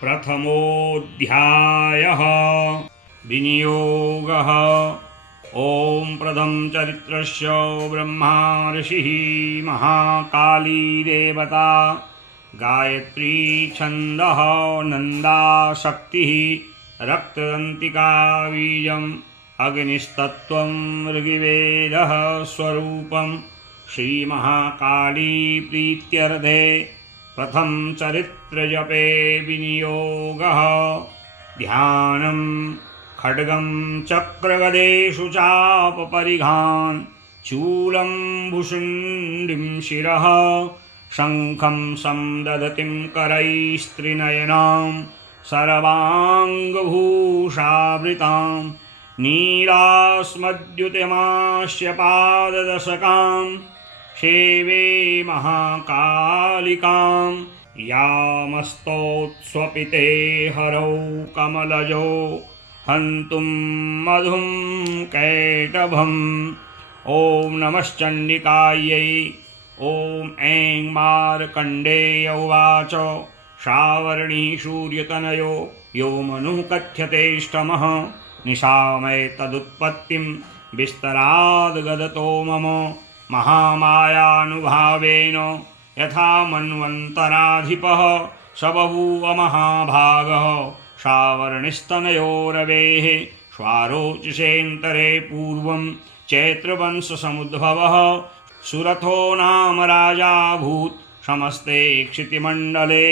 प्रथमोऽध्यायः विनियोगः। ॐ प्रथम चरित्रस्य ब्रह्मा ऋषिः महाकाली देवता गायत्री छन्दः नन्दा शक्तिः रक्तदन्तिका बीजम् अग्निस्तत्त्वं ऋग्वेदः स्वरूपं श्रीमहाकाली प्रीत्यर्थे प्रथम चरित्रजपे विनियोगः। ध्यानं खड्गं चक्रगदेषु चापपरिघान् चूलं भुषुण्डिं शिरः शङ्खं संदधतिं करैस्त्रिनयनां सर्वाङ्गभूषावृतां नीलास्मद्युतिमास्य पाददशकां सेवे महाकालिकां यामस्तौत्स्वपिते हरौ कमलजो हन्तुं मधुं कैटभम्। ॐ नमश्चण्डिकायै। ॐ ऐं मार्कण्डेय उवाच श्रावर्णी सूर्यतनयो यो मनुः कथ्यतेष्टमः निशामय तदुत्पत्तिं विस्तराद्गदतो मम महामायानुभावेन यथा मन्वन्तराधिपः स बभूव महाभागः श्रावर्णिस्तनयो रवेः स्वारोचिषेऽन्तरे पूर्वं चैत्रवंशसमुद्भवः सुरथो नाम राजाभूत् समस्ते क्षितिमण्डले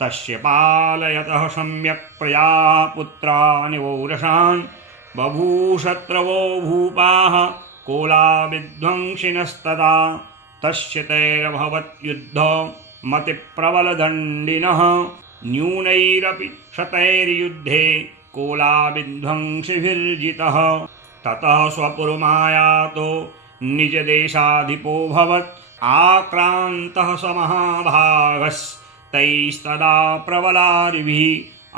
तस्य पालयतः सम्यक् प्रजापुत्रान् वौरसान् बभूशत्रवो भूपाः कोलाविध्वंसिनस्तदा तस्य तैरभवत् युद्धमतिप्रबलदण्डिनः न्यूनैरपि शतैर्युद्धे कोलाविध्वंसिभिर्जितः ततः स्वपुरमायातो निजदेशाधिपोऽभवत् आक्रान्तः स महाभागस्तैस्तदा प्रबलारिभिः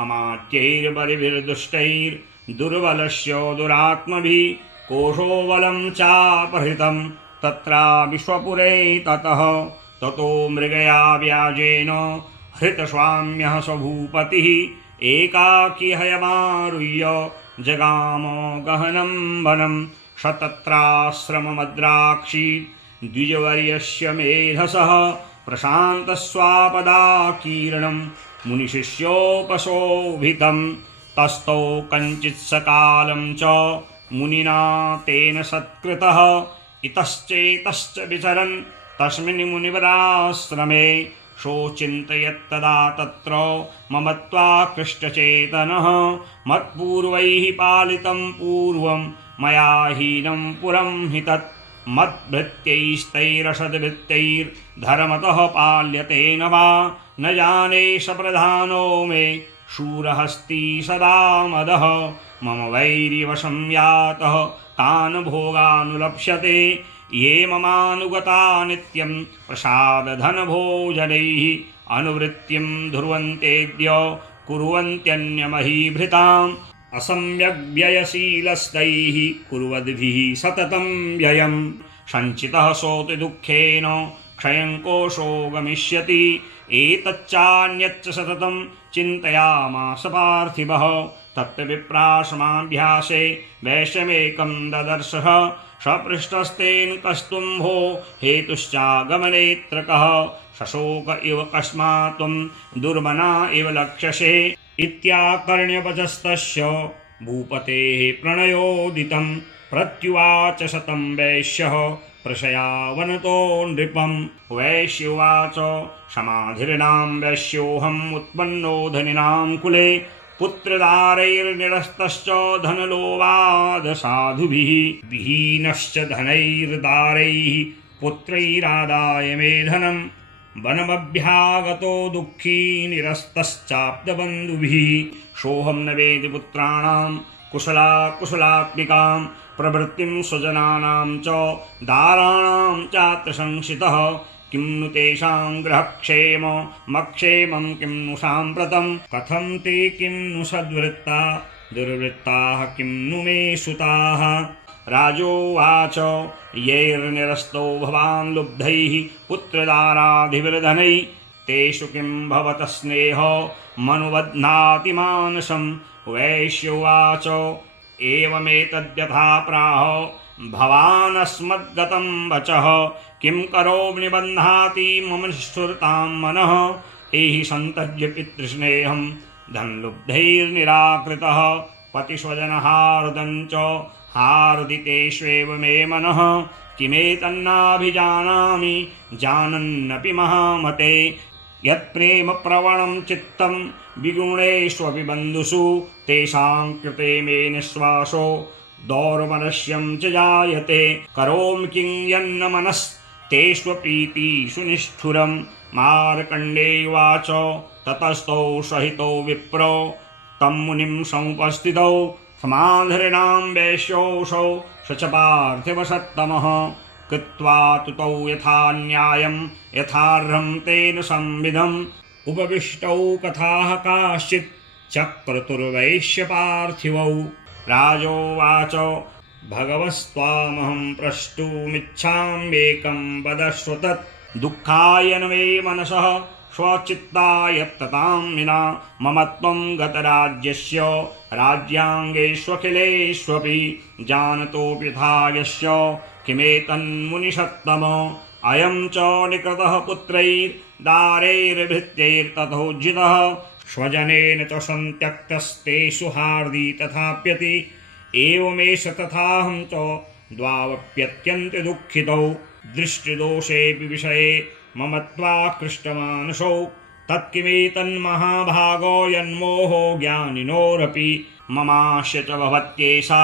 अमात्यैर्बलिभिर्दुष्टैर्दुर्बलस्य दुरात्मभिः कोशो बलं चापहृतं तत्रा विश्वपुरे ततः ततो मृगया व्याजेन हृतस्वाम्यः स्वभूपतिः एकाकी हयमारुह्य जगाम गहनं वनं शतत्राश्रममद्राक्षीत् द्विजवर्यस्य मेधसः प्रशान्तस्वापदाकीर्णं मुनिशिष्योपशोभितं तस्थौ कञ्चित्सकालं च मुनिना तेन सत्कृतः इतश्चेतश्च विचरन् तस्मिन् मुनिवराश्रमे सोचिन्तयत्तदा तत्र ममत्वाकृष्टचेतनः मत्पूर्वैः पालितं पूर्वं मया हीनं पुरं हि तत् मद्भृत्यैस्तैरसद्भृत्यैर्धर्मतः पाल्यतेन वा न जाने स प्रधानो मे शूरहस्ती सदा मदः मम वैरिवशं यातः तान् भोगानुलप्स्यते ये ममानुगता नित्यं प्रसादधनभोजनैः अनुवृत्तिं ध्रुवन्तेद्य कुर्वन्त्यन्यमहीभृताम् असम्यग्व्ययशीलस्तैः कुर्वद्भिः सततं व्ययं सञ्चितः सोऽति दुःखेन क्षयं कोशो गमिष्यति एतच्चान्यच्च सततं चिन्तयामास पार्थिवः तत्विप्राश्रमाभ्यासे वैश्यमेकं ददर्शः सपृष्टस्तेन कस्तुम्भो हेतुश्चागमनेऽत्र कः शशोक इव कस्मात् त्वं दुर्मना इव लक्ष्यसे इत्याकर्ण्यवचस्तस्य भूपतेः प्रणयोदितं प्रत्युवाच शतं वैश्यः प्रशयावनतो नृपं वैश्युवाच समाधिर्नां वैश्योऽहम् उत्पन्नो धनिनां कुले पुत्रदारैर्निरस्तश्च धनलोभादसाधुभिः विहीनश्च धनैर्दारैः पुत्रैरादाय मे धनं वनमभ्यागतो दुःखी निरस्तश्चाप्तबन्धुभिः सोऽहं न वेदि पुत्राणां कुशलात्मिकां प्रवृत्तिं स्वजनानां च दाराणां चात्र संशितः किं नु तेषां गृहक्षेममक्षेमं किं नु साम्प्रतं कथं ते किं नु सद्वृत्ता दुर्वृत्ताः किं नु मे सुताः राजोवाच यैर्निरस्तो भवान् लुब्धैः पुत्रदाराधिविर्धनैः तेषु किं भवतः स्नेहो मनुबध्नाति मानसं। वैश्योवाच एवमेतद्यथा प्राह भवानस्मद्गतं वचः। किं करोमि निबध्नाति मम निष्ठुरतां मनः। एहि सन्तज्य पितृस्नेहं धनलुब्धैर्निराकृतः। पतिस्वजनहार्दं च हार्दितेष्वेव मे मनः। किमेतन्नाभिजानामि जानन्नपि महामते। यत्प्रेम प्रवणं चित्तं विगुणेष्वपि बन्धुषु। तेषां कृते मे निःश्वासो दौर्मनस्यं च जायते। करोमि किं यन्न मनस्तेष्वप्रीतिषु निष्ठुरम्। मार्कण्डेयवाच ततस्तौ सहितो विप्रो तं मुनिं समुपस्थितौ। समाधरिणां वैश्योऽसौ स च पार्थिवसत्तमः। कृत्वा तुतौ यथा न्यायं यथार्हं तेन संविधम्। उपविष्टौ कथाः काश्चित् चक्रतुर्वैश्यपार्थिवौ। राजोवाच भगवस्त्वामहं प्रष्टुमिच्छाम्येकं वदस्व तत्। दुःखाय न मे मनसः स्वचित्ताय ततां विना। मम त्वं गतराज्यस्य राज्याङ्गेष्वखिलेष्वपि जानतोऽपि यथा यस्य। किमेतन्मुनिषत्तम अयं च निकृतः पुत्रैर्दारैर्भृत्यैर्तथोज्झितः। स्वजनेन च सन्त्यक्तस्तेषु हार्दी तथाप्यति। एवमेष तथाहं च द्वावप्यत्यन्ते दुःखितौ। दृष्टिदोषेऽपि विषये मम त्वाकृष्टमानसौ। तत्किमेतन्महाभागो यन्मोहो ज्ञानिनोरपि। ममास्य च भवत्येषा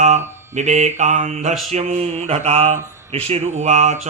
विवेकान्धस्य मूढता। ऋषिरुवाच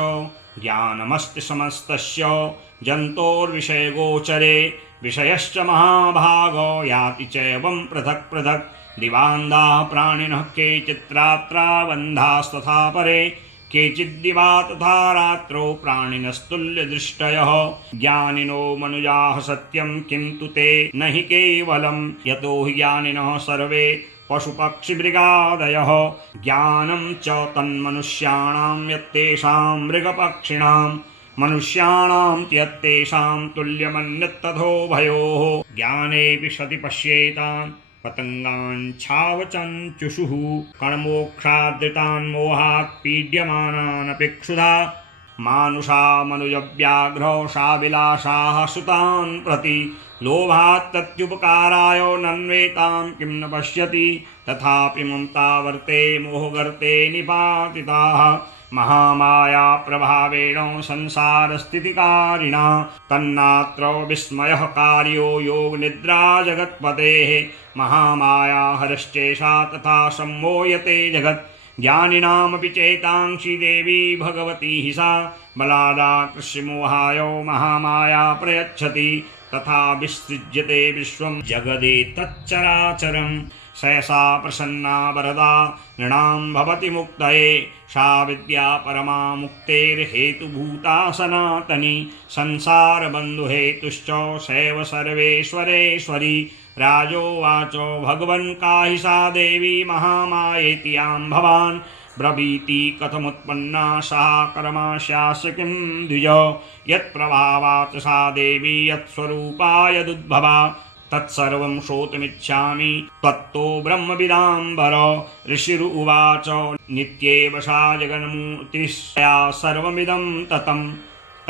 ज्ञानमस्ति समस्तस्य जन्तोर्विषयगोचरे। विषयश्च महाभागो याति चैवं पृथक् पृथक्। दिवान्धाः प्राणिनः केचित्रात्राबन्धास्तथा परे। केचिद्दिवा तथा रात्रौ प्राणिनस्तुल्यदृष्टयः। ज्ञानिनो मनुजाः सत्यं किन्तु ते न हि केवलं। यतो हि ज्ञानिनः सर्वे पशुपक्षिमृगादयः। ज्ञानं च तन्मनुष्याणां यत्तेषां मृगपक्षिणां। मनुष्याणां यत्तेषां तुल्यमन्यत्तथोभयोः। ज्ञानेऽपि सति पश्येतान् पतङ्गाञ्छावचञ्चुषुः। कणमोक्षादृतान् मोहात् पीड्यमानानपि क्षुधा। मानुषा मनुजव्याघ्रौ साविलासाः सुतान् प्रति। लोभात् तत्युपकाराय नन्वेतां किं न पश्यति। तथापि ममता वर्ते मोहगर्ते निपातिताः। महामाया प्रभावेण संसारस्थितिकारिणा। तन्नात्र विस्मयः कार्यो योगनिद्रा जगत्पतेः। महामाया हरश्चेषा तथा सम्मोयते जगत्। ज्ञानिनामपि चेतांसि देवी भगवती हि सा। बलादाकृष्यमोहाय महामाया प्रयच्छति। तथा विसृज्यते विश्वं जगदेतच्चराचरम्। सहसा प्रसन्ना वरदा नृणां भवति मुक्तये। सा विद्या परमा मुक्तेर्हेतुभूता सनातनी। संसारबन्धुहेतुश्च सैव सर्वेश्वरेश्वरी। राजोवाच भगवन् काहि सा देवी महामायेति यां भवान्। ब्रवीति कथमुत्पन्ना सा कर्मास्यास्य किं द्विज। यत्प्रभावात् सा देवी यत्स्वरूपा यदुद्भवा। तत्सर्वं श्रोतुमिच्छामि त्वत्तो ब्रह्मविदाम्बर। ऋषिरुवाच नित्येव सा जगन्मूर्तिस्या सर्वमिदं ततं।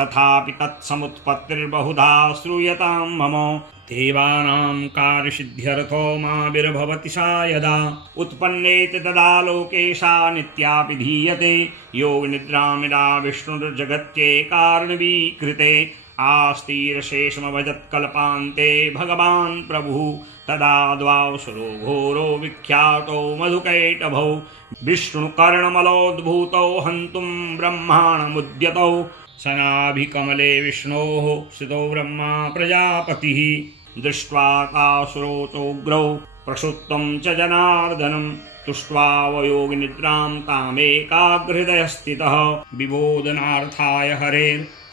तथापि तत्समुत्पत्तिर्बहुधा श्रूयतां मम। देवानां कार्यसिद्ध्यर्थो माविर्भवति सा यदा। उत्पन्नेति तदा लोके सा नित्यापि धीयते। योगनिद्रामिदा विष्णुर्जगत्येकार्णवीकृते। आस्तिरशेषमभजत्कल्पान्ते भगवान् प्रभुः। तदा द्वावसुरो घोरो विख्यातो मधुकैटभौ। विष्णुकर्णमलोद्भूतौ हन्तुं ब्रह्माणमुद्यतौ। सनाभिकमले विष्णोः स्थितो ब्रह्मा प्रजापतिः। दृष्ट्वा तासुरोचोग्रौ प्रसुप्तं च जनार्दनं। तुष्ट्वा वयोगिनिद्रां तामेकाग्रहृदयस्थितः। विबोधनार्थाय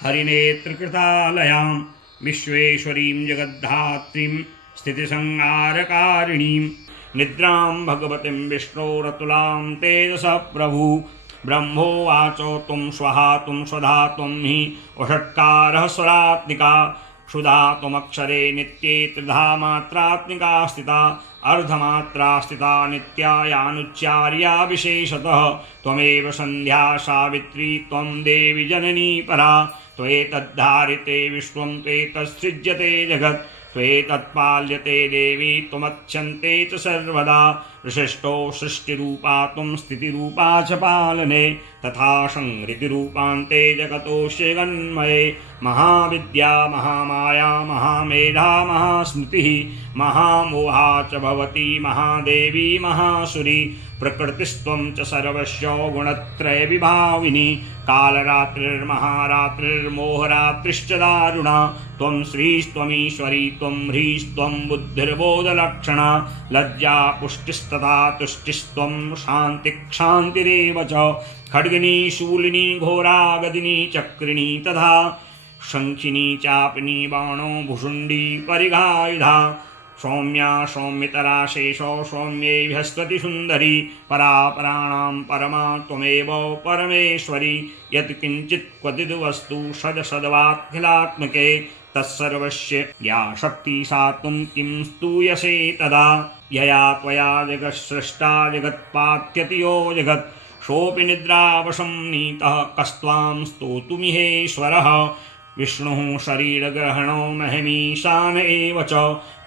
हरिनेत्रकृतालयां। विश्वेश्वरीं जगद्धात्रीं स्थितिसंहारकारिणीं। निद्रां भगवतीं विष्णोरतुलां तेजसः प्रभु। ब्रह्मोवाच त्वं स्वधा त्वं हि वषट्कारः स्वरात्मिका। क्षुधा त्वमक्षरे नित्ये त्रिधा मात्रात्मिका स्थिता अर्धमात्रा स्थिता नित्यायानुच्चार्या विशेषतः त्वमेव सन्ध्या सावित्री त्वं देवी जननी परा त्वेतद्धारिते विश्वं त्वेतत्सृज्यते जगत् त्वेतत्पाल्यते देवी त्वमच्यन्ते च सर्वदा विशिष्टो सृष्टिरूपा त्वं स्थितिरूपा च पालने तथा संहृतिरूपान्ते जगतोऽस्य गन्मये महाविद्या महामाया महामेधा महास्मृतिः महामोहा च भवती महादेवी महासुरी प्रकृतिस्त्वं च सर्वस्य गुणत्रयविभाविनी कालरात्रिर्महारात्रिर्मोहरात्रिश्च दारुणा त्वं श्रीस्त्वमीश्वरी त्वं ह्रीस्त्वं बुद्धिर्बोधलक्षणा लज्जा पुष्टिस्तथा तुष्टिस्त्वं शान्तिक्षान्तिरेव च खड्गिनी शूलिनी घोरा गदिनी चक्रिणी तथा शङ्खिनी चापिनी बाणो भुषुण्डी परिघायुधा सौम्या सौम्यतरा शेषो सौम्ये बृहस्पति सुंदरी परापराणां परमा त्वमेव परमेश्वरी यत्किञ्चित् क्वचिद् वस्तु सदसद्वाखिलात्मके तत्सर्वस्य या शक्ति सा त्वं किं स्तूयसे तदा यया त्वया जगत्सृष्टा जगत्पात्यति यो जगत् सोऽपि निद्रावशं नीतः कस्त्वां स्तोतुमिहेश्वरः विष्णुः शरीरग्रहणो महिमीशान एव च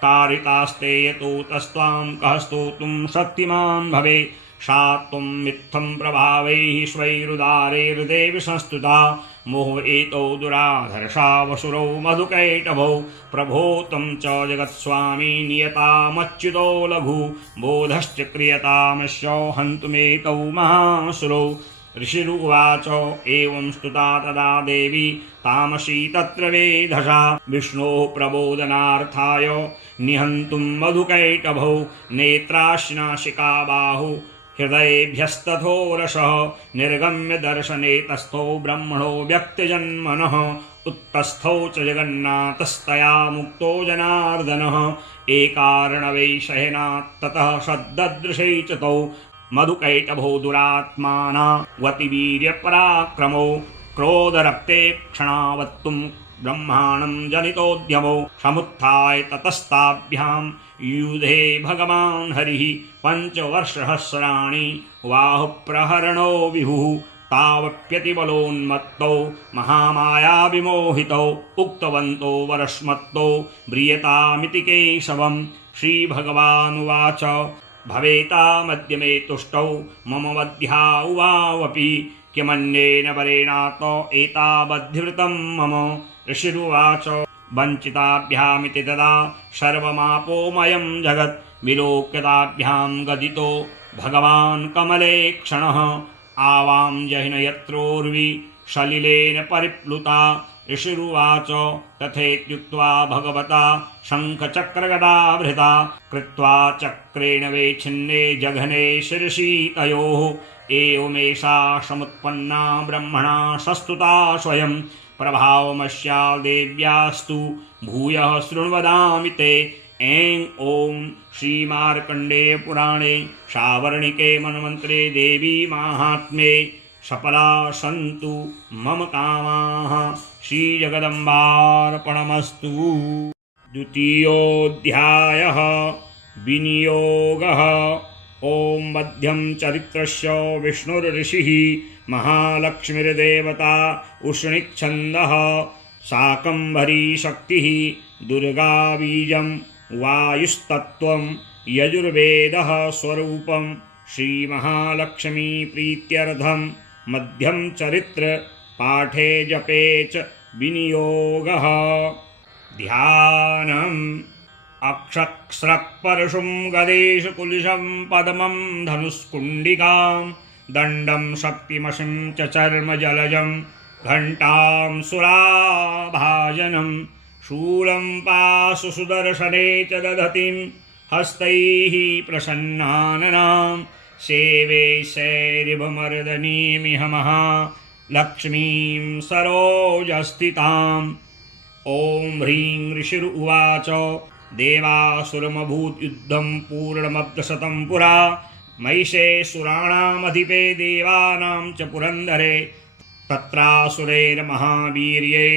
कारितास्ते यतो तस्त्वां कः स्तोतुं शक्तिमान् भवेत् सा त्वं मित्थं प्रभावैः स्वैरुदारैर्देवि संस्तुता मोह एतौ दुराधर्षा वसुरौ मधुकैटभौ प्रभो तं च जगत्स्वामी नियतामच्युतो लघु बोधश्च क्रियतामस्य हन्तुमेतौ महासुरौ ऋषिरुवाच एवं स्तुता तदा देवी तामसी तत्र वेधसा विष्णोः प्रबोधनार्थाय निहन्तुं मधुकैटभौ नेत्राश्नासिका बाहु हृदयेभ्यस्तथोरसः निर्गम्य दर्शने तस्थौ ब्रह्मणो व्यक्तजन्मनः उत्तस्थौ च जगन्नाथस्तया मुक्तो जनार्दनः एकार्णवै शयनात् ततः सद्ददृशै च तौ मधुकैटभौ दुरात्माना वतिवीर्यपराक्रमौ क्रोधरक्ते क्षणावत्तुं ब्रह्माणं जनितोद्यमौ समुत्थाय ततस्ताभ्यां युधे भगवान् हरिः पञ्चवर्षसहस्राणि बाहुप्रहरणो विभुः तावप्यतिबलोन्मत्तौ महामायाविमोहितौ उक्तवन्तो वरस्मत्तौ म्रियतामिति केशवं श्रीभगवानुवाच भवेतामद्य मे तुष्टौ मम वध्या उवावपि किमन्येन वरेणात एतावद्धृतं मम ऋषिरुवाच वञ्चिताभ्यामिति तदा सर्वमापोमयं जगत् विलोक्यताभ्यां गदितो भगवान् कमले क्षणः आवां जहिन यत्रोर्वि सलिलेन परिप्लुता ऋषिरुवाच तथेत्युक्त्वा भगवता शङ्खचक्रगदाभृता कृत्वा चक्रेण वैच्छिन्ने जघने शिरसि तयोः एवमेषा समुत्पन्ना ब्रह्मणा सस्तुता स्वयं प्रभावमस्या देव्यास्तु भूयः शृण्वदामि ते ऐं ॐ श्रीमार्कण्डेयपुराणे सावर्णिके मन्वन्तरे देवी माहात्म्ये सफला सन्तु मम कामाः श्रीजगदम्बार्पणमस्तु। द्वितीयोऽध्यायः विनियोगः। ॐ मध्यं चरित्रस्य विष्णुर्ऋषिः महालक्ष्मीर्देवता उष्णिच्छन्दः शाकम्भरी शक्तिः दुर्गा बीजं वायुस्तत्त्वं यजुर्वेदः स्वरूपं श्रीमहालक्ष्मी प्रीत्यर्थं मध्यं चरित्र पाठे जपे च विनियोगः। ध्यानम् अक्षक्स्रक्परशुं गदेश कुलिशं पद्मं धनुष्कुण्डिकां दण्डं शक्तिमसिं च चर्मजलजं घण्टां सुराभाजनं शूलं पाशु सुदर्शने च दधतीं हस्तैः प्रसन्नाननां सेवे शैरिभमर्दनीमिह महालक्ष्मीं सरोजस्थिताम्। ॐ ह्रीं ऋषिरुवाच देवासुरमभूद्युद्धं पूर्णमब्धशतं पुरा महिषेऽसुराणामधिपे देवानां च पुरन्दरे तत्रासुरैर्महावीर्ये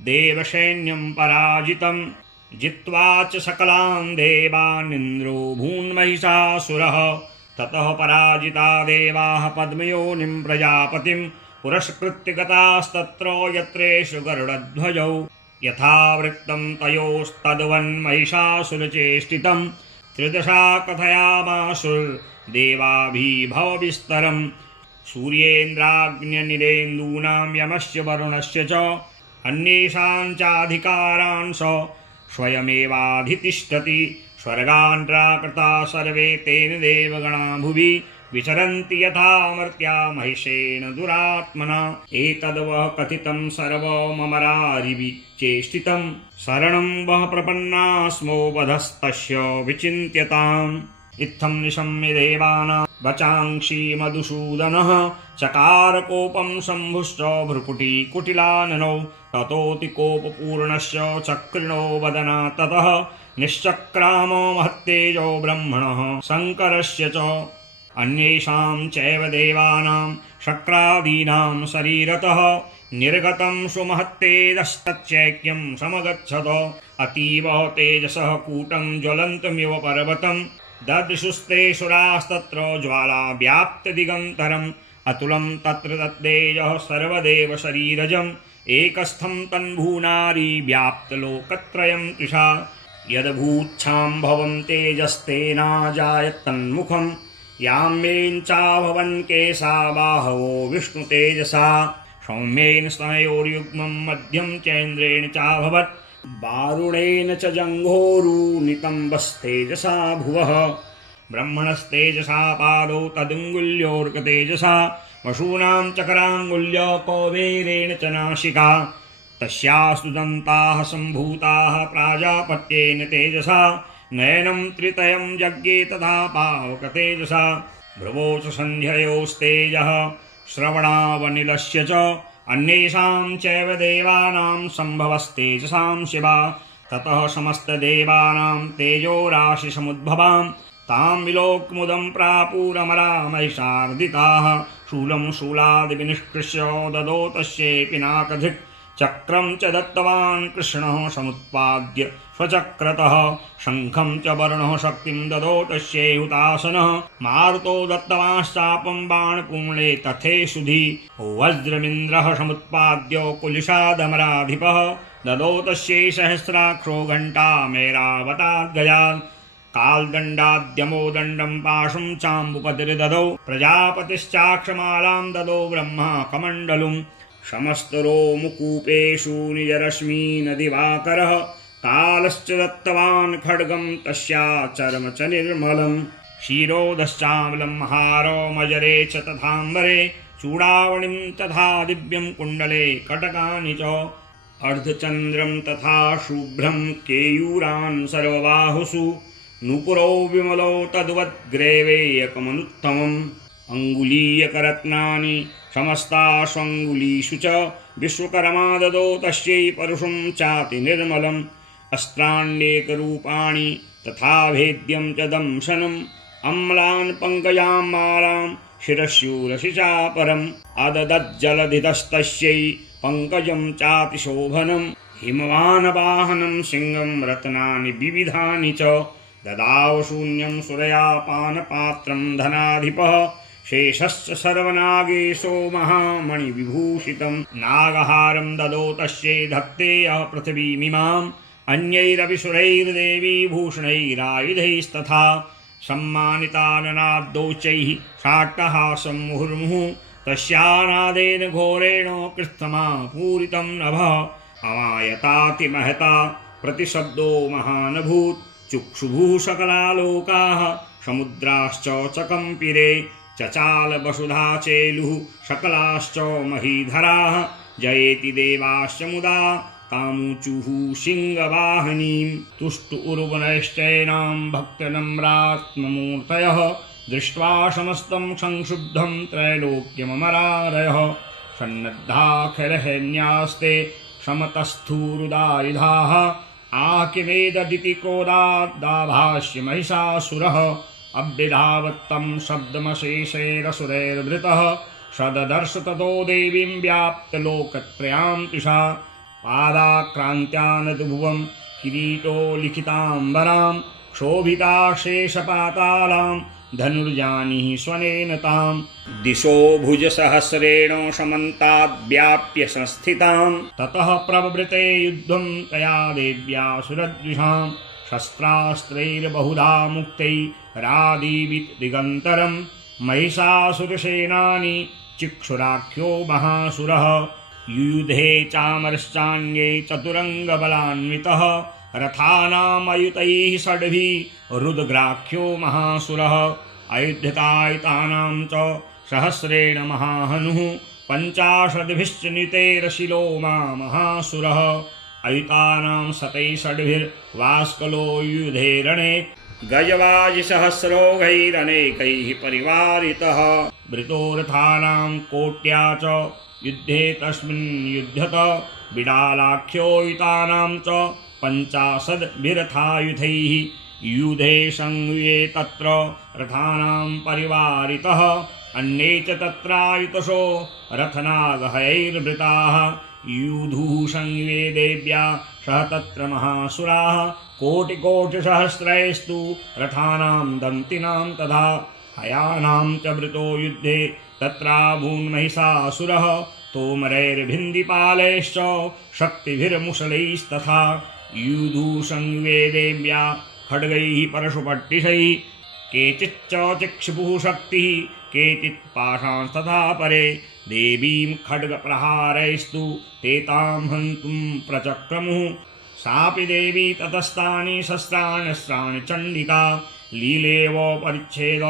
देवसैन्यं पराजितं जित्वा च सकलान् देवानिन्द्रो भून्महिषासुरः। ततः पराजिता देवाः पद्मयोनिं प्रजापतिं पुरस्कृत्य गतास्तत्र यत्रेषु गरुडध्वजौ। यथावृत्तं तयोस्तद्वन्महिषासुरचेष्टितं त्रिदशा कथयामासुर्देवाभिभवविस्तरम्। सूर्येन्द्राग्न्यनिलेन्दूनां यमस्य वरुणस्य च अन्येषां चाधिकारान् स स्वयमेवाधितिष्ठति। स्वर्गान् प्राकृता सर्वे तेन देवगणा भुवि विचरन्ति यथा मर्त्या महिषेण दुरात्मना। एतद्वः कथितं सर्वममरारिविचेष्टितं शरणं वः प्रपन्ना स्मो वधस्तस्य विचिन्त्यताम्। इत्थं निशम्य देवानां वचांसि मधुसूदनः चकार कोपं शम्भुश्च भ्रुकुटिकुटिलाननौ। ततोऽति कोपपूर्णस्य चक्रिणो वदना ततः निश्चक्रामो महत्तेजो ब्रह्मणः शङ्करस्य च। अन्येषां चैव देवानां शक्रादीनां शरीरतः निर्गतं सुमहत्तेजस्तच्चैक्यं समगच्छत। अतीव तेजसः कूटं ज्वलन्तमिव पर्वतं ददृशुस्ते सुरास्तत्र ज्वाला व्याप्तदिगन्तरम्। अतुलं तत्र तत्तेजः सर्वदेव शरीरजम् एकस्थं तन्भूनारी व्याप्तलोकत्रयं तृषा। यद्भूच्छाम्भवं तेजस्तेनाजायत्तन्मुखम् याम्येन चाभवन् केशा बाहवो विष्णुतेजसा। सौम्येन स्तनयोर्युग्मं मध्यं चैन्द्रेण चाभवत् वारुणेन च जङ्घोरुनितम्बस्तेजसा भुवः। ब्रह्मणस्तेजसा पादौ तदङ्गुल्योर्कतेजसा वसूनां चकराङ्गुल्य कौबेरेण च नासिका। तस्यास्तु दन्ताः सम्भूताः प्राजापत्येन तेजसा नयनं त्रितयं यज्ञे तथा पावकतेजसा। भ्रुवौ च सन्ध्ययोस्तेजः श्रवणावनिलस्य च अन्येषां चैव देवानां सम्भवस्तेजसां शिवा। ततः समस्तदेवानां तेजोराशिसमुद्भवां तां विलोक्मुदं प्रापुरमरा महिषार्दिताः। शूलं शूलादिविनिष्कृष्य ददौ तस्यै पिनाकधिक् चक्रं च दत्तवान् कृष्णः समुत्पाद्य स्वचक्रतः। शङ्खं च वर्णः शक्तिं ददौ तस्यै हुतासनः। मारुतो दत्तवांश्चापं बाणपूर्णे तथेषुधि वज्रमिन्द्रः समुत्पाद्य कुलिशादमराधिपः। ददौ तस्यै सहस्राक्षो घण्टामेरावताद्गयात् कालदण्डाद्यमो दण्डं पाशं चाम्बुपतिर्ददौ। प्रजापतिश्चाक्षमालां ददौ ब्रह्मा कमण्डलुम्। समस्तरोमुकूपेषु निजरश्मीनदिवाकरः कालश्च दत्तवान् खड्गं तस्याचर्म च निर्मलम्। क्षीरोदश्चामलं हारमजरे च तथाम्बरे चूडावणिं तथा दिव्यं कुण्डले कटकानि च अर्धचन्द्रं तथा शुभ्रं केयूरान् सर्वबाहुषु नूपुरौ विमलौ तद्वद्ग्रेवेयकमनुत्तमम्। अङ्गुलीयकरत्नानि समस्तास्वङ्गुलीषु च विश्वकर्मा ददौ तस्यै परुषं चाति निर्मलम्। अस्त्राण्येकरूपाणि तथा भेद्यं च दंशनम् अम्लान् पङ्कजां मालां शिरस्यूरसि चापरम्। अददज्जलधितस्तस्यै पङ्कजं चातिशोभनम् हिमवानवाहनं सिंहं रत्नानि विविधानि च। ददाव शून्यं सुरयापानपात्रं धनाधिपः शेषश्च सर्वनागेशो महामणिविभूषितं। नागहारं ददौ तस्यै धत्तेयः पृथिवीमिमाम् अन्यैरविसुरैर्देवी भूषणैरायुधैस्तथा। सम्मानिताननाद्दौचैः साट्टहासं मुहुर्मुहुः तस्यानादेन घोरेण कृत्स्नमा पूरितं नभः। अमायतातिमहता प्रतिशब्दो महानभूत् चुक्षुभुः सकलालोकाः समुद्राश्च चकम्पिरे। चचाल वसुधा चेलुः सकलाश्च महीधराः जयेति देवाश्च मुदा तामुचुः सिंहवाहिनीं। तुष्टु उर्वरश्चैनां भक्तनम्रात्ममूर्तयः दृष्ट्वा समस्तं संक्षुब्धं त्रैलोक्यममरारयः। सन्नद्धाखिलहैन्यास्ते समतस्थूरुदायुधाः आकिवेददिति क्रोधाद्दाभाष्य महिषासुरः। अभ्यधावत्तं शब्दमशेषैरसुरैर्वृतः सददर्श ततो देवीं व्याप्तलोकत्रयां तृषा। पादाक्रान्त्यानतभुवं किरीटो लिखिताम्बरां क्षोभिताशेषपातालां धनुर्जानिः स्वनेन तां दिशो भुजसहस्रेण समन्ताद्व्याप्य संस्थितां ततः प्रवृते युद्धं तया देव्या सुरद्विषां शस्त्रास्त्रैर्बहुधा मुक्तैरादीवित् दिगन्तरं महिषासुरसेनानि चिक्षुराख्यो महासुरः युयुधे चामरश्चान्ये चतुरङ्गबलान्वितः रथानामयुतैः षड्भिः रुद्राख्यो महासुरः अयुध्यतायुतानां च सहस्रेण महाहनुः पञ्चाशद्भिश्च नितेरशिलो महासुरः अयुतानां शतैः षड्भिर्वास्कलो युधे रणे गजवाजिसहस्रौघैरनेकैः परिवारितः वृतोरथानां कोट्या च युद्धे तस्मिन् युध्यत बिडालाख्योयुतानां च पञ्चाशद्भिरथायुधैः युधे संयुये तत्र रथानां परिवारितः अन्ये च तत्रायुतशो रथनागहैर्वृताः युधुः संयुये देव्या सह तत्र महासुराः कोटिकोटिसहस्रैस्तु रथानां दन्तिनां तथा हयानां च वृतो युद्धे तत्राभून्महिषासुरः तोमरैर्भिन्दिपालैश्च शक्तिभिर्मुसलैस्तथा युधुः संयुगे देव्या खड्गैः परशुपट्टिशैः केचिच्च चिक्षुपुः शक्तिः केचित् पाशांस्तथा परे देवीं खड्गप्रहारैस्तु ते तां हन्तुं प्रचक्रमुः सापि देवी ततस्तानि शस्त्राण्यस्त्राणि चण्डिका लीलेव परिच्छेद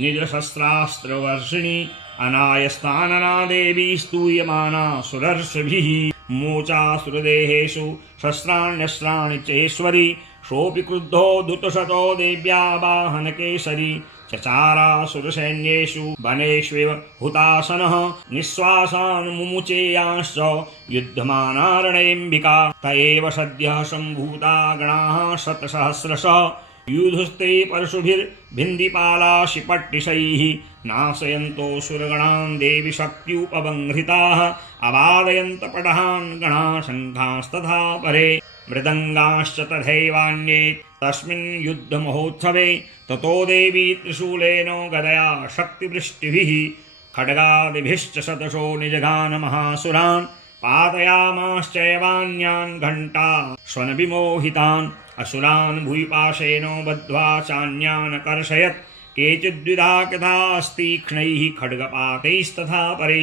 निजशस्त्रास्त्रवर्षिणी अनायस्तानना देवी स्तूयमाना सुरर्षिभिः मोचासुरदेहेषु शस्त्राण्यस्त्राणि चेश्वरी सोऽपि क्रुद्धो धृतशतो देव्या वाहनकेसरी चचारासुरसैन्येषु वनेष्वेव हुतासनः निःश्वासान् मुमुचेयांश्च युध्यमानारणेऽम्बिका त एव सद्यः सम्भूता गणाः शतसहस्रशः युधुस्ते परशुभिर्भिन्दिपालाशिपट्टिशैः नाशयन्तो सुरगणान् देवि शक्त्युपबंहृताः अवादयन्त पटहान् गणाः शङ्खास्तथा परे मृदङ्गाश्च तथैवान्ये तस्मिन् युद्धमहोत्सवे ततो देवी त्रिशूलेन गदया शक्तिवृष्टिभिः खड्गादिभिश्च शतशो निजघानमहासुरान् पातयामाश्चैवान्यान् घण्टा स्वनविमोहितान् असुरान् भूयिपाशेन बद्ध्वा चान्यान् कर्षयत् केचिद्विधा कथास्तीक्ष्णैः खड्गपातैस्तथा परे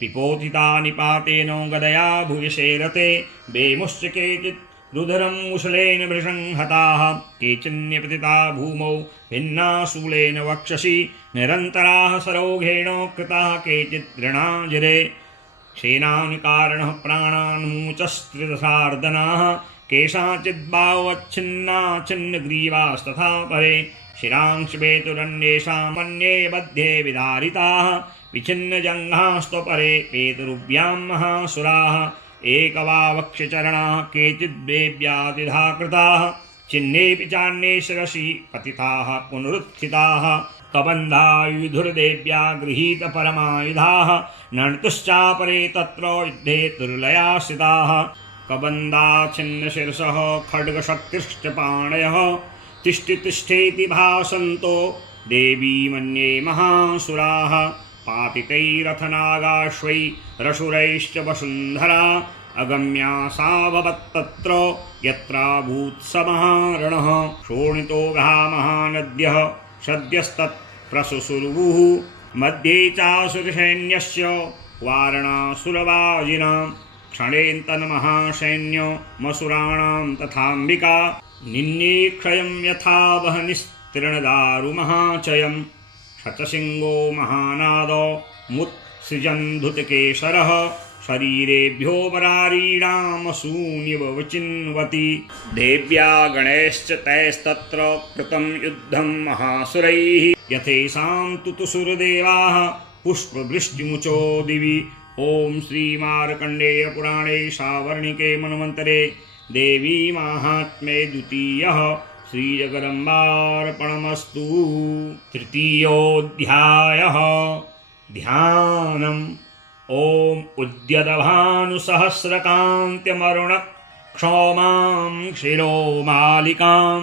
पिपोथिता निपातेन गदया भुविशे रते बेमुश्च केचित् रुधिरं मुसलेन भृशंहताः केचिन्यपतिता भूमौ भिन्ना शूलेन वक्षसि निरन्तराः सरोघेण कृताः केचित् दृणाजिरे सेनानुकारणः प्राणान् मुचस्त्रिदशार्दनाः केषाञ्चिद्बावच्छिन्ना छिन्नग्रीवास्तथा परे शिरांशवेतुरन्येषामन्ये मध्ये विदारिताः विच्छिन्नजङ्घास्त्वपरे पेतरुभ्यां महासुराः एकवावक्षचरणाः केचिद्देव्यातिधा कृताः चिन्नेऽपि चान्ये शिरसि पतिताः पुनरुत्थिताः कबन्धायुधुर्देव्या गृहीतपरमायुधाः नर्तुश्चापरे तत्र युद्धे तुर्लयाश्रिताः कबन्धा छिन्नशिरसः खड्गशक्तिश्च पाणयः तिष्ठेति भासन्तो देवी मन्ये महासुराः पातितैरथनागाश्वै रशुरैश्च वसुन्धरा अगम्या सा भवत्तत्र यत्राभूत्समहारणः शोणितो महानद्यः सद्यस्तत्प्रसुसुर्वुः मध्ये चासुरसैन्यस्य वारणासुरवाजिनां क्षणेन्तन्महासैन्यमसुराणां तथाम्बिका निन्ये क्षयं यथा वह्निस्तृणदारुमहाचयम् शतसिंहो महानादो मुत्सृजन्धुतकेशरः शरीरेभ्यो वरारीणामसून्यव विचिन्वति देव्या गणैश्च तैस्तत्र कृतं युद्धं महासुरैः यथेषां तुतुसुरदेवाः पुष्पवृष्टिमुचो दिवि। ओम श्री मार्कण्डेय पुराणे सावर्णिके मन्वन्तरे देवी माहात्म्ये द्वितीयः ॐ उद्यतभानुसहस्रकान्त्यमरुणक्षौमां शिरोमालिकां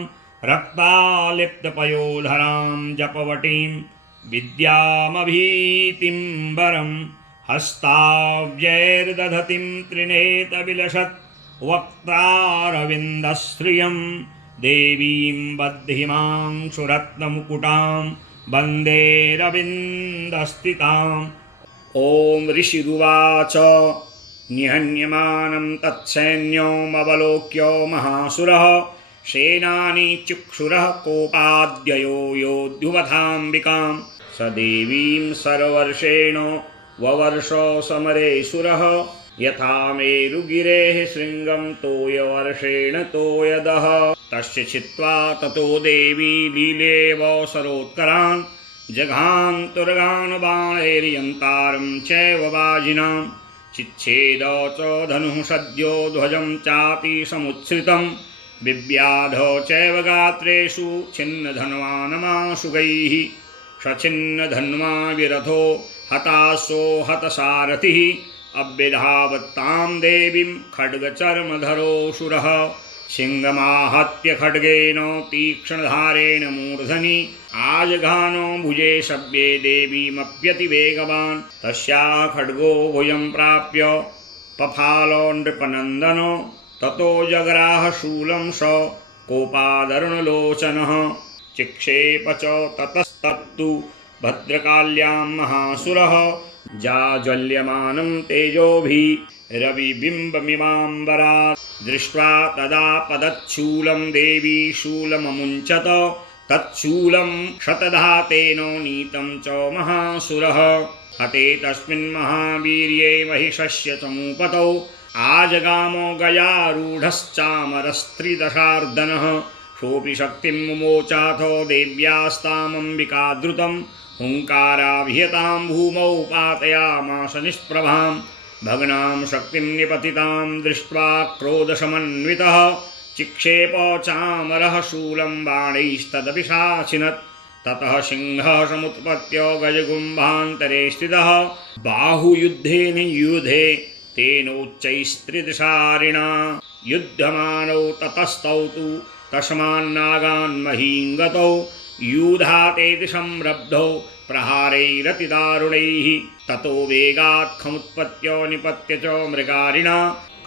रक्तालिप्तपयोधरां जपवटीं विद्यामभीतिं वरं हस्ताब्जैर्दधतीं त्रिनेतविलसत् वक्त्रारविन्दश्रियं देवीं बद्धिमां सुरत्नमुकुटां वन्देरविन्दस्थिताम्। ॐ ऋषिरुवाच निहन्यमानं तत्सैन्यमवलोक्य महासुरः सेनानी चक्षुरः कोपाद्ययो योद्धुवथाम्बिकां स देवीं सर्वर्षेण ववर्ष समरे सुरः यथा मेरुगिरेः शृङ्गं तोयवर्षेण तोयदः तस्य छित्त्वा ततो देवी लीलेव सरोत्करान् जघान्तुर्गान् बाणैर्यन्तारं चैव वाजिनां चिच्छेद च धनुः सद्यो ध्वजं चाति समुत्सृतं बिव्याध चैव गात्रेषु छिन्नधन्वानमाशुगैः सछिन्नधन्वा विरथो हतासो हतसारथिः अभ्यधावत्तां देवीं खड्गचर्मधरोऽसुरः सिंहमाहत्य खड्गेन तीक्ष्णधारेण मूर्धनि आजघानो भुजे शव्ये देवीमप्यतिवेगवान् तस्याः खड्गो भुजं प्राप्य पफालो नृपनन्दनो ततो जग्राह शूलं स कोपादरुणलोचनः चिक्षेप च ततस्तत्तु भद्रकाल्यां महासुरः जाज्वल्यमानं तेजोभिः रविबिम्बमिमाम्बरात् दृष्ट्वा तदा पदच्छूलं देवी शूलममुञ्चत तच्छूलं शतधा नीतं च महासुरः हते तस्मिन् महावीर्ये महिषस्य चमूपतौ आजगामो गयारूढश्चामरस्त्रिदशार्दनः सोऽपि शक्तिं मुमोचाथो देव्यास्तामम्बिकाद्रुतं हुङ्काराभिहतां भूमौ पातयामास निष्प्रभां भग्नां शक्तिं निपतितां दृष्ट्वा क्रोधसमन्वितः चिक्षेप चामरः शूलं बाणैस्तदपि शासिनत् ततः सिंहः समुत्पत्य गजगुम्भान्तरे स्थितः बाहुयुद्धेन युधे तेनोच्चैस्त्रिदशारिणा युध्यमानौ ततस्तौ तु तस्मान्नागान् महीङ्गतौ यूधातेति संरब्धौ प्रहारैरतिदारुणैः ततो वेगात् खमुत्पत्य निपत्य च मृगारिणा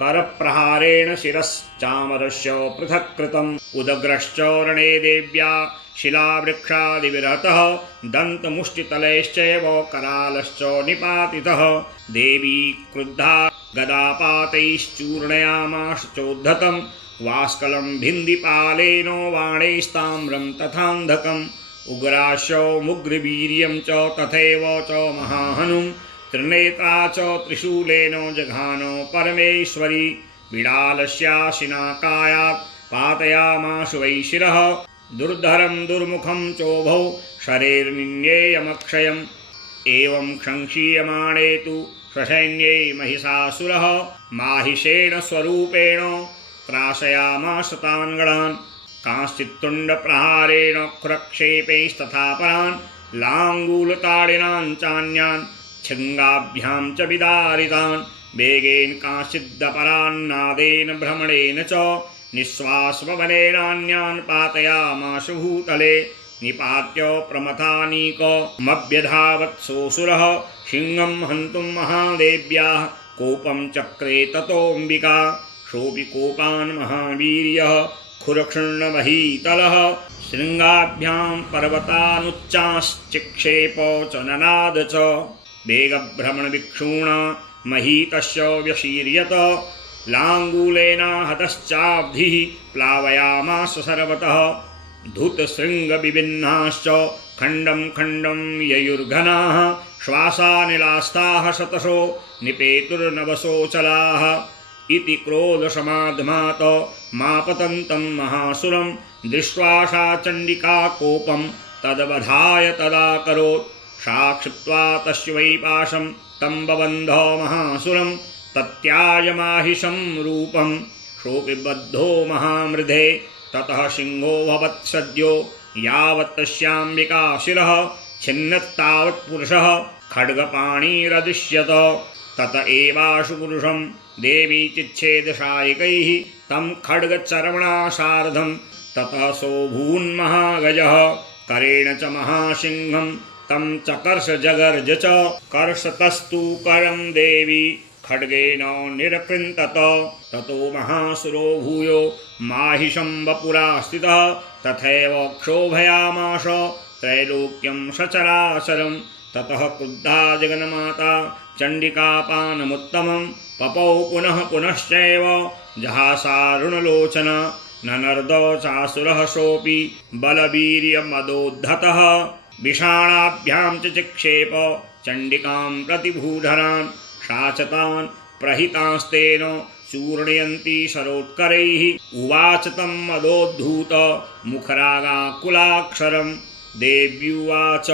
करप्रहारेण शिरश्चामरस्य पृथक् कृतम् उदग्रश्च रणे देव्या शिलावृक्षादिविरहतः दन्तमुष्टितलैश्चैव करालश्च निपातितः देवी क्रुद्धा गदापातैश्चूर्णयामाश चोद्धतं वास्कलं भिन्दिपालेन बाणैस्ताम्रं तथान्धकम् उग्राशो मुग्रवीर्यं च तथैव च महाहनुं त्रिनेत्रा च त्रिशूलेन जघानो परमेश्वरी बिडालस्याशिनाकायात् पातयामाशु वै शिरः दुर्धरं दुर्मुखं चोभौ शरैर्निन्येयमक्षयम् एवं क्षङ्क्षीयमाणे तु ससैन्ये महिषासुरः माहिषेण स्वरूपेण त्रासयामास तान् गणान् कांश्चित्तुण्डप्रहारेण खुरक्षेपैस्तथा परान् लाङ्गूलताडिनान् चान्यान् छिङ्गाभ्यां च विदारितान् वेगेन कांश्चिदपरान्नादेन भ्रमणेन च निःश्वासपवनेनान्यान् पातयामास भूतले निपात्य प्रमथानीकमभ्यधावत्सोऽसुरः सिंहं हन्तुं महादेव्याः कोपं चक्रे ततोऽम्बिका सोऽपि कोपान् महावीर्यः खुरक्षुण्णमहीतलः शृङ्गाभ्यां पर्वतानुच्चाश्चिक्षेप च ननाद च वेगभ्रमणविक्षूणा महीतस्य व्यशीर्यत लाङ्गूलेनाहतश्चाब्धिः प्लावयामास सर्वतः धूतशृङ्गविभिन्नाश्च खण्डं खण्डं ययुर्घनाः श्वासानिलास्ताः शतशो निपेतुर्नवसोचलाः इति क्रोधसमाध्मात मापतन्तं महासुरं दृष्ट्वा सा चण्डिका कोपं तदवधाय तदाकरोत् सा क्षिप्त्वा तस्य वै पाशं तं बबन्ध महासुरं तत्यायमाहिषं रूपं सोऽपि बद्धो महामृधे ततः सिंहो भवत् सद्यो यावत् तस्याम्बिका शिरः छिन्नत्तावत् पुरुषः खड्गपाणिरदृश्यत तत एवाशु पुरुषं देवी चिच्छेदशायिकैः तं खड्गचर्मणा सार्धं ततः सोऽभून्महागजः करेण च महासिंहं तं चकर्ष जगर्ज च कर्षतस्तु करं देवी खड्गेन निरकृन्तत ततो महासुरो भूयो माहिषं वपुरा स्थितः तथैव क्षोभयामास त्रैलोक्यं सचराचरं ततः क्रुद्धा जगन्माता चण्डिकापानमुत्तमं पपौ पुनः पुनश्चैव जहासारुणलोचना ननर्द चासुरः सोऽपि बलवीर्यमदोद्धतः विषाणाभ्यां च चिक्षेप चण्डिकां प्रतिभूधरान् शाचतान् प्रहितास्तेन चूर्णयन्ती शरोत्करैः उवाच तं मदोद्धूत मुखरागाकुलाक्षरं देव्युवाच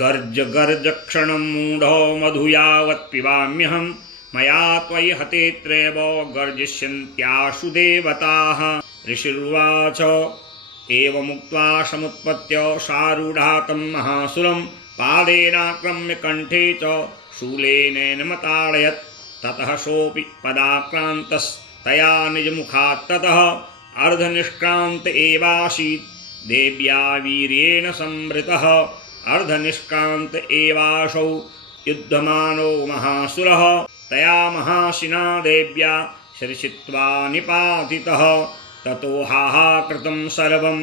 गर्ज गर्ज क्षणं मूढो मधु यावत् पिबाम्यहं मया त्वयि हतेऽत्रैव गर्जिष्यन्त्याशु देवताः ऋषिर्वाच एवमुक्त्वा समुत्पत्य सारूढा तं महासुरं पादेनाक्रम्य कण्ठे च शूलेनैनमताडयत् ततः सोऽपि पदाक्रान्तस्तया निजमुखात् ततः अर्धनिष्क्रान्त एवासीत् देव्या वीर्येण संवृतः अर्धनिष्क्रान्त एवासौ युध्यमानो महासुरः तया महाशिना देव्या शर्षित्वा निपातितः ततो हाहाकृतं सर्वं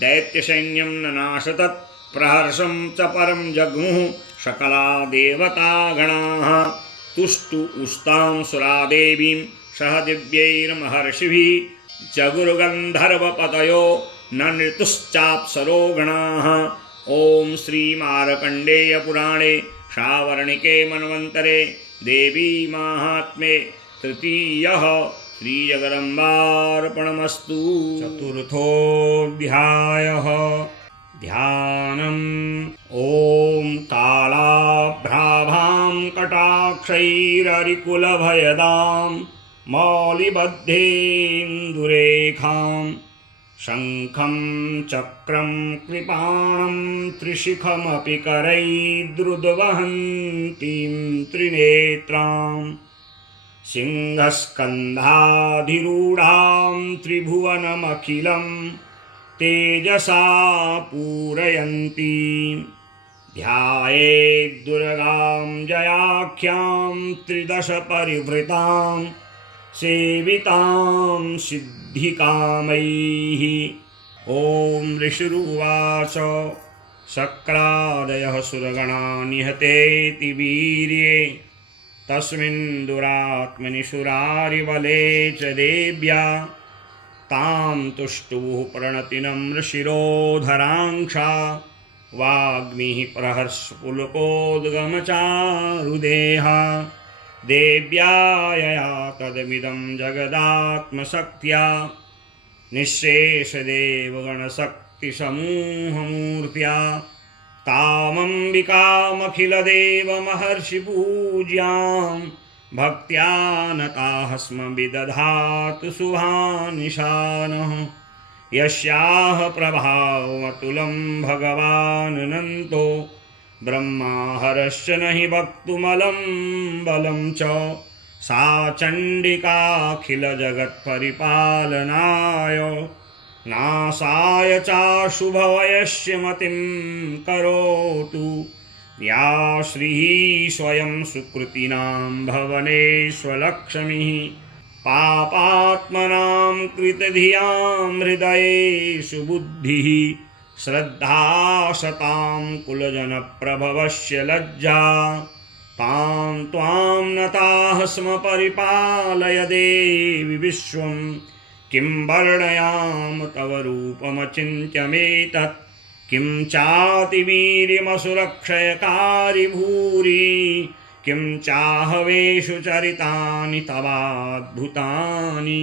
दैत्यसैन्यं ननाशतत् प्रहर्षं च परं जग्मुः सकला देवतागणाः तुष्टु उस्तां सुरादेवीं सह दिव्यैर्महर्षिभिः जगुर्गन्धर्वपतयो न नृतुश्चाप्सरो गणाः। ॐ श्रीमार्कण्डेय पुराणे श्रावर्णिके मन्वन्तरे देवी माहात्म्ये तृतीयः श्रीजगदम्बार्पणमस्तु। चतुर्थोऽध्यायः ध्यानम्। ॐ कालाभ्राभां कटाक्षैररिकुलभयदां मौलिबद्धेन्दुरेखां शङ्खं चक्रं कृपाणं त्रिशिखमपि करैर्द्रुतवहन्तीं त्रिनेत्रां सिंहस्कन्धाधिरूढां त्रिभुवनमखिलं तेजसा पूरयन्तीं ध्यायेद्दुर्गां जयाख्यां त्रिदश परिवृतां सेवितां सिद्धिकामैः। ॐ ऋषिरुवाच शक्रादयः सुरगणा निहतेति वीर्ये तस्मिन् दुरात्मनि सुरारिबले च देव्या तां तुष्टुः प्रणतिनं शिरोधराङ्क्षा वाग्मिः प्रहर्षपुलकोद्गमचारुदेहा देव्या यया तदमिदं जगदात्मशक्त्या निःशेषदेवगणशक्तिसमूहमूर्त्या तामम्बिकामखिलदेवमहर्षिपूज्यां भक्त्या नताः स्म विदधातु शुभानिशानः यस्याः प्रभावमतुलं भगवानन्तो ब्रह्माहरश्च न हि वक्तुमलं बलं च सा चण्डिकाखिलजगत्परिपालनाय नाशाय चाशुभवयस्य मतिं करोतु या श्रीः स्वयं सुकृतिनां भवनेष्वलक्ष्मीः पापात्मनां कृतधियां हृदयेषु बुद्धिः श्रद्धा सतां कुलजनप्रभवस्य लज्जा तां त्वां नताः स्म परिपालय देवि विश्वं किं वर्णयाम तव रूपमचिन्त्यमेतत् किं चातिवीर्यमसुरक्षयकारि भूरि किं चाहवेषु चरितानि तवाद्भुतानि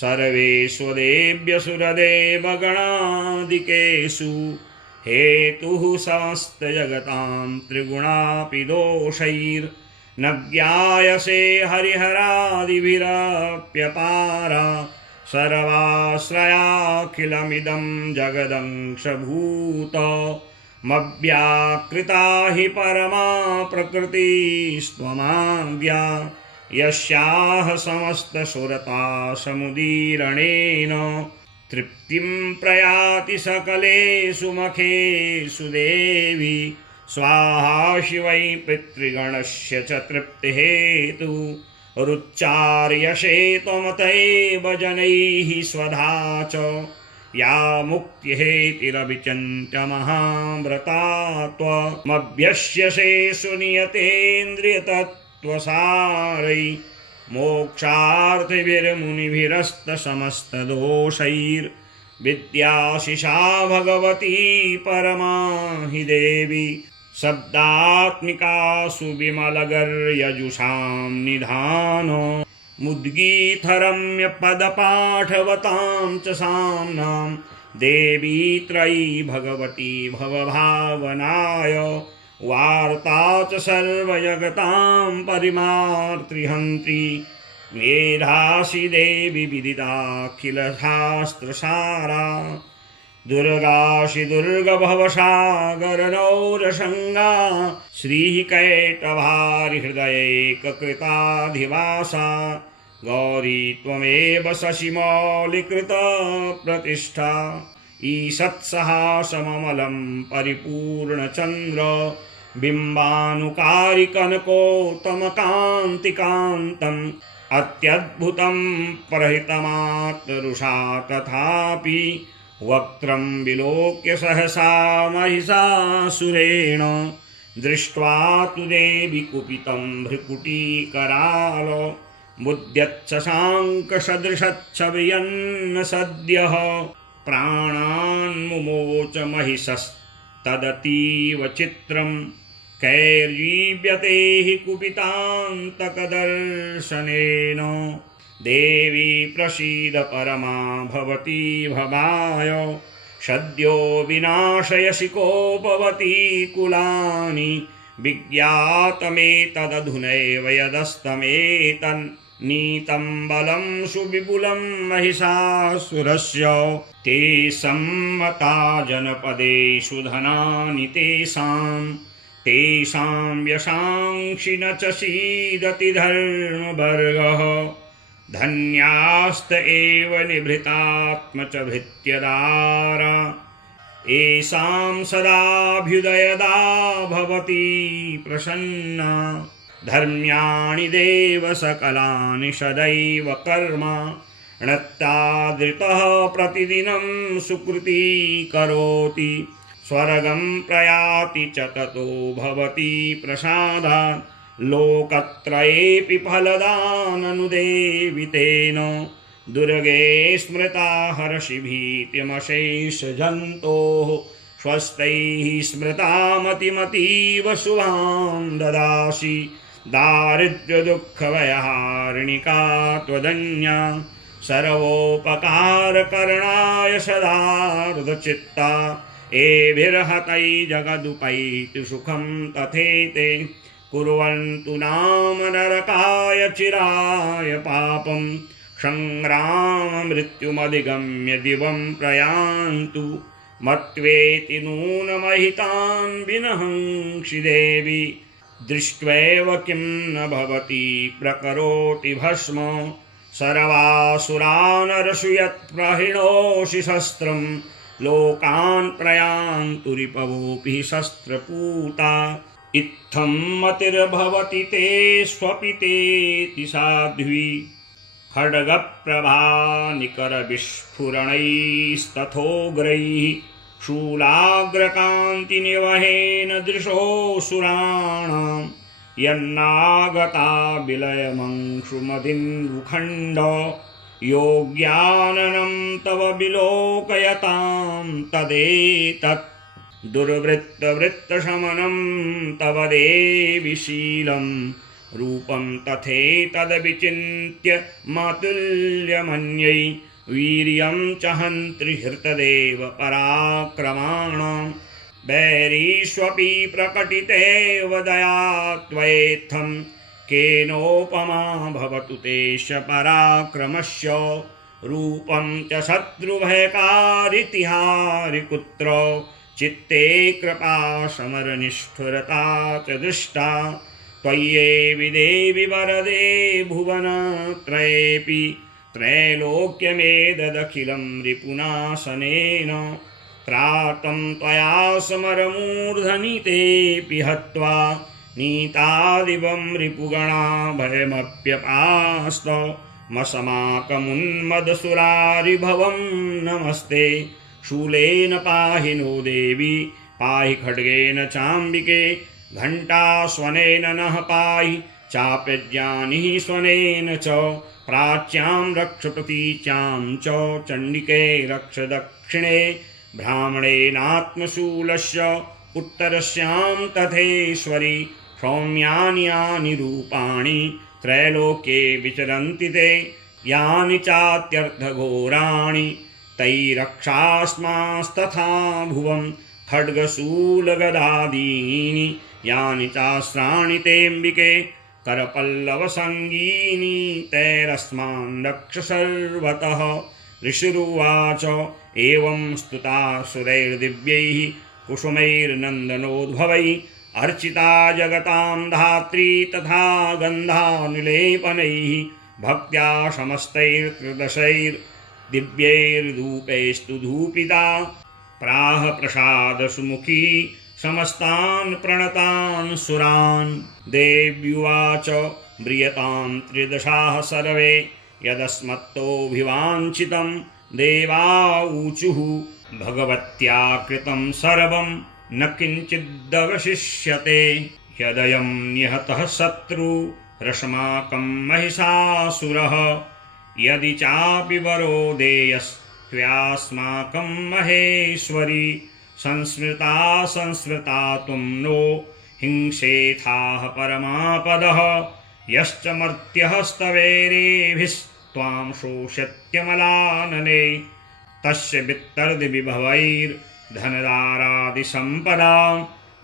सर्वेष्वदेव्यसुरदेवगणादिकेषु हेतुः समस्तजगतां त्रिगुणापि दोषैर्न ज्ञायसे हरिहरादिभिरप्यपारा सर्वाश्रयाखिलमिदं जगदंशभूत मव्याकृता हि परमा प्रकृतिस्त्वमाद्या यस्याः समस्तसुरता समुदीरणेन तृप्तिं प्रयाति सकलेषु मखेषु देवी स्वाहा शिवै पितृगणस्य च तृप्तिहेतु रुच्चार्यसे त्वमतैव जनैः स्वधा च या मुक्तिहेतिरविचिन्त्यमहाव्रता त्वमभ्यस्यसे सुनियतेन्द्रियतत्त्वसारै मोक्षार्थिभिर्मुनिभिरस्तसमस्तदोषैर्विद्याशिषा भगवती परमा हि देवी शब्दात्मिकासु विमलगर्यजुषां निधानो मुद्गीतरम्य पदपाठवतां च साम्नां देवी त्रयी भगवती भवभावनाय वार्ता च सर्वजगतां परिमार्त्रिहन्त्री मेधासि देवी विदिताखिलशास्त्रसारा दुर्गाशि दुर्गभवसागरनौरसंगा श्रीकैटभारिहृदयैककृताधिवासा गौरी त्वमेव शशिमौलिकृतप्रतिष्ठा ईषत्सहासममलं परिपूर्णचन्द्र बिम्बानुकारिकनकोत्तमकान्तिकान्तम् अत्यद्भुतं प्रहितमातरुषा तथापि वक्त्रं विलोक्य सहसा महिषासुरेण दृष्ट्वा तु देवि कुपितं भ्रुकुटीकराल मुद्यच्छशाङ्कसदृशच्छवियन्न सद्यः प्राणान्मुमोच महिषस्तदतीव चित्रं कैर्जीव्यते हि कुपितान्तकदर्शनेन देवी प्रसीद परमा भवती भवाय सद्यो विनाशयसि कोपवती कुलानि विज्ञातमेतदधुनैव यदस्तमेतन्नीतं बलं सुविपुलं महिषासुरस्य ते सम्मता जनपदेषु धनानि तेषां यशांसि न च सीदति धर्मवर्गः धन्यास्त एव निभृतात्म च भृत्यदारा येषां सदाभ्युदयदा भवती प्रसन्ना धर्म्याणि देव सकलानि सदैव कर्म णत्तादृतः प्रतिदिनं सुकृती करोति स्वर्गं प्रयाति च ततो भवती प्रसादात् लोकत्रयेऽपि फलदाननुदेवितेन दुर्गे स्मृता हर्षि भीतिमशेषजन्तोः स्वस्तैः स्मृता मतिमतीव शुभां ददासि दारिद्र्यदुःखभयहारिणिका त्वदन्या सर्वोपकारकरणाय सदार्धचित्ता एभिर्हतै जगदुपैति सुखं तथेते कुर्वन्तु नाम नरकाय चिराय पापं संग्राममृत्युमधिगम्य दिवं प्रयान्तु मत्वेति नूनमहितान् विनहंसि देवी दृष्ट्वैव किं न भवती प्रकरोति भस्म सर्वासुरानरसु यत्प्रहिणोषि शस्त्रं लोकान् प्रयान्तु रिपवोऽपि शस्त्रपूता इत्थं मतिर्भवति ते स्वपितेति साध्वी खड्गप्रभानिकरविस्फुरणैस्तथोग्रैः शूलाग्रकान्तिनिवहेन दृशोऽसुराणां यन्नागता विलयमंशुमदिन्वुखण्ड योग्याननं तव विलोकयतां तदेतत् दुर्वृत्तवृत्तशमनं तव देवि शीलं रूपं तथेतद्विचिन्त्य मातुल्यमन्यै वीर्यं च हन्त्रिहृतदेव पराक्रमाण वैरीष्वपि प्रकटितेव दया त्वयेत्थं केनोपमा भवतु तेष पराक्रमस्य रूपं च शत्रुभयकारितिहारि कुत्र चित्ते कृपा समरनिष्ठुरता च दृष्टा त्वय्येवि देवि वरदे भुवनत्रयेऽपि त्रैलोक्यमेतदखिलं रिपुनाशनेन त्रातं त्वया समरमूर्धनितेऽपि हत्वा नीतादिवं रिपुगणा भयमप्यपास्तमसमाकमुन्मदसुरारिभवं नमस्ते शूलेन पाहि नो देवी पाहि खड्गेन चाम्बिके घण्टास्वनेन नः पाहि चाप्यज्ञानिः स्वनेन च प्राच्यां रक्ष प्रतीच्यां च चण्डिके रक्ष दक्षिणे ब्राह्मणेनात्मशूलस्य उत्तरस्यां तथेश्वरि सौम्यानि यानि रूपाणि त्रैलोक्ये विचरन्ति ते यानि चात्यर्थघोराणि तैरक्षास्मास्तथा भुवं खड्गशूलगदादीनि यानि चास्त्राणि तेऽम्बिके करपल्लवसङ्गीनि तैरस्मान् रक्ष सर्वतः ऋषिरुवाच एवं स्तुता सुरैर्दिव्यैः कुसुमैर्नन्दनोद्भवैः अर्चिता जगतां धात्री तथा गन्धानुलेपनैः भक्त्या समस्तैर्त्रदशैर्दिव्यैर्धूपैस्तु धूपिता प्राह प्रसादसुमुखी समस्तान् प्रणतान् सुरान् देव्युवाच म्रियतां त्रिदशाः सर्वे यदस्मत्तोऽभिवाञ्छितं देवाऊचुः भगवत्या कृतं सर्वं न किञ्चिदवशिष्यते यदयं निहतः शत्रुरस्माकं महिषासुरः यदि चापि वरो देयस्त्वयास्माकं महेश्वरी संस्मृता त्वं नो हिंसेथाः परमापदः यश्च मर्त्यः स्तवेरेभिस्त्वां शोषत्यमलानने तस्य वित्तर्दिविभवैर्धनदारादिसम्पदां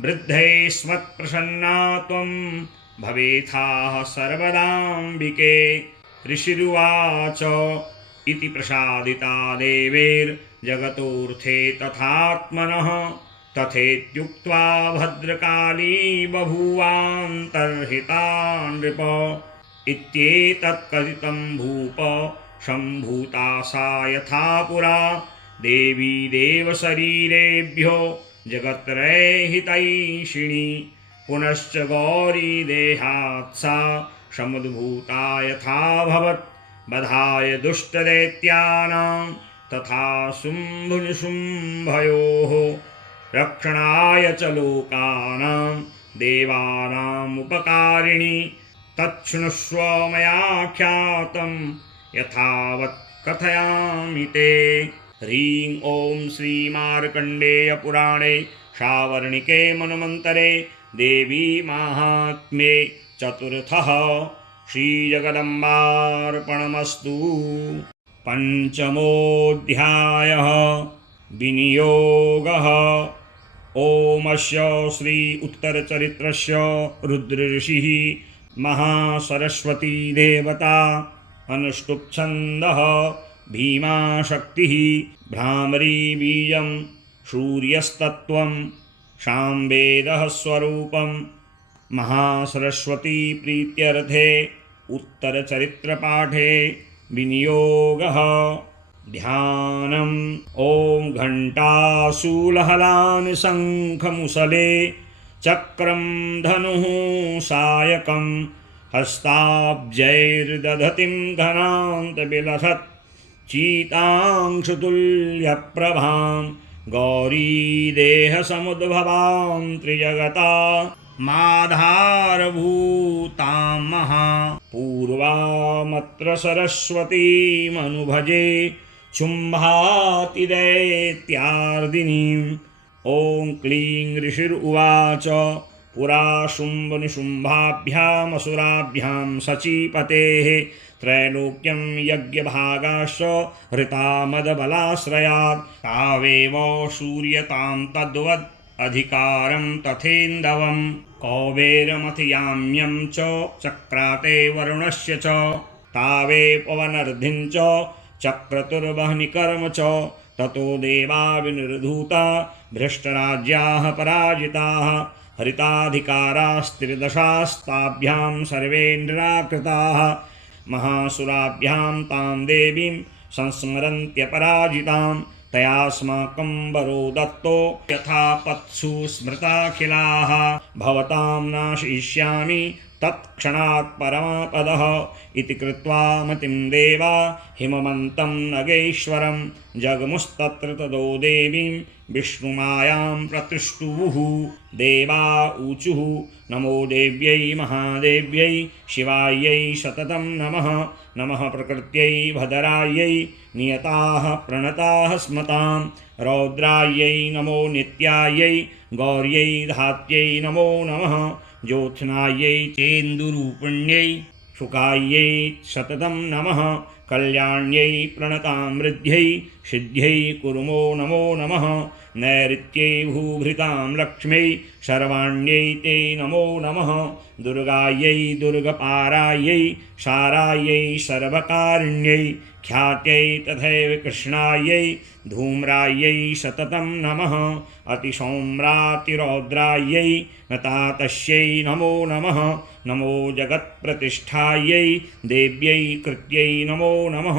वृद्धैस्मत्प्रसन्ना त्वं भवेथाः सर्वदाम्बिके ऋषिरुवाच इति प्रसादिता देवैर्जगतोऽर्थे तथात्मनः तथेत्युक्त्वा भद्रकाली बभूवान्तर्हिता नृप इत्येतत्कथितं भूप सम्भूता सा यथा पुरा देवी देवशरीरेभ्यो जगत्त्रयहितैषिणी पुनश्च गौरी देहात् सा समुद्भूता यथाभवत् बधाय दुष्टदैत्यानां तथा शुम्भनिशुम्भयोः रक्षणाय च लोकानां देवानामुपकारिणी तच्छृणुष्व मया ख्यातं यथावत् कथयामि ते। ह्रीं ॐ श्रीमार्कण्डेयपुराणे सावर्णिके मन्वन्तरे देवी माहात्म्ये चतुर्थः श्रीजगदम्बार्पणमस्तु। पंचमोऽध्यायः विनियोगः। ओमस्य श्री उत्तरचरित्रस्य रुद्रऋषिः महासरस्वती देवता अनुष्टुप्छन्दः भीमाशक्तिः भ्रामरी बीजं सूर्यस्तत्त्वं सामवेदः स्वरूपं महासरस्वती प्रीत्यर्थे उत्तरचरित्रपाठे विनियोगः। ध्यानम् ॐ घण्टाशूलहलान् शङ्खमुसले चक्रं धनुः सायकं हस्ताब्जैर्दधतिं घनान्तबिलसत् चीतांशुतुल्यप्रभां गौरीदेहसमुद्भवां त्रिजगता माधारभूतां महापूर्वामत्र सरस्वतीमनुभजे शुम्भातिदैत्यार्दिनीम्। ॐ क्लीं ऋषिरुवाच पुरा शुम्भनिशुम्भाभ्यामसुराभ्यां सचीपतेः त्रैलोक्यं यज्ञभागाश्च हृतामदबलाश्रयात् तावेव सूर्यतां तद्वद् अधिकारं तथेन्दवं कौबेरमथियाम्यं च चक्राते वरुणस्य च तावे पवनर्धिं च चक्रतुर्वह्निकर्म च ततो देवा विनिर्धूता भ्रष्टराज्याः पराजिताः हरिताधिकारास्त्रिदशास्ताभ्यां सर्वे निराकृताः महासुराभ्यां तां देवीं संस्मरन्त्यपराजितां तयास्माकं वरो दत्तो यथा पत्सु स्मृताखिलाः भवतां नाशयिष्यामि तत्क्षणात् परमापदः इति कृत्वा मतिं देवा हिमवन्तं नगेश्वरं जगमुस्तत्र तदो देवीं विष्णुमायां प्रतिष्ठुवुः देवा ऊचुः नमो देव्यै महादेव्यै शिवायै सततं नमः नमः प्रकृत्यै भद्रायै नियताः प्रणताः स्मतां रौद्रायै नमो नित्यायै गौर्यै धात्यै नमो नमः ज्योत्स्नायै चेन्दुरूपिण्यै शुकायै सततं नमः कल्याण्यै प्रणतामृद्ध्यै सिद्ध्यै कुर्मो नमो नमः नैऋत्यै भूभृतां लक्ष्म्यै शर्वाण्यै ते नमो नमः दुर्गायै दुर्गपारायै सारायै सर्वकारिण्यै ख्यात्यै तथैव कृष्णायै धूम्रायै सततं नमः अतिसौम्रातिरौद्रायै नतातस्यै नमो नमः नमो जगत्प्रतिष्ठायै देव्यै कृत्यै नमो नमः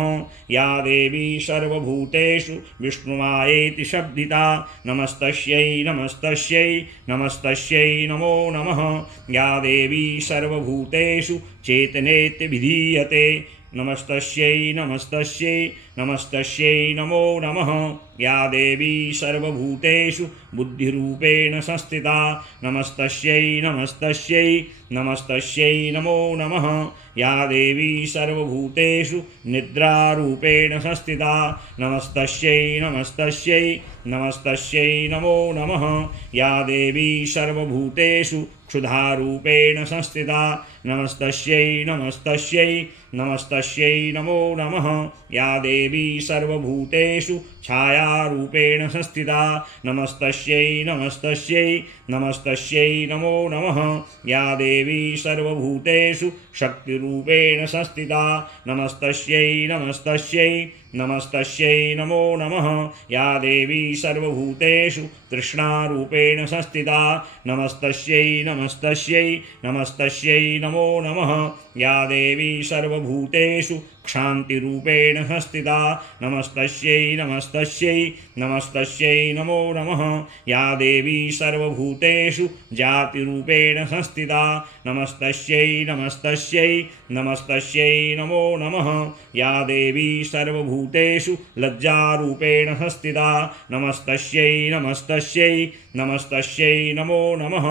या देवी सर्वभूतेषु विष्णुमायेति शब्दिता नमस्तस्यै नमस्तस्यै नमस्तस्यै नमो नमः या देवी सर्वभूतेषु चेतनेति विधीयते नमस्तस्यै नमस्तस्यै नमस्तस्यै नमो नमः या देवी सर्वभूतेषु बुद्धिरूपेण संस्थिता नमस्तस्यै नमस्तस्यै नमस्तस्यै नमो नमः या देवी सर्वभूतेषु निद्रारूपेण संस्थिता नमस्तस्यै नमस्तस्यै नमस्तस्यै नमो नमः या देवी सर्वभूतेषु क्षुधारूपेण संस्थिता नमस्तस्यै नमस्तस्यै नमस्तस्यै नमो नमः या देवी सर्वभूतेषु छायारूपेण संस्थिता नमस्तस्यै नमस्तस्यै नमस्तस्यै नमो नमः या देवी सर्वभूतेषु शक्तिरूपेण संस्थिता नमस्तस्यै नमस्तस्यै नमस्तस्यै नमो नमः या देवी सर्वभूतेषु तृष्णारूपेण संस्थिता नमस्तस्यै नमस्तस्यै नमस्तस्यै नमो नमः या देवी सर्वभूतेषु क्षान्तिरूपेण संस्थिता नमस्तस्यै नमस्तस्यै नमस्तस्यै नमो नमः या देवी सर्वभूतेषु जातिरूपेण संस्थिता नमस्तस्यै नमस्तस्यै नमस्तस्यै नमो नमः या देवी सर्वभूतेषु लज्जारूपेण संस्थिता नमस्तस्यै नमस्तस्यै नमस्तस्यै नमो नमः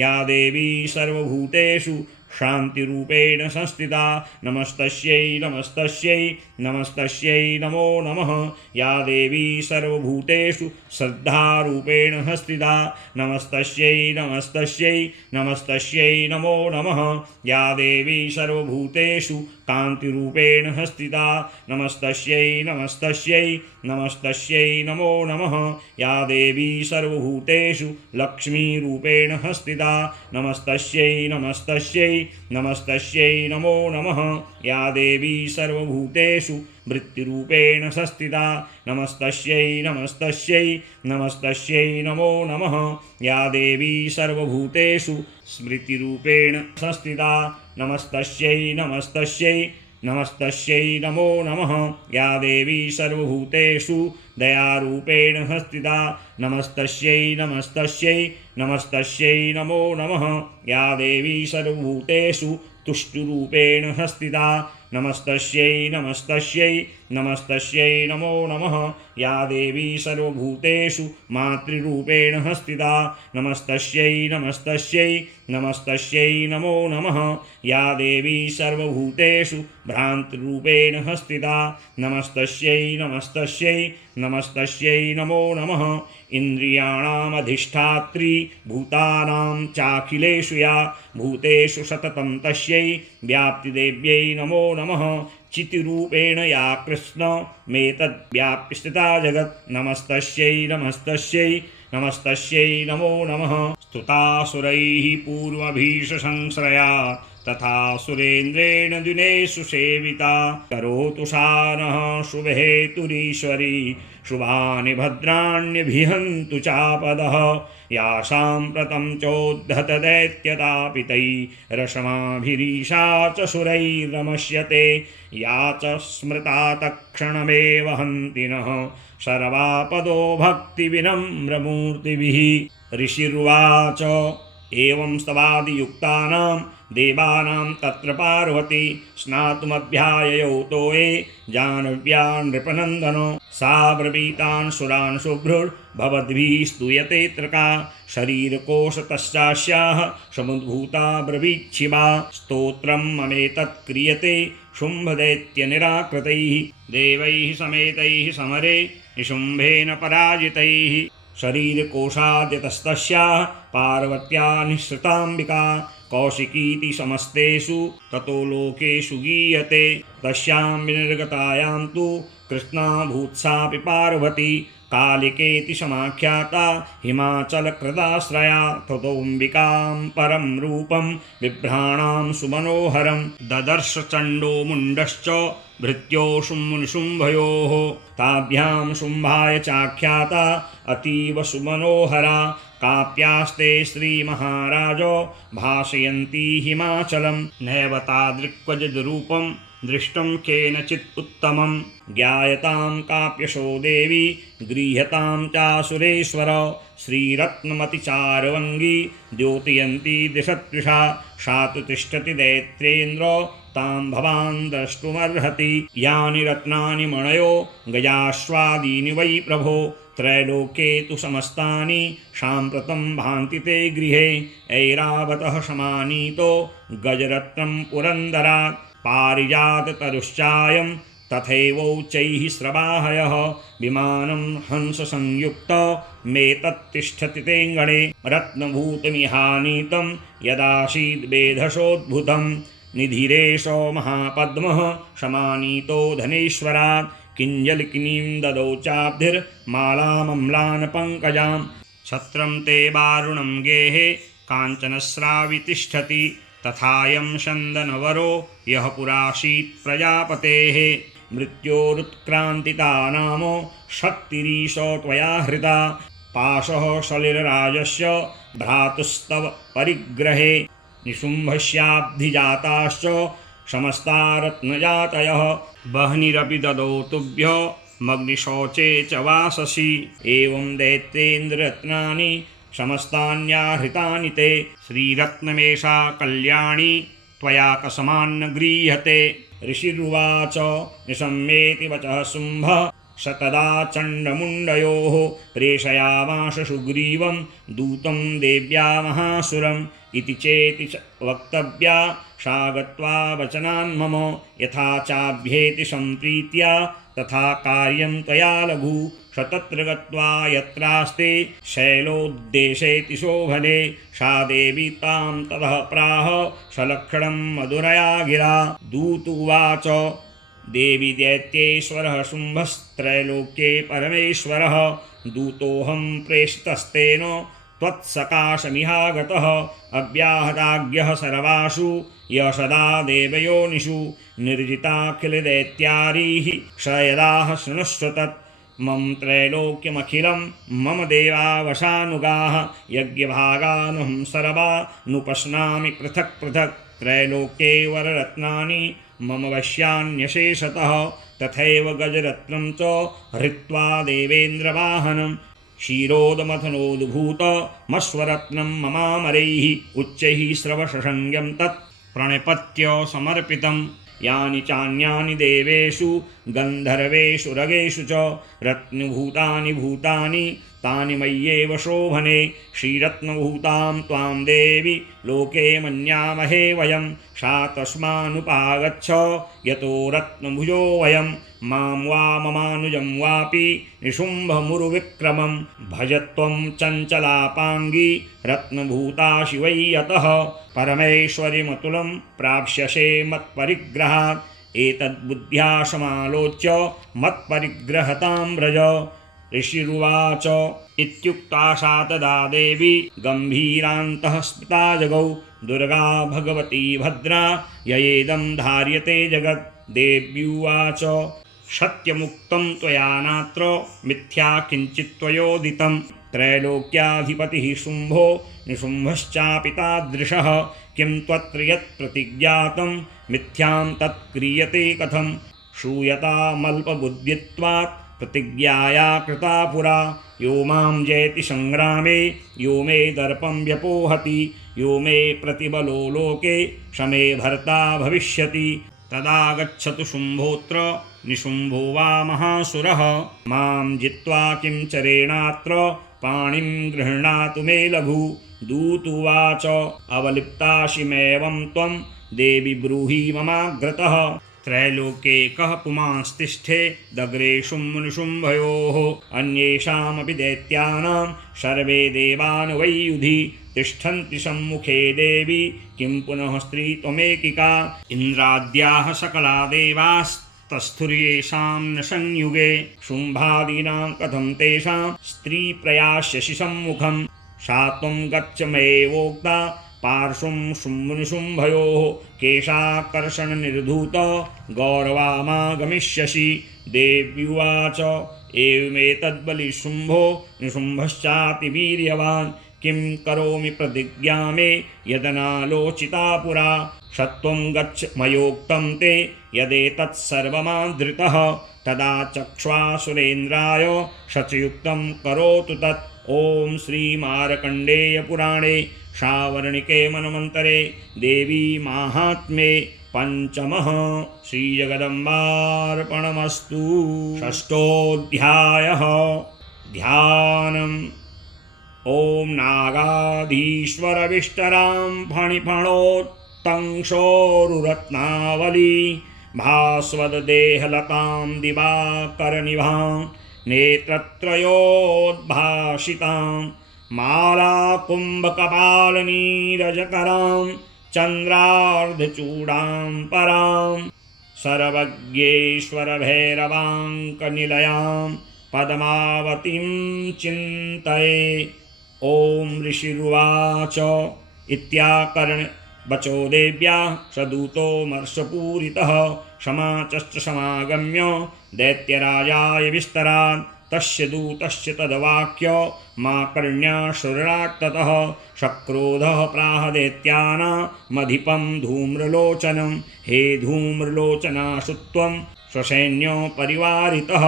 या देवी सर्वभूतेषु शान्तिरूपेण संस्थिता नमस्तस्यै नमस्तस्यै नमस्तस्यै नमो नमः या देवी सर्वभूतेषु श्रद्धारूपेण संस्थिता नमस्तस्यै नमस्तस्यै नमस्तस्यै नमो नमः या देवी सर्वभूतेषु कान्तिरूपेण संस्थिता नमस्तस्यै नमस्तस्यै नमस्तस्यै नमो नमः या देवी सर्वभूतेषु लक्ष्मीरूपेण संस्थिता नमस्तस्यै नमस्तस्यै नमस्तस्यै नमो नमः या देवी सर्वभूतेषु वृत्तिरूपेण संस्थिता नमस्तस्यै नमस्तस्यै नमस्तस्यै नमो नमः या देवी सर्वभूतेषु स्मृतिरूपेण संस्थिता नमस्तस्यै नमस्तस्यै नमस्तस्यै नमो नमः या देवी सर्वभूतेषु दयारूपेण संस्थिता नमस्तस्यै नमस्तस्यै नमस्तस्यै नमो नमः या देवी सर्वभूतेषु तुष्टिरूपेण संस्थिता नमस्तस्यै नमस्तस्यै नमस्तस्यै नमो नमः या देवी सर्वभूतेषु मातृरूपेण संस्थिता नमस्तस्यै नमस्तस्यै नमस्तस्यै नमो नमः या देवी सर्वभूतेषु भ्रान्तरूपेण संस्थिता नमस्तस्यै नमस्तस्यै नमस्तस्यै नमो नमः इन्द्रियाणामधिष्ठात्री भूतानां चाखिलेषु या भूतेषु सततं तस्यै व्याप्तिदेव्यै नमो नमः चितिरूपेण या कृष्णमेतद्व्याप्य स्थिता जगत् नमस्तस्यै नमस्तस्यै नमस्तस्यै नमो नमः स्तुतासुरैः पूर्वभीषसंश्रया तथा सुरेन्द्रेण दिनेषु सेविता करोतु सा नः शुभहेतुरीश्वरी शुभानि भद्राण्यभिहन्तु चापदः यासाम्प्रतं चोद्धत दैत्यतापितैरशमाभिरीशा च शूरैरमश्यते या च स्मृता तत्क्षणमेव हन्ति नः सर्वापदो भक्तिविनम्रमूर्तिभिः। ऋषिरुवाच एवं स्तवादियुक्तानां देवानां तत्र पार्वती स्नातुमभ्याययौ तो ये जानव्या नृपनन्दनो सा ब्रवीतान् सुरान् शुभ्रुर्भवद्भिः स्तूयते त्रका शरीरकोशतश्चास्याः समुद्भूता ब्रवीच्छिवा स्तोत्रं ममेतत् क्रियते शुम्भदैत्यनिराकृतैः देवैः समेतैः समरे निशुम्भेन पराजितैः शरीरकोशाद्यतस्तस्याः पार्वत्या निःसृताम्बिका कौशिकीति समस्तेषु ततो लोकेषु गीयते तस्यां विनिर्गतायां तु कृष्णा भूत्सापि पार्वती कालिकेति समाख्याता हिमाचलकृदाश्रया ततोऽम्बिकां परं रूपं बिभ्राणां सुमनोहरं ददर्श चण्डो मुण्डश्च भृत्यो शुम्भयोः ताभ्यां शुम्भाय चाख्याता अतीव सुमनोहरा काप्यास्ते श्रीमहाराजो भाषयन्ती हिमाचलं नैव तादृक्वजद्रूपं दृष्टं केनचित् उत्तमं ज्ञायतां काप्यशो देवी गृह्यतां चासुरेश्वर श्रीरत्नमतिचारवङ्गी द्योतयन्ती दिशत्विषा सा तु तिष्ठति दैत्रेन्द्र तां भवान् द्रष्टुमर्हति यानि रत्नानि मणयो गजाश्वादीनि वै प्रभो त्रैलोके तु समस्तानि साम्प्रतं भान्ति ते गृहे ऐरावतः समानीतो गजरत्नं पुरन्दरात् पारिजाततरुश्चायं तथैवोच्चैः स्रवाहयः विमानं हंससंयुक्त मेतत्तिष्ठति तेऽङ्गणे रत्नभूतमिहानीतं यदासीद्वेधसोद्भुतं निधिरेशो महापद्मः समानीतो धनेश्वरात् किञ्जलिकिनीं ददौ चाब्धिर्मालामम्लानपङ्कजां छत्रं ते वारुणं गेहे काञ्चनस्रावि तिष्ठति तथायं चन्दनवरो यः पुरासीत् प्रजापतेः मृत्योरुत्क्रान्तिता नाम शक्तिरीशो त्वया हृता पाशः सलिलराजस्य भ्रातुस्तव परिग्रहे निशुम्भस्याब्धिजाताश्च समस्ता रत्नजातयः बह्निरपि ददौ तुभ्यो मग्निशौचे च वाससि एवं दैत्येन्द्ररत्नानि समस्तान्याहृतानि ते श्रीरत्नमेषा कल्याणी त्वया कसमान्न गृह्यते। ऋषिरुवाच निशम्येति वचः शुम्भः स तदा चण्डमुण्डयोः प्रेषयामाश सुग्रीवं दूतं देव्या महासुरम् इति चेति च वक्तव्या सा गत्वा वचनान्मम यथा चाभ्येति सम्प्रीत्या तथा कार्यं त्वया लघु स तत्र गत्वा यत्रास्ते शैलोद्देशेति शोभने सा देवी तां ततः प्राह सलक्षणं मधुरया गिरा दूतुवाच देवी दैत्येश्वरः शुम्भस्त्रैलोक्ये परमेश्वरः दूतोऽहं प्रेषितस्तेन त्वत्सकाशमिहागतः अव्याहताज्ञः सर्वासु यः सदा देवयोनिषु निर्जिताखिलदैत्यारीः स यदाह शृणुष्व तत् मम त्रैलोक्यमखिलं मम देवावशानुगाः यज्ञभागानहं सर्वा नुपश्नामि पृथक् पृथक् त्रैलोक्ये वररत्नानि मम वश्यान्यशेषतः तथैव गजरत्नं च हृत्वा देवेन्द्रवाहनं क्षीरोदमथनोद्भूतमश्वरत्नं ममामरैः उच्चैः स्रवशसंज्ञं तत् प्रणिपत्य समर्पितम् यानि चान्यानि देवेषु गन्धर्वेषु रगेषु च रत्नभूतानि भूतानि तानि मय्येव शोभने श्रीरत्नभूतां त्वां देवी लोके मन्यामहे वयं सा तस्मानुपागच्छ यतो रत्नभुजो वयं मां वा ममानुजं वापि निशुम्भमुरुविक्रमं भज त्वं चञ्चलापाङ्गी रत्नभूता शिवै यतः परमेश्वरिमतुलं प्राप्स्यसे मत्परिग्रहात् एतद्बुद्ध्या समालोच्य मत्परिग्रहतां व्रज। ऋषिरुवाच इत्युक्ता सा तदा देवी गम्भीरान्तः स्मिता जगौ दुर्गा भगवती भद्रा ययेदं धार्यते जगत्। देव्युवाच सत्यमुक्तं त्वया नात्र मिथ्या किञ्चित् त्वयोदितं त्रैलोक्याधिपतिः शुम्भो निशुम्भश्चापि तादृशः किं त्वत्र यत्प्रतिज्ञातं मिथ्यां तत् क्रियते कथं श्रूयतामल्पबुद्धित्वात् प्रतिज्ञाया कृता पुरा यो मां जयति संग्रामे यो मे दर्पं व्यपोहति यो मे प्रतिबलो लोके शमे भर्ता भविष्यति तदा गच्छतु शुम्भोऽत्र निशुम्भो वा महासुरः मां जित्वा किं चरेणात्र पाणिं गृह्णातु मे लघु दूतुवाच अवलिप्ताशिमेवं त्वं देवि ब्रूहि ममाग्रतः त्रैलोके कः पुमांस्तिष्ठे दग्रे शुम्भनिशुम्भयोः अन्येषामपि दैत्यानां सर्वे देवान् वै युधि तिष्ठन्ति सम्मुखे देवी किं पुनः स्त्री त्वमेकिका इन्द्राद्याः सकला देवास्तस्थुर्येषां न संयुगे शुम्भादीनां कथं तेषां स्त्री प्रयास्यसि सम्मुखं सा त्वं गच्छ मयेवोक्ता पार्श्वं शुम्भनिशुम्भयोः केशाकर्षणनिर्धूत गौरवामागमिष्यसि देव्युवाच एवमेतद्बलिशुम्भो निशुम्भश्चापि वीर्यवान् किं करोमि प्रतिज्ञा मे यदनालोचिता पुरा सत्वं गच्छ मयोक्तं ते यदेतत्सर्वमादृतः तदा चक्ष्वासुरेन्द्राय शचयुक्तं करोतु तत् ॐ श्रीमार्कण्डेयपुराणे शावर्णिके मनमन्तरे देवी माहात्म्ये पंचमः श्रीजगदम्बार्पणमस्तु। षष्ठोऽध्यायः ध्यानम्। ॐ नागाधीश्वरविष्टरां फणिफणोत्तंशोरुरत्नावली भास्वददेहलतां दिवाकरनिभां नेत्रत्रयोद्भासितां मालाकुम्भकपालनीरजकरां चन्द्रार्धचूडां परां सर्वज्ञेश्वरभैरवाङ्कनिलयां पद्मावतीं चिन्तये। ॐ ऋषिरुवाच इत्याकर्ण्य वचो देव्या सदूतो मर्षपूरितः समाचश्च समागम्य दैत्यराजाय विस्तरान् तस्य दूतस्य तद्वाक्य माकर्ण्याशुराट्ततः सक्रोधः प्राह दैत्यानामधिपं धूम्रलोचनं हे धूम्रलोचनाशु त्वं स्वसैन्यपरिवारितः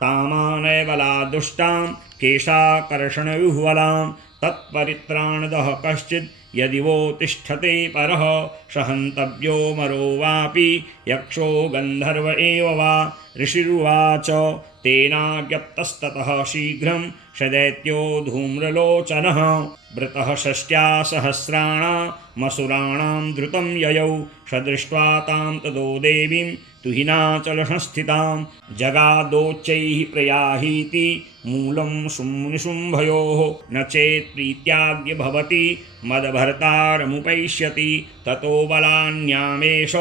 तामानैबलादुष्टां केशाकर्षणविह्वलां तत्परित्राणदः कश्चित् यदि वो तिष्ठते परः सहन्तव्यो मरो वापि यक्षो गन्धर्व एव वा। ऋषिरुवाच तेनाज्ञप्तस्ततः शीघ्रं स दैत्यो धूम्रलोचनः वृतः षष्ट्या सहस्राणामसुराणां धृतं ययौ स दृष्ट्वा तां तदो देवीं तुहिनाचलसंस्थितां जगादोच्चैः प्रयाहीति मूलं शुम्भनिशुम्भयोः न चेत् प्रीत्याद्य भवति मदभर्तारमुपैष्यति ततो बलान्यामेष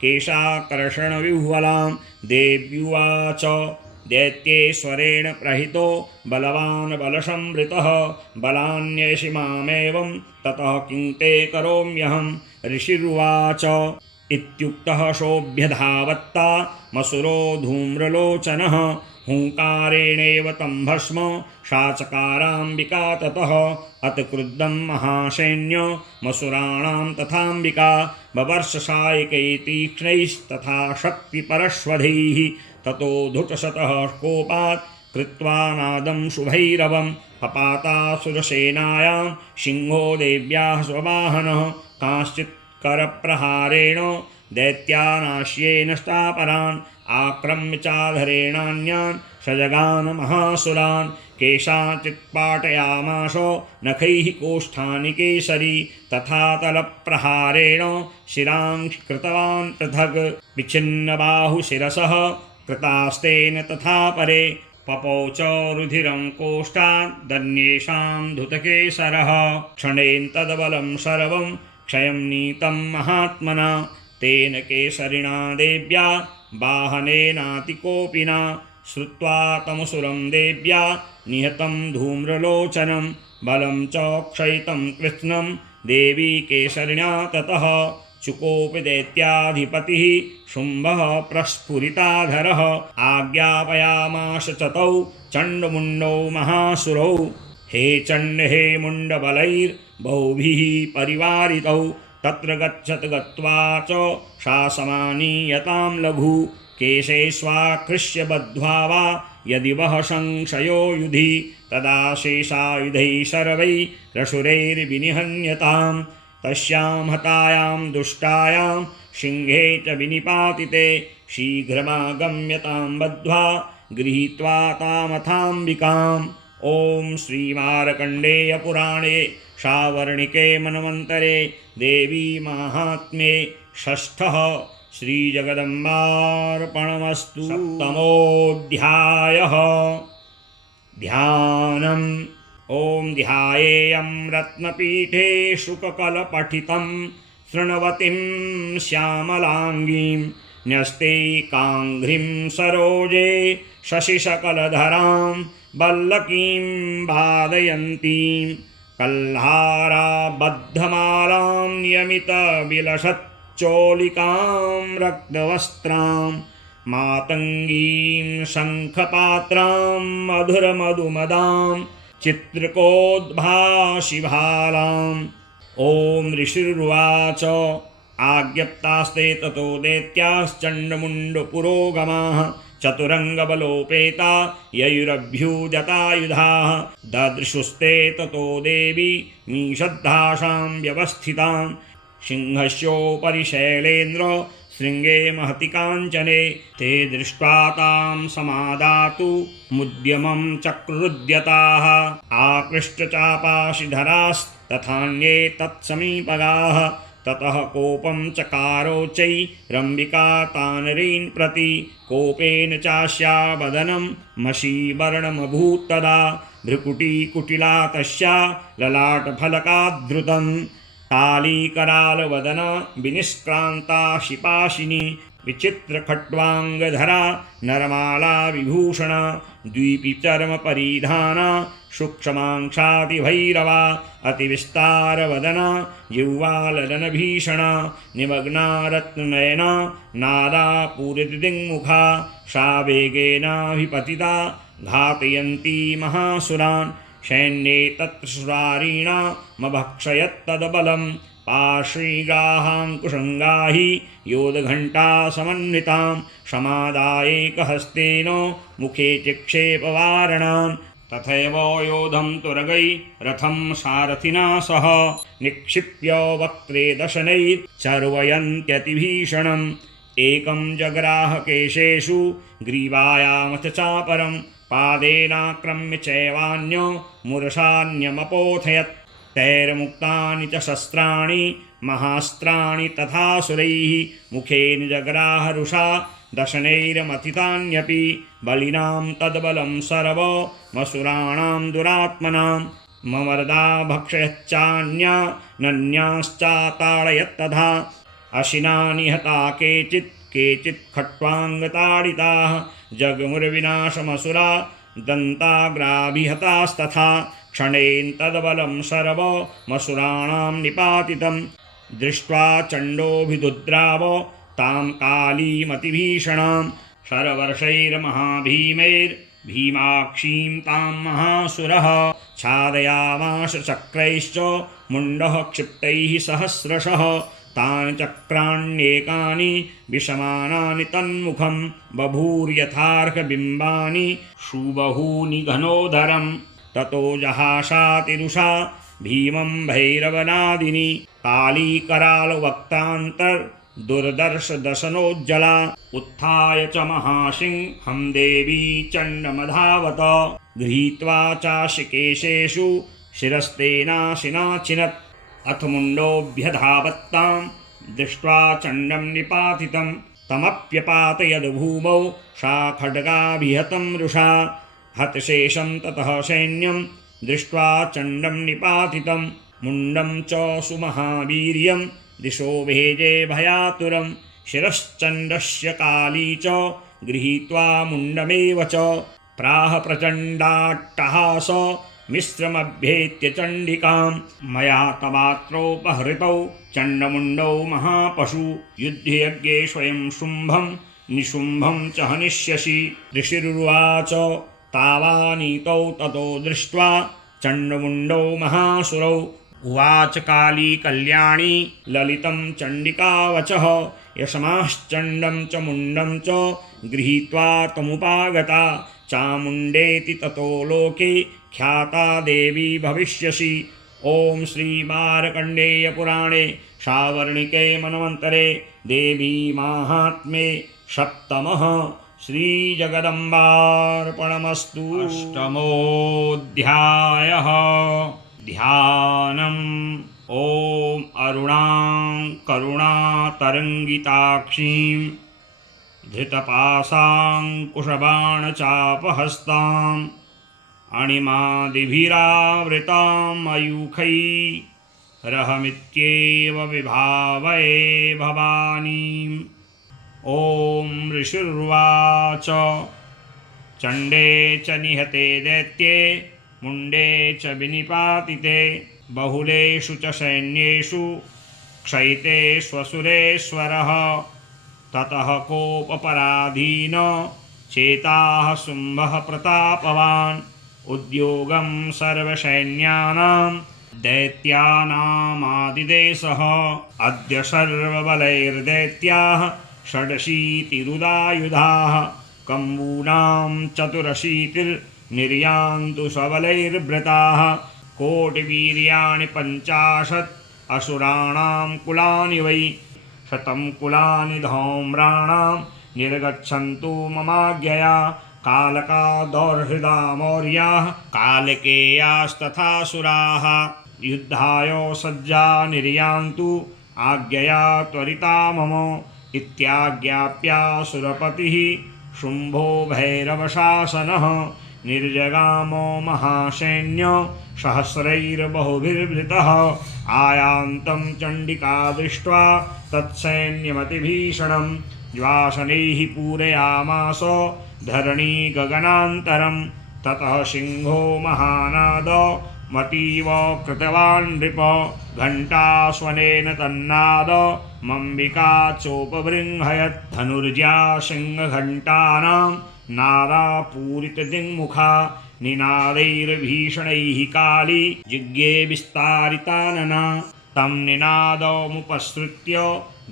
केशाकर्षणविह्वलां। देव्युवाच दैत्येश्वरेण प्रहितो बलवान् बलसंवृतः बलान्येषि मामेवं ततः किं ते करोम्यहं। ऋषिरुवाच इत्युक्तः सोऽभ्यधावत्ता मसुरो धूम्रलोचनः हुङ्कारेणेव तं भस्म शाचकाराम्बिका ततः अत क्रुद्धं महासैन्य मसुराणां तथाम्बिका बवर्ष सायकैतीक्ष्णैस्तथा शक्तिपरश्वधैः ततो धुतशतः कोपात् कृत्वा नादं शुभैरवं पपातासुरसेनायां सिंहो देव्याः स्ववाहनः कांश्चित् करप्रहारेण दैत्यानाश्येन स्थापरान् आक्रम्य चाधरेणान्यान् सजगान महासुरान् केषाञ्चित् पाटयामास नखैः कोष्ठानि केसरी तथा तलप्रहारेण शिरांश् कृतवान् पृथक् विच्छिन्नबाहुशिरसः कृतास्तेन तथा परे पपौच रुधिरं कोष्ठादन्येषां धुतकेसरः क्षणेन तद्बलं सर्वं क्षयं नीतं महात्मना तेन केसरिणा देव्या वाहनेनातिकोपिना श्रुत्वा तमसुरं देव्या निहतं धूम्रलोचनं बलं च क्षयितं कृत्स्नं देवी केसरिणा ततः चुकोपि दैत्याधिपतिः शुम्भः प्रस्फुरिताधरः आज्ञापयामाश चतौ चण्डमुण्डौ महासुरौ हे चण्ड हे मुण्डबलैर्बहुभिः परिवारितौ तत्र गच्छत गत्वा च शासमानीयतां लघु केशे स्वाकृष्य बद्ध्वा वा यदि वः संशयो युधि तदा शेषायुधैः सर्वैः रशुरैर्विनिहन्यताम् तस्यां हतायां दुष्टायां सिंहे च विनिपातिते शीघ्रमागम्यतां बद्ध्वा गृहीत्वा तामथाम्बिकाम्। ॐ श्रीमार्कण्डेयपुराणे सावर्णिके मन्वन्तरे देवी माहात्म्ये षष्ठः श्रीजगदम्बार्पणमस्तु। सप्तमोऽध्यायः ध्यानम्। ॐ ध्यायेयं रत्नपीठे शुककलपठितं शृण्वतीं श्यामलाङ्गीं न्यस्तैकाङ्घ्रिं सरोजे शशिशकलधरां वल्लकीं वादयन्तीं कल्हाराबद्धमालां नियमितविलसच्चोलिकां रक्तवस्त्रां मातङ्गीं शङ्खपात्रां मधुरमधुमदां चित्रकोद्भासिभालाम्। ॐ ऋषिरुवाच आज्ञप्तास्ते ततो दैत्याश्चण्डमुण्डपुरोगमाः चतुरङ्गबलोपेता ययुरभ्युदतायुधाः ददृशुस्ते ततो देवी मीषद्धासां व्यवस्थितां सिंहस्योपरि शैलेन्द्र शृङ्गे महति काञ्चने ते दृष्ट्वा तां समादातु मुद्यमं चक्रुद्यताः आकृष्टचापाशिधरास्तथान्ये तत्समीपगाः ततः कोपं चकारोच्चैरम्बिका तानरीन् प्रति कोपेन चास्या वदनं मषीवर्णमभूत्तदा भ्रुकुटीकुटिला तस्या ललाटफलकाद्धृतम् कालीकरालवदना विनिष्क्रान्ता शिपाशिनी विचित्रखट्वाङ्गधरा नरमाला विभूषणा द्वीपिचर्मपरिधाना सूक्ष्मांशातिभैरवा अतिविस्तारवदना जिह्वाललनभीषणा निमग्ना रत्ननयना नादा पूरितदिङ्मुखा सा वेगेनाभिपतिता घातयन्ती महासुरान् सैन्ये तत्र सुरारीणामभक्षयत्तदबलं पार्श्वीगाहाङ्कुशङ्गाहि योधघण्टासमन्वितां समादायैकहस्तेन मुखे चिक्षेपवारणान् तथैव योधं तुरगै रथं सारथिना सह निक्षिप्य वक्त्रे दशनैर्चर्वयन्त्यतिभीषणम् एकं जग्राह केशेषु ग्रीवायामथ चापरं पादेनाक्रम्य चैवान्यो मूर्धान्यमपोथयत् तैर्मुक्तानि च शस्त्राणि महास्त्राणि तथासुरैः मुखेन जग्राहरुषा दशनैर्मथितान्यपि बलिनां तद्बलं सर्वमसुराणां दुरात्मनां ममर्दा भक्षयच्चान्या नन्याश्चाताडयत्तथा अशिना निहता केचित् खट्वाङ्गताडिताः जगमुर्विनाशमसुरा दन्ताग्राभिहतास्तथा क्षणेन तद्बलं सर्वमसुराणां निपातितं दृष्ट्वा चण्डोऽभिदुद्राव तां कालीमतिभीषणां शरवर्षैर्महाभीमैर्भीमाक्षीं तां महासुरः छादयामाश चक्रैश्च मुण्डः क्षिप्तैः सहस्रशः तानि चक्राण्येकानि विषमानानि तन्मुखं बभूर्यथार्कबिम्बानि सुबहूनि घनोदरम् ततो जहासातिरुषा भीमं भैरवनादिनी कालीकरालवक्तान्तर्दुर्दर्शदशनोज्ज्वला उत्थाय च महासिंहं देवी चण्डमधावत गृहीत्वा चाशिकेशेषु शिरस्तेनाशिनाचिनत् अथ मुण्डोऽभ्यधावत्तां दृष्ट्वा चण्डं निपातितं तमप्यपातयद्भूमौ सा खड्गाभिहतं रुषा हतशेषं ततः सैन्यं दृष्ट्वा चण्डं निपातितं मुण्डं च सुमहावीर्यं दिशो भेजे भयातुरं शिरश्चण्डस्य काली च गृहीत्वा मुण्डमेव च प्राह प्रचण्डाट्टहास मिश्रमभ्येत्य चण्डिकां मया तवात्रोपहृतौ चण्डमुण्डौ महापशु युद्धयज्ञे स्वयं शुम्भं निशुम्भं च हनिष्यसि। ऋषिरुवाच तावानीतौ ततो दृष्ट्वा चण्डमुण्डौ महासुरौ उवाच काली कल्याणी ललितं चण्डिकावचः यशमाश्चण्डं च मुण्डं च गृहीत्वा तमुपागता चामुण्डेति ततो लोके ख्याता देवी भविष्यसि। ओम श्री मार्कण्डेय पुराणे सावर्णिके मन्वन्तरे देवी माहात्म्ये सप्तमः श्री जगदम्बार्पणमस्तु। अष्टमोऽध्यायः ध्यानम्। ॐ अरुणां करुणातरङ्गिताक्षीं धृतपाशाङ्कुशबाणचापहस्ताम् अणिमादिभिरावृतां मयूखैरहमित्येव विभावये भवानीम्। ॐ ऋषिर्वाच चण्डे च निहते दैत्ये मुण्डे च विनिपातिते बहुलेषु च सैन्येषु क्षयिते स्वसुरेश्वरः ततः कोपपराधीन चेताः शुम्भः प्रतापवान् उद्योगं सर्वसैन्यानां दैत्यानामादिदेशः अद्य सर्वबलैर्दैत्याः षडशीतिरुदायुधाः कम्बूनां चतुरशीतिर्निर्यान्तु सबलैर्भृताः कोटिवीर्याणि 50 असुराणां कुलानि वै 100 कुलानि धौम्राणां निर्गच्छन्तु ममाज्ञया कालका दौर्हृदा मौर्याः कालकेयास्तथासुराः युद्धाय सज्जा निर्यान्तु आज्ञया त्वरिता मम इत्याज्ञाप्यासुरपतिः शुम्भो भैरवशासनः निर्जगामो महासैन्य सहस्रैर्बहुभिर्वृतः आयान्तं चण्डिका दृष्ट्वा तत्सैन्यमतिभीषणं ज्वासनैः पूरयामास धरणी गगनान्तरं ततः सिंहो महानाद मतीव कृतवान् नृप घण्टास्वनेन तन्नाद मम्बिका चोपबृंहयत् धनुर्जा सिंहघण्टानां नादापूरितदिङ्मुखा निनादैर्भीषणैः काली जिज्ञे विस्तारितानना तं निनादमुपसृत्य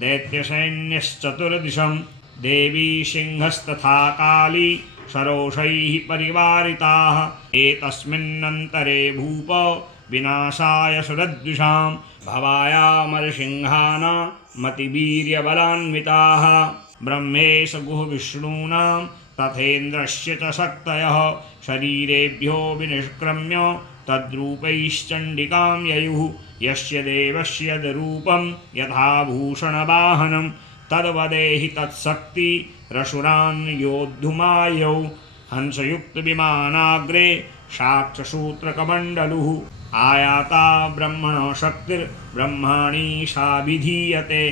दैत्यसैन्यश्चतुर्दिशं देवी सिंहस्तथा काली सरोषैः परिवारिताः एतस्मिन्नन्तरे भूप विनाशाय सुरद्विषां भवायामरसिंहानामतिवीर्यबलान्विताः ब्रह्मेश गुहविष्णूनां तथेन्द्रस्य च शक्तयः शरीरेभ्यो विनिष्क्रम्य तद्रूपैश्चण्डिकां ययुः यस्य देवस्य रूपं यथा भूषणवाहनं तद्वदेहि तत्शक्ति रशुरान् योद्धुमायौ हंसयुक्तविमानाग्रे साक्षसूत्रकमण्डलुः आयाता ब्रह्मणो शक्तिर्ब्रह्माणी साभिधीयते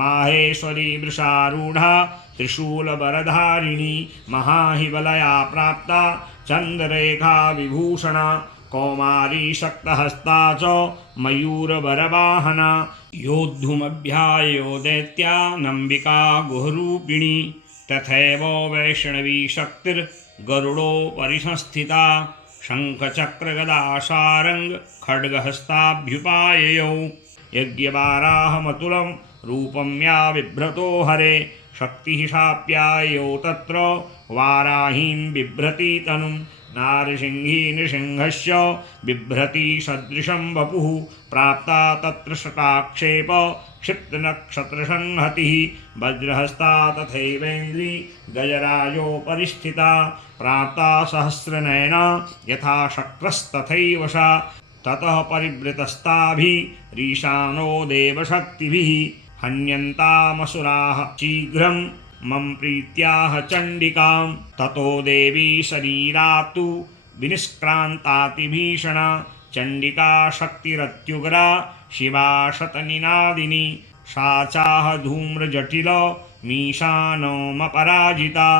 माहेश्वरी वृषारूढा त्रिशूलबरधारिणी महाहिबलया प्राप्ता चन्द्ररेखा विभूषणा कौमारी शक्तहस्ता च मयूरबरवाहना योद्धुमभ्यायो दैत्या नम्बिका गुहरूपिणी तथैव वैष्णवी शक्तिर्गरुडोपरि संस्थिता शङ्खचक्रगदासारङ्ग खड्गहस्ताभ्युपाययौ यज्ञवाराहमतुलं रूपं या बिभ्रतो हरे शक्तिः साप्यायौ तत्र वाराहीं बिभ्रती तनुं नारसिंही नृसिंहस्य बिभ्रती सदृशं वपुः प्राप्ता तत्र शताक्षेप क्षिप्तनक्षत्रसंहतिः वज्रहस्ता तथैवेन्द्री गजराजोपरिस्थिता प्राप्ता सहस्रनयना यथा शक्रस्तथैव सा ततः परिवृतस्ताभिरीशानो देवशक्तिभिः हन्यन्तामसुराः शीघ्रं मम प्रीत्याह चण्डिकां ततो देवी शरीरात्तु विनिष्क्रान्तातिभीषणा चण्डिका शक्तिरत्युग्रा शिवा शतनिनादिनी सा चाह धूम्रजटिल मीशानमपराजिता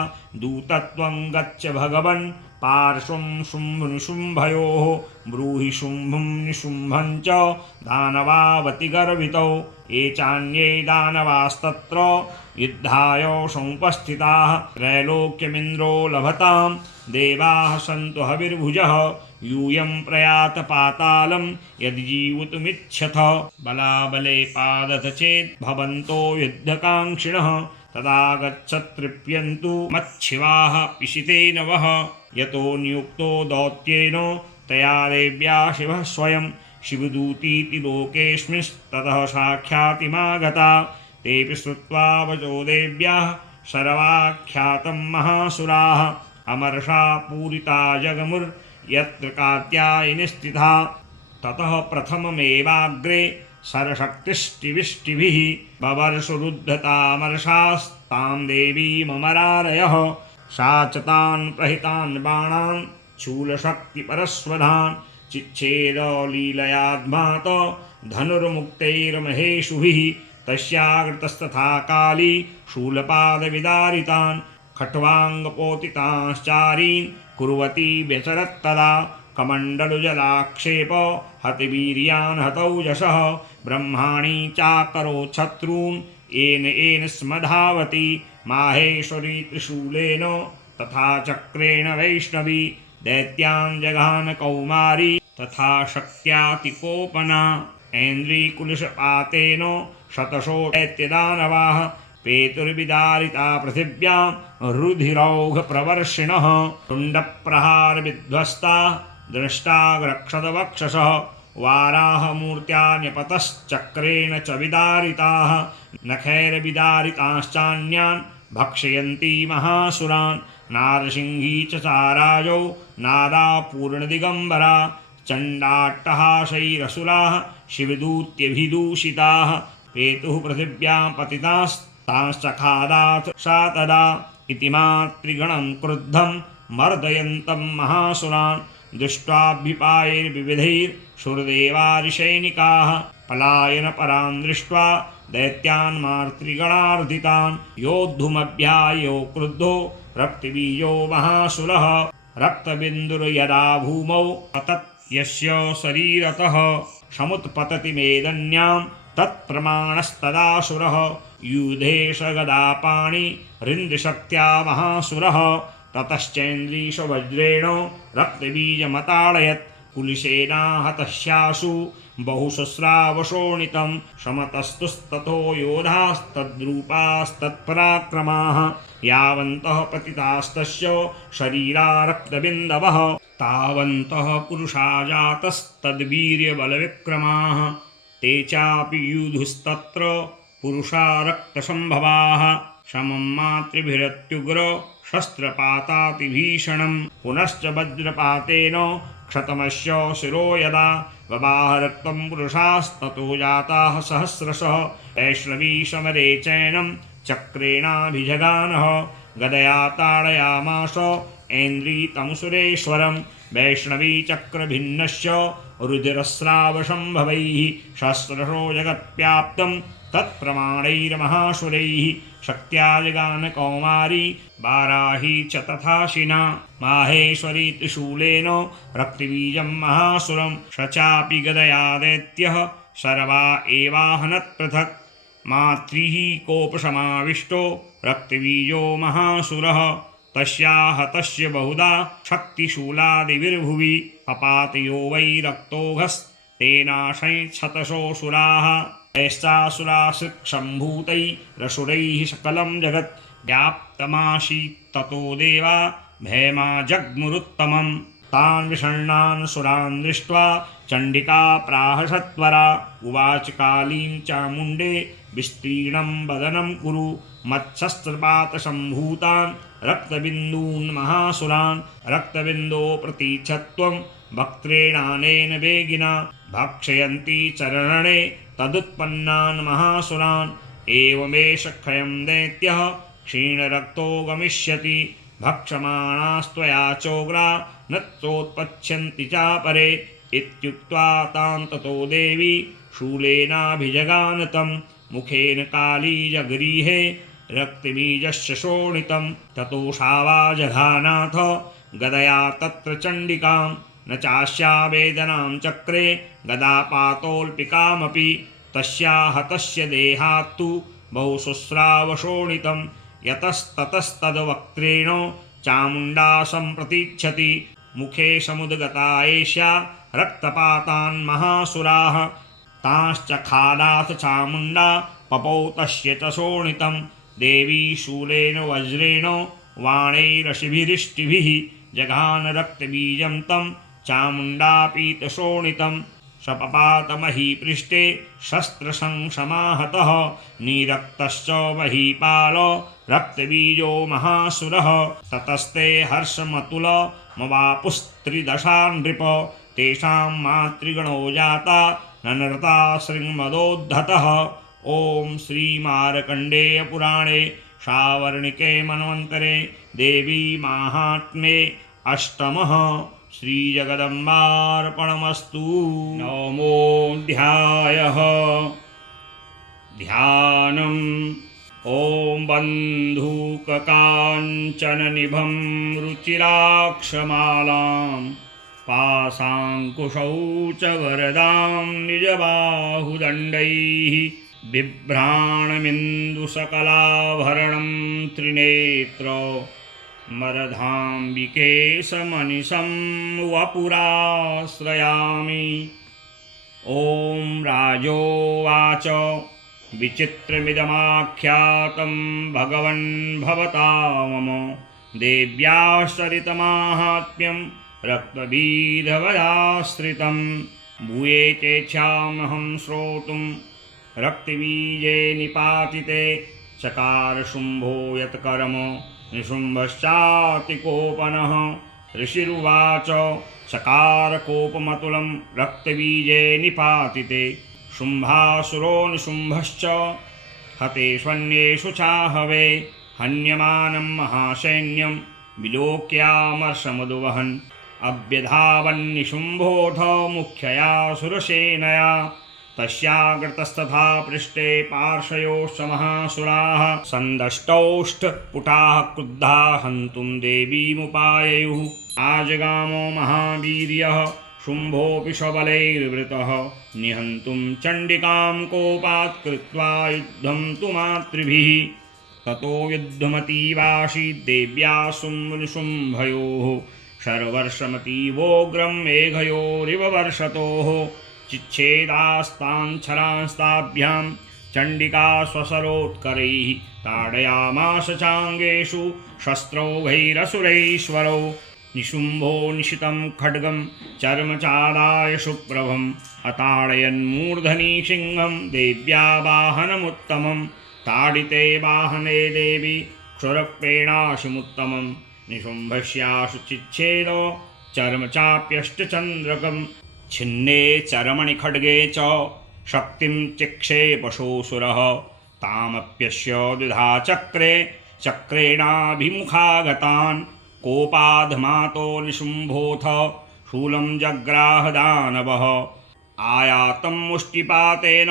दूतत्वं गच्छ भगवन् पार्श्वं शुम्भनिशुम्भयोः ब्रूहि शुम्भं निशुम्भं च दानवावति गर्वितौ ये चान्ये दानवास्तत्र युद्धाय समुपस्थिताः त्रैलोक्यमिन्द्रो लभतां देवाः सन्तु हविर्भुजः यूयं प्रयात पातालं यदि जीवितुमिच्छथ बलाबले पादथ चेत् भवन्तो युद्धकाङ्क्षिणः तदा गच्छत्तृप्यन्तु मच्छिवाः पिशितेन वः यतो नियुक्तो दौत्येन तया देव्या शिवः स्वयं शिवदूतीति लोकेऽस्मिंस्ततः साक्षातिमागता तेऽपि श्रुत्वा वचो देव्याः सर्वाख्यातं महासुराः अमर्षा पूरिता जगमुर्यत्र कात्यायनी स्थिता ततः प्रथममेवाग्रे सरशक्तिष्टिविष्टिभिः बवर्षुरुद्धतामर्षास्तां देवीममरारयः सा च तान् प्रहितान् बाणान् शूलशक्तिपरस्वधान् चिच्छेदलीलयाद्मात धनुर्मुक्तैर्महेषुभिः तस्याग्रतस्तथा काली शूलपादविदारितान् खट्वाङ्गपोतितांश्चारीन् कुर्वती व्यचरत्तदा कमण्डलुजलाक्षेप हतिवीर्यान् हतौजसः ब्रह्माणि चाकरोत् शत्रून् येन स्मधावती माहेश्वरी त्रिशूलेन तथा चक्रेण वैष्णवी दैत्यान् जघान कौमारी तथा शक्त्यातिकोपना ऐन्द्रीकुलशपातेन शतशो दैत्यदानवाः पेतुर्विदारिता पृथिव्यां रुधिरौघप्रवर्षिणः तुण्डप्रहारविध्वस्ता दृष्टाग्रक्षतवक्षसः वाराहमूर्त्यान्यपतश्चक्रेण च विदारिताः नखैर्विदारिताश्चान्यान् भक्षयन्ती महासुरान् नारसिंही च चाराजौ नारापूर्णदिगम्बरा चण्डाट्टहासैरसुराः शिवदूत्यभिदूषिताः पेतुः पृथिव्यां पतितास्तांश्चखादाथ सा तदा इति मातृगणं क्रुद्धं मर्दयन्तं महासुरान् दृष्ट्वाभ्युपायैर्विविधैर्षुरदेवारिसैनिकाः पलायनपरान् दृष्ट्वा दैत्यान् मातृगणार्दितान् योद्धुमभ्यायो क्रुद्धो रक्तबीजो महासुरः रक्तबिन्दुर्यदा भूमौ पतत् यस्य शरीरतः समुत्पतति मेदन्यां तत्प्रमाणस्तदासुरः युधेश गदापाणि हृन्दशक्त्या महासुरः ततश्चैन्द्रीशवज्रेण रक्तबीजमताडयत् कुलिसेना हतस्यासु बहुसहस्रावशोणितं समतस्तुस्ततो योधास्तद्रूपास्तत्पराक्रमाः यावन्तः पतितास्तस्य शरीरा रक्तबिन्दवः तावन्तः पुरुषा जातस्तद्वीर्यबलविक्रमाः ते चापि युधुस्तत्र पुरुषा रक्तसम्भवाः समं मातृभिरत्युग्र शस्त्रपातातिभीषणं पुनश्च वज्रपातेन क्षतमस्य शिरो यदा बबाह रक्तं पुरुषास्ततो जाताः सहस्रशः वैष्णवी समरे चैनं चक्रेणाभिजगानः गदया ताडयामास ऐन्द्रीतमुसुरेश्वरं वैष्णवी चक्रभिन्नस्य रुधिरस्रावसम्भवैः सहस्रशो जगत्व्याप्तं तत्प्रमाणैर्महासुरैः शक्त्या जगानकौमारी वाराही च तथाशिना माहेश्वरी त्रिशूलेन रक्तबीजं महासुरं स चापि गदया दैत्यः सर्वा एवाहनत् पृथक् मातृः कोपसमाविष्टो रक्तबीजो महासुरः तस्याहतस्य बहुधा शक्तिशूलादिभिर्भुवि अपातयो वै रक्तोघस्तेनाशैच्छतशोऽसुराः ऐश्चासुरासृक्सम्भूतैरसुरैः सकलं जगत् व्याप्तमासीत्ततो देवा भैमा जग्मुरुत्तमं तान् विषण्णान् सुरान् दृष्ट्वा चण्डिका प्राह सत्वरा उवाच कालीं चामुण्डे विस्तीर्णं वदनं कुरु मत्शस्त्रपातसम्भूतान् रक्तबिन्दून् महासुरान् रक्तबिन्दो प्रतीच्छत्वं वक्त्रेणानेन वेगिना भक्षयन्ती चरणे तदुत्पन्नान् महासुरान् एवमेष क्षयं दैत्यः क्षीणरक्तो गमिष्यति भक्षमाणास्त्वया चोग्रा न चोत्पच्छन्ति चापरे इत्युक्त्वा तां ततो देवी शूलेनाभिजगानतं मुखेन कालीजगृहे रक्तबीजस्य शोणितं ततो सा वा जघानाथ गदया तत्र चण्डिकां न चास्या वेदनां चक्रे गदापातोऽल्पिकामपि तस्या हतस्य देहात्तु बहुशुस्रावशोणितं यतस्ततस्तद्वक्त्रेण चामुण्डा सम्प्रतीच्छति मुखे समुद्गता एष्या रक्तपातान् महासुराः तांश्चखादाथ चामुण्डा पपौ तस्य च शोणितं देवी शूलेन वज्रेण वाणैरशिभिरिष्टिभिः जघान रक्तबीजं तं चामुण्डापीतशोणितं सपपातमहीपृष्ठे शस्त्रसंसमाहतः निरक्तश्च महीपाल रक्तबीजो महासुरः ततस्ते हर्षमतुलमवापुस्त्रिदशा नृप तेषां मातृगणो जाता ननृता शृङ्मदोद्धतः। ॐ श्रीमार्कण्डेय पुराणे सावर्णिके मन्वन्तरे देवी माहात्म्ये अष्टमः श्रीजगदम्बार्पणमस्तु। नमोऽध्यायः। ध्यानम्। ॐ बन्धूककाञ्चननिभं रुचिराक्षमालां पाशाङ्कुशौ च वरदां निजबाहुदण्डैः बिभ्राणमिन्दुसकलाभरणं त्रिनेत्र मरधाम्बिकेशमनिशं वपुराश्रयामि। ॐ राजोवाच विचित्रमिदमाख्यातं भगवन् भवता मम देव्याश्चरितमाहात्म्यं रक्तबीजवदाश्रितं भूये चेच्छामहं श्रोतुं रक्तबीजे निपातिते चकार शुम्भो यत्कर्म निशुम्भश्चातिकोपनः ऋषिरुवाच चकार कोपमतुलं रक्तबीजे निपातिते शुम्भासुरो निशुम्भश्च हतेष्वन्येषु चाहवे हन्यमानं महासैन्यं विलोक्यामर्षमुद्वहन् अभ्यधावन्निशुम्भोऽथ मुख्यया सुरसेनया तस्याग्रतस्तथा पृष्ठे पार्श्वयोश्च महासुराः सन्दष्टौष्ठपुटाः क्रुद्धा हन्तुं देवीमुपाययुः आजगामो महावीर्यः शुम्भोऽपि स्वबलैर्वृतः निहन्तुं चण्डिकां कोपात् कृत्वा युद्धं तु मातृभिः ततो युद्धमतीवासीत् देव्या शुम्भनिशुम्भयोः शर्वर्षमतीवोग्रं मेघयोरिव वर्षतोः चिच्छेदास्ताञ्छलांस्ताभ्यां चण्डिका स्वसरोत्करैः ताडयामास चाङ्गेषु शस्त्रौघैरसुरैश्वरौ निशुम्भो निशितं खड्गं चर्मचादाय सुप्रभम् अताडयन्मूर्धनि सिंहं देव्या वाहनमुत्तमं ताडिते वाहने देवी क्षुरप्रेणाशुमुत्तमं निशुम्भस्याशु चिच्छेद चर्मचाप्यष्टचन्द्रकं छिन्ने चर्मणि खड्गे च शक्तिं चिक्षेपशोऽसुरः तामप्यस्य द्विधा चक्रे चक्रेणाभिमुखागतान् कोपाधमातो निशुम्भोऽथ शूलं जग्राह दानवः आयातं मुष्टिपातेन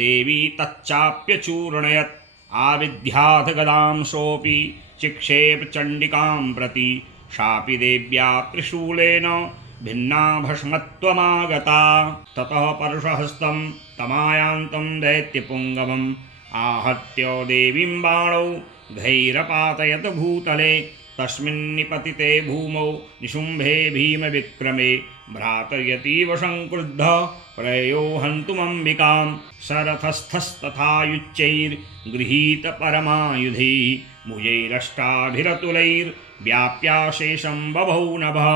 देवी तच्चाप्यचूर्णयत् आविद्याथ गदां सोऽपि चिक्षेप चण्डिकां प्रति शापि देव्या त्रिशूलेन भिन्ना भस्मत्वमागता ततः परशुहस्तं तमायान्तं दैत्यपुङ्गवम् आहत्य देवीं बाणौ घैरपातयत भूतले तस्मिन्निपतिते भूमौ निशुम्भे भीमविक्रमे भ्रातर्यतीव संक्रुद्ध प्रयो हन्तुमम्बिकां सरथस्थस्तथा युच्चैर्गृहीत परमायुधैः भुजैरष्टाभिरतुलैर्व्याप्याशेषं बभौ नभः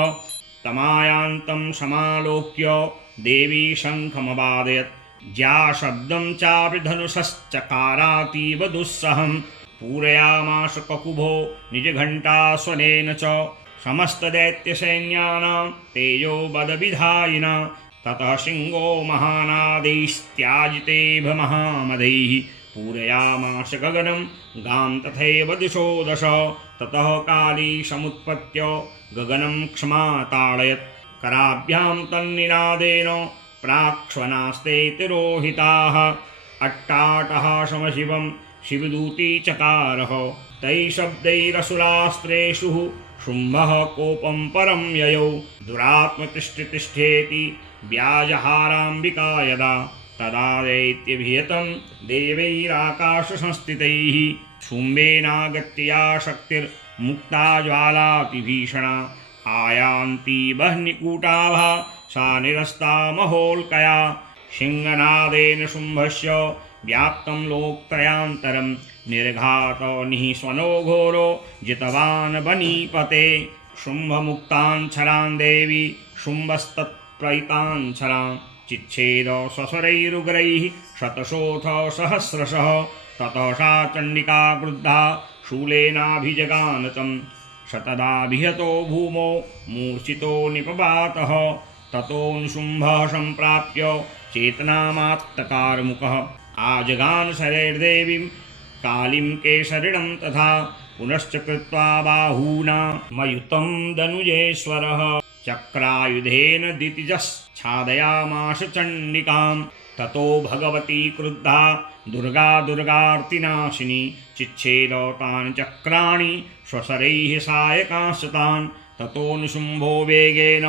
तमायान्तं समालोक्य देवी शङ्खमवादयत् ज्याशब्दं चापि धनुषश्चकारातीव दुस्सहं पूरयामास ककुभो निजघण्टास्वनेन च समस्तदैत्यसैन्यानां तेजोबलविधायिना ततः सिंहो महानादैस्त्याजितेभ महामदैः पूरयामास गगनं गां तथैव दिशो दश ततः काली समुत्पत्य गगनं क्ष्मा ताडयत् कराभ्यां तन्निनादेन प्राक्ष्वनास्ते तिरोहिताः अट्टाटः समशिवं शिवदूती चकारः तैः शब्दैरसुरास्त्रेषु शुम्भः कोपं परं ययौ दुरात्मतिष्ठेति व्याजहाराम्बिका यदा तदा दैत्यभिहतं देवैराकाशसंस्थितैः शुम्भेनागत्य या शक्तिर्मुक्ता ज्वालातिभीषणा आयान्ति बह्निकूटाभा सा निरस्ता महोल्कया सिंहनादेन शुम्भस्य व्याप्तं लोकत्रयान्तरं निर्घातो निःस्वनो घोरो जितवान् बनीपते शुम्भमुक्तान् छलान् देवी शुम्भस्तत्प्रयितान् छलान् चिच्छेद स्वस्वरैरुग्रैः शतशोऽथ सहस्रशः ततः सा चण्डिका क्रुद्धा शूलेनाभिजगानतं शतदाभिहतो भूमो मूर्छितो निपपातः ततोऽनुशुम्भः सम्प्राप्य चेतनामात्तकारमुकः आजगान शरैर्देवीं कालीं केसरिणं तथा पुनश्च कृत्वा बाहूना मयुतं दनुजेश्वरः चक्रायुधेन दितिजश्छादयामाश चण्डिकां ततो भगवती क्रुद्धा दुर्गा दुर्गार्तिनाशिनी चिच्छेद तानि चक्राणि स्वशरैः सायकांशतान् ततोऽनुशुम्भो वेगेन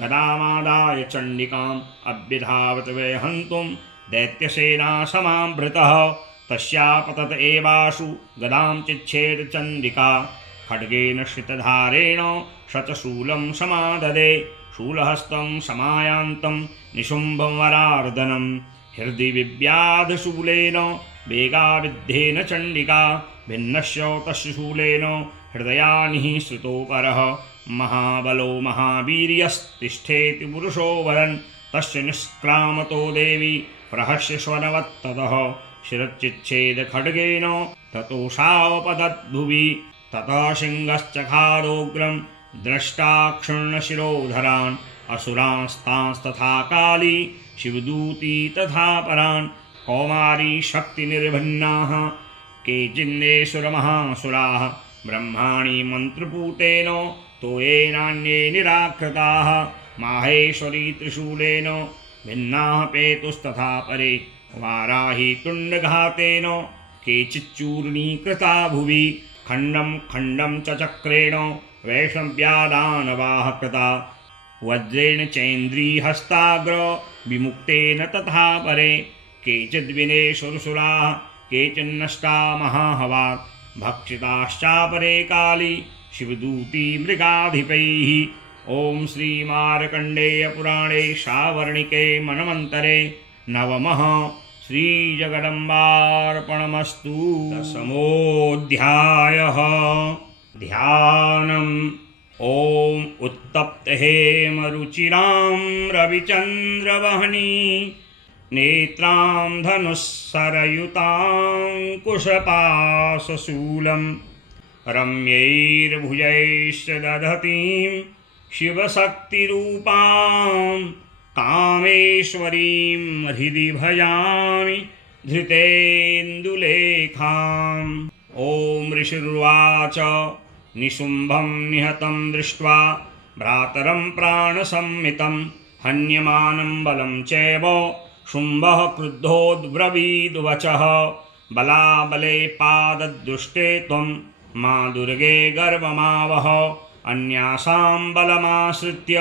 गदामादाय चण्डिकाम् अभ्यधावत वै हन्तुं दैत्यसेना समावृतः तस्या पतत एवाशु गदां चिच्छेद चण्डिका खड्गेन श्रितधारेण शतशूलं समाददे शूलहस्तं समायान्तं निशुम्भं वरार्दनं हृदि विव्याधशूलेन वेगाविद्धेन चण्डिका भिन्नस्य तस्य शूलेन हृदयानिः श्रुतोपरः महाबलो महावीर्यस्तिष्ठेति पुरुषो वरन् तस्य निष्क्रामतो देवी प्रहस्य स्वनवत्ततः शिरच्चिच्छेद खड्गेन ततोषावपतद्भुवि ततः सिंहश्चखारोग्रं द्रष्टा क्षुण्णशिरोधरान् असुरांस्तांस्तथा काली शिवदूती तथा परान् कौमारी शक्तिनिर्भिन्नाः केचिन्नेश्वरमहासुराः ब्रह्माणि मन्त्रपूतेन तोयेनान्ये निराकृताः माहेश्वरी त्रिशूलेन भिन्नाः पेतुस्तथा परे वाराही तुण्डघातेन केचिच्चूर्णीकृता भुवि खण्डं खण्डं च चक्रेण वैष्णव्यादानवाः कृता वज्रेण चैन्द्रीहस्ताग्र विमुक्तेन तथा परे केचिद्विनेशुरसुराः केचिन्नष्टा महाहवात् भक्षिताश्चापरे काली शिवदूती मृगाधिपैः ॐ श्रीमार्कण्डेय पुराणे शावर्णिके मनमन्तरे नवमः श्रीजगदम्बार्पणमस्तु। दशमोऽध्यायः ध्यानम् ॐ उत्तप्तहेमरुचिरां रविचन्द्रवहनी नेत्रां धनुःसरयुताङ्कुशपाशशूलं रम्यैर्भुजैश्च दधतीं शिवशक्तिरूपां कामेश्वरीं हृदि भजामि धृतेन्दुलेखाम्। ॐ ऋषिर्वाच निशुम्भं निहतं दृष्ट्वा भ्रातरं प्राणसंमितं हन्यमानं बलं चैव शुम्भः क्रुद्धोद्ब्रवीद्वचः बलाबले पाददुष्टे त्वं मा दुर्गे गर्वमावह अन्यासां बलमाश्रित्य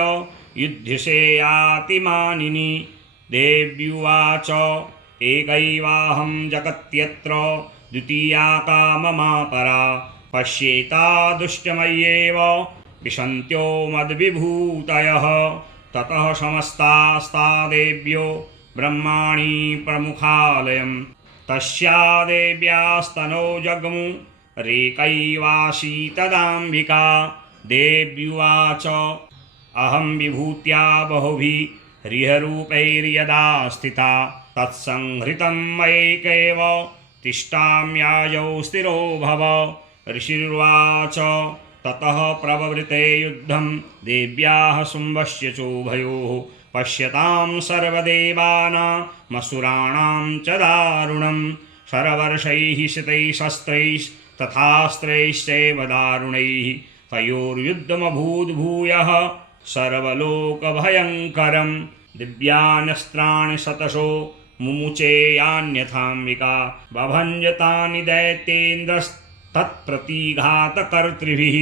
युध्यसेयातिमानिनी। देव्युवाच एकैवाहं जगत्यत्र द्वितीया का ममापरा पश्येता दुष्टमय्येव विशन्त्यो मद्विभूतयः। ततः समस्तास्ता देव्यो ब्रह्माणि प्रमुखालयं तस्या देव्यास्तनो जग्मु रेकैवासी तदाम्बिका। देव्युवाच अहं विभूत्या बहुभिः ह्रियरूपैर्यदा स्थिता तत्संहृतं मयैकैव तिष्ठाम्याजौ स्थिरो भव। ऋषिर्वाच ततः प्रववृते युद्धं देव्याः शुम्भस्य चोभयोः पश्यतां सर्वदेवानामसुराणां च दारुणं शरवर्षैः शितैः शस्त्रैस्तथास्त्रैश्चैव दारुणैः तयोर्युद्धमभूद्भूयः सर्वलोकभयङ्करं। दिव्यान्यस्त्राणि शतशो मुमुचे यान्यथाम्बिका बभञ्जतानि दैत्येन्द्रस्तत्प्रतिघातकर्तृभिः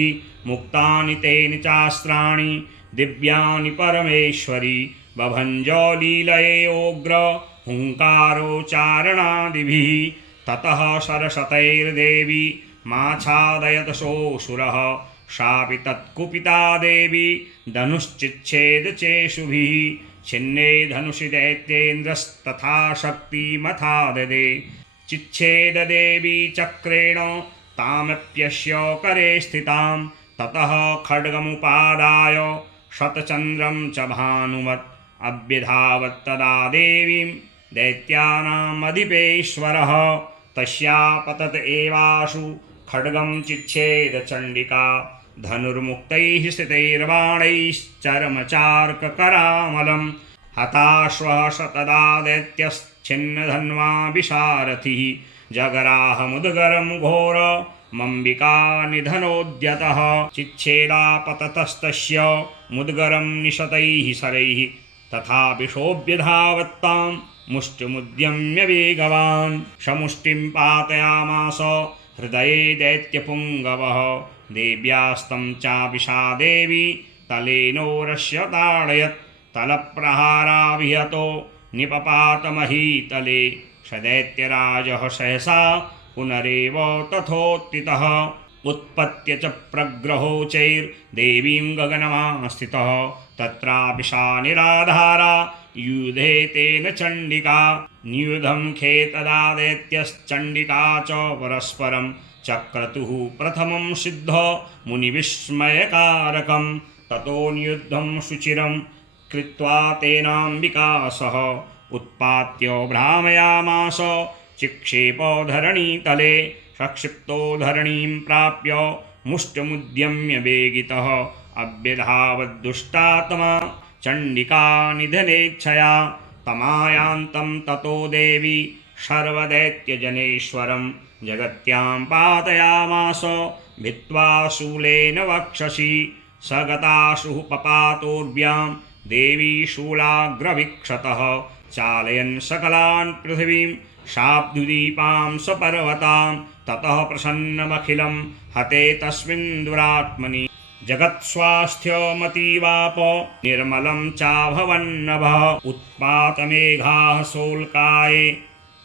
मुक्तानि तेन चास्त्राणि दिव्यानि परमेश्वरि बभञ्जो लीलयोग्र हुङ्कारोच्चारणादिभिः ततः सरस्वतैर्देवी माच्छादयत सोऽसुरः शापि तत्कुपिता देवी धनुश्चिच्छेदचेषुभिः छिन्ने धनुषि दैत्येन्द्रस्तथा शक्तिमथाददे चिच्छेददेवी चक्रेण तामप्यस्य करे स्थितां ततः खड्गमुपादाय शतचन्द्रं च भानुमत् अभ्यधावत्तदा देवीं दैत्यानामधिपेश्वरः तस्या पतत एवाशु खड्गं चिच्छेद चण्डिका धनुर्मुक्तैः स्थितैर्बाणैश्चर्मचार्ककरामलं हताश्वः शतदा दैत्यश्छिन्नधन्वा विशारथिः जगराहमुद्गरं घोरमम्बिका निधनोद्यतः चिच्छेदापततस्तस्य मुद्गरं निशतैः शरैः तथापि शोभ्यधावत्तां मुष्टिमुद्यम्य वेगवान् समुष्टिं पातयामास हृदये दैत्यपुङ्गवः देव्यास्तं चापिशा देवी तलेनोरस्य ताडयत् तलप्रहाराभिहतो निपपातमहीतले स दैत्यराजः सहसा पुनरेव तथोत्थितः उत्पत्य च प्रग्रहो चैर्देवीं गगनमास्थितः तत्रापिशा निराधारा युधे तेन चण्डिका नियुधं खेतदा दैत्यश्चण्डिका च परस्परं चक्रतुः प्रथमं सिद्ध मुनिविस्मयकारकं ततो नियुद्धं सुचिरं कृत्वा तेनाम्बिका सह उत्पात्य भ्रामयामास चिक्षेपो धरणीतले सक्षिप्तो धरणीं प्राप्य मुष्टमुद्यम्य वेगितः अभ्यधावद्दुष्टात्मा चण्डिका निधनेच्छया तमायान्तं ततो देवी सर्वदैत्यजनेश्वरं जगत्यां पातयामास भित्त्वा शूलेन वक्षसि स गताशुः पपातोर्व्यां देवी शूलाग्रवीक्षतः चालयन् सकलान् पृथिवीं शाब्दुदीपां सपर्वतां ततः प्रसन्नमखिलं हते तस्मिन् दुरात्मनि जगत्स्वास्थ्यमतीवाप निर्मलं चाभवन्नभः उत्पातमेघाः सोल्काये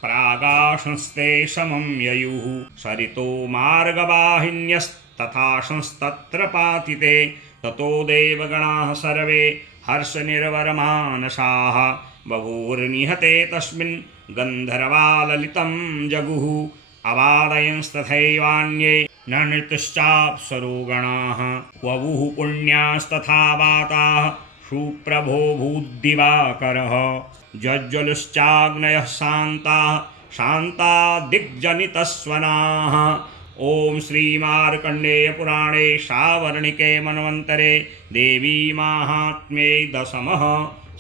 प्रागाशंस्ते समं ययुः सरितो मार्गवाहिन्यस्तथा संस्तत्र पातिते ततो देवगणाः सर्वे हर्षनिर्वरमानसाः बभूर्निहते तस्मिन् गन्धर्वाललितं जगुः अवादयंस्तथैवान्ये न नृतश्चाप्सरोगणाः ववुः पुण्यास्तथा वाताः सुप्रभो भूद्दिवाकरः जज्ज्वलश्चाग्नयः शान्ताः शान्ता दिग्जनितस्वनाः ॐ श्रीमार्कण्डेय पुराणे सावर्णिके मन्वन्तरे देवी माहात्म्ये दशमः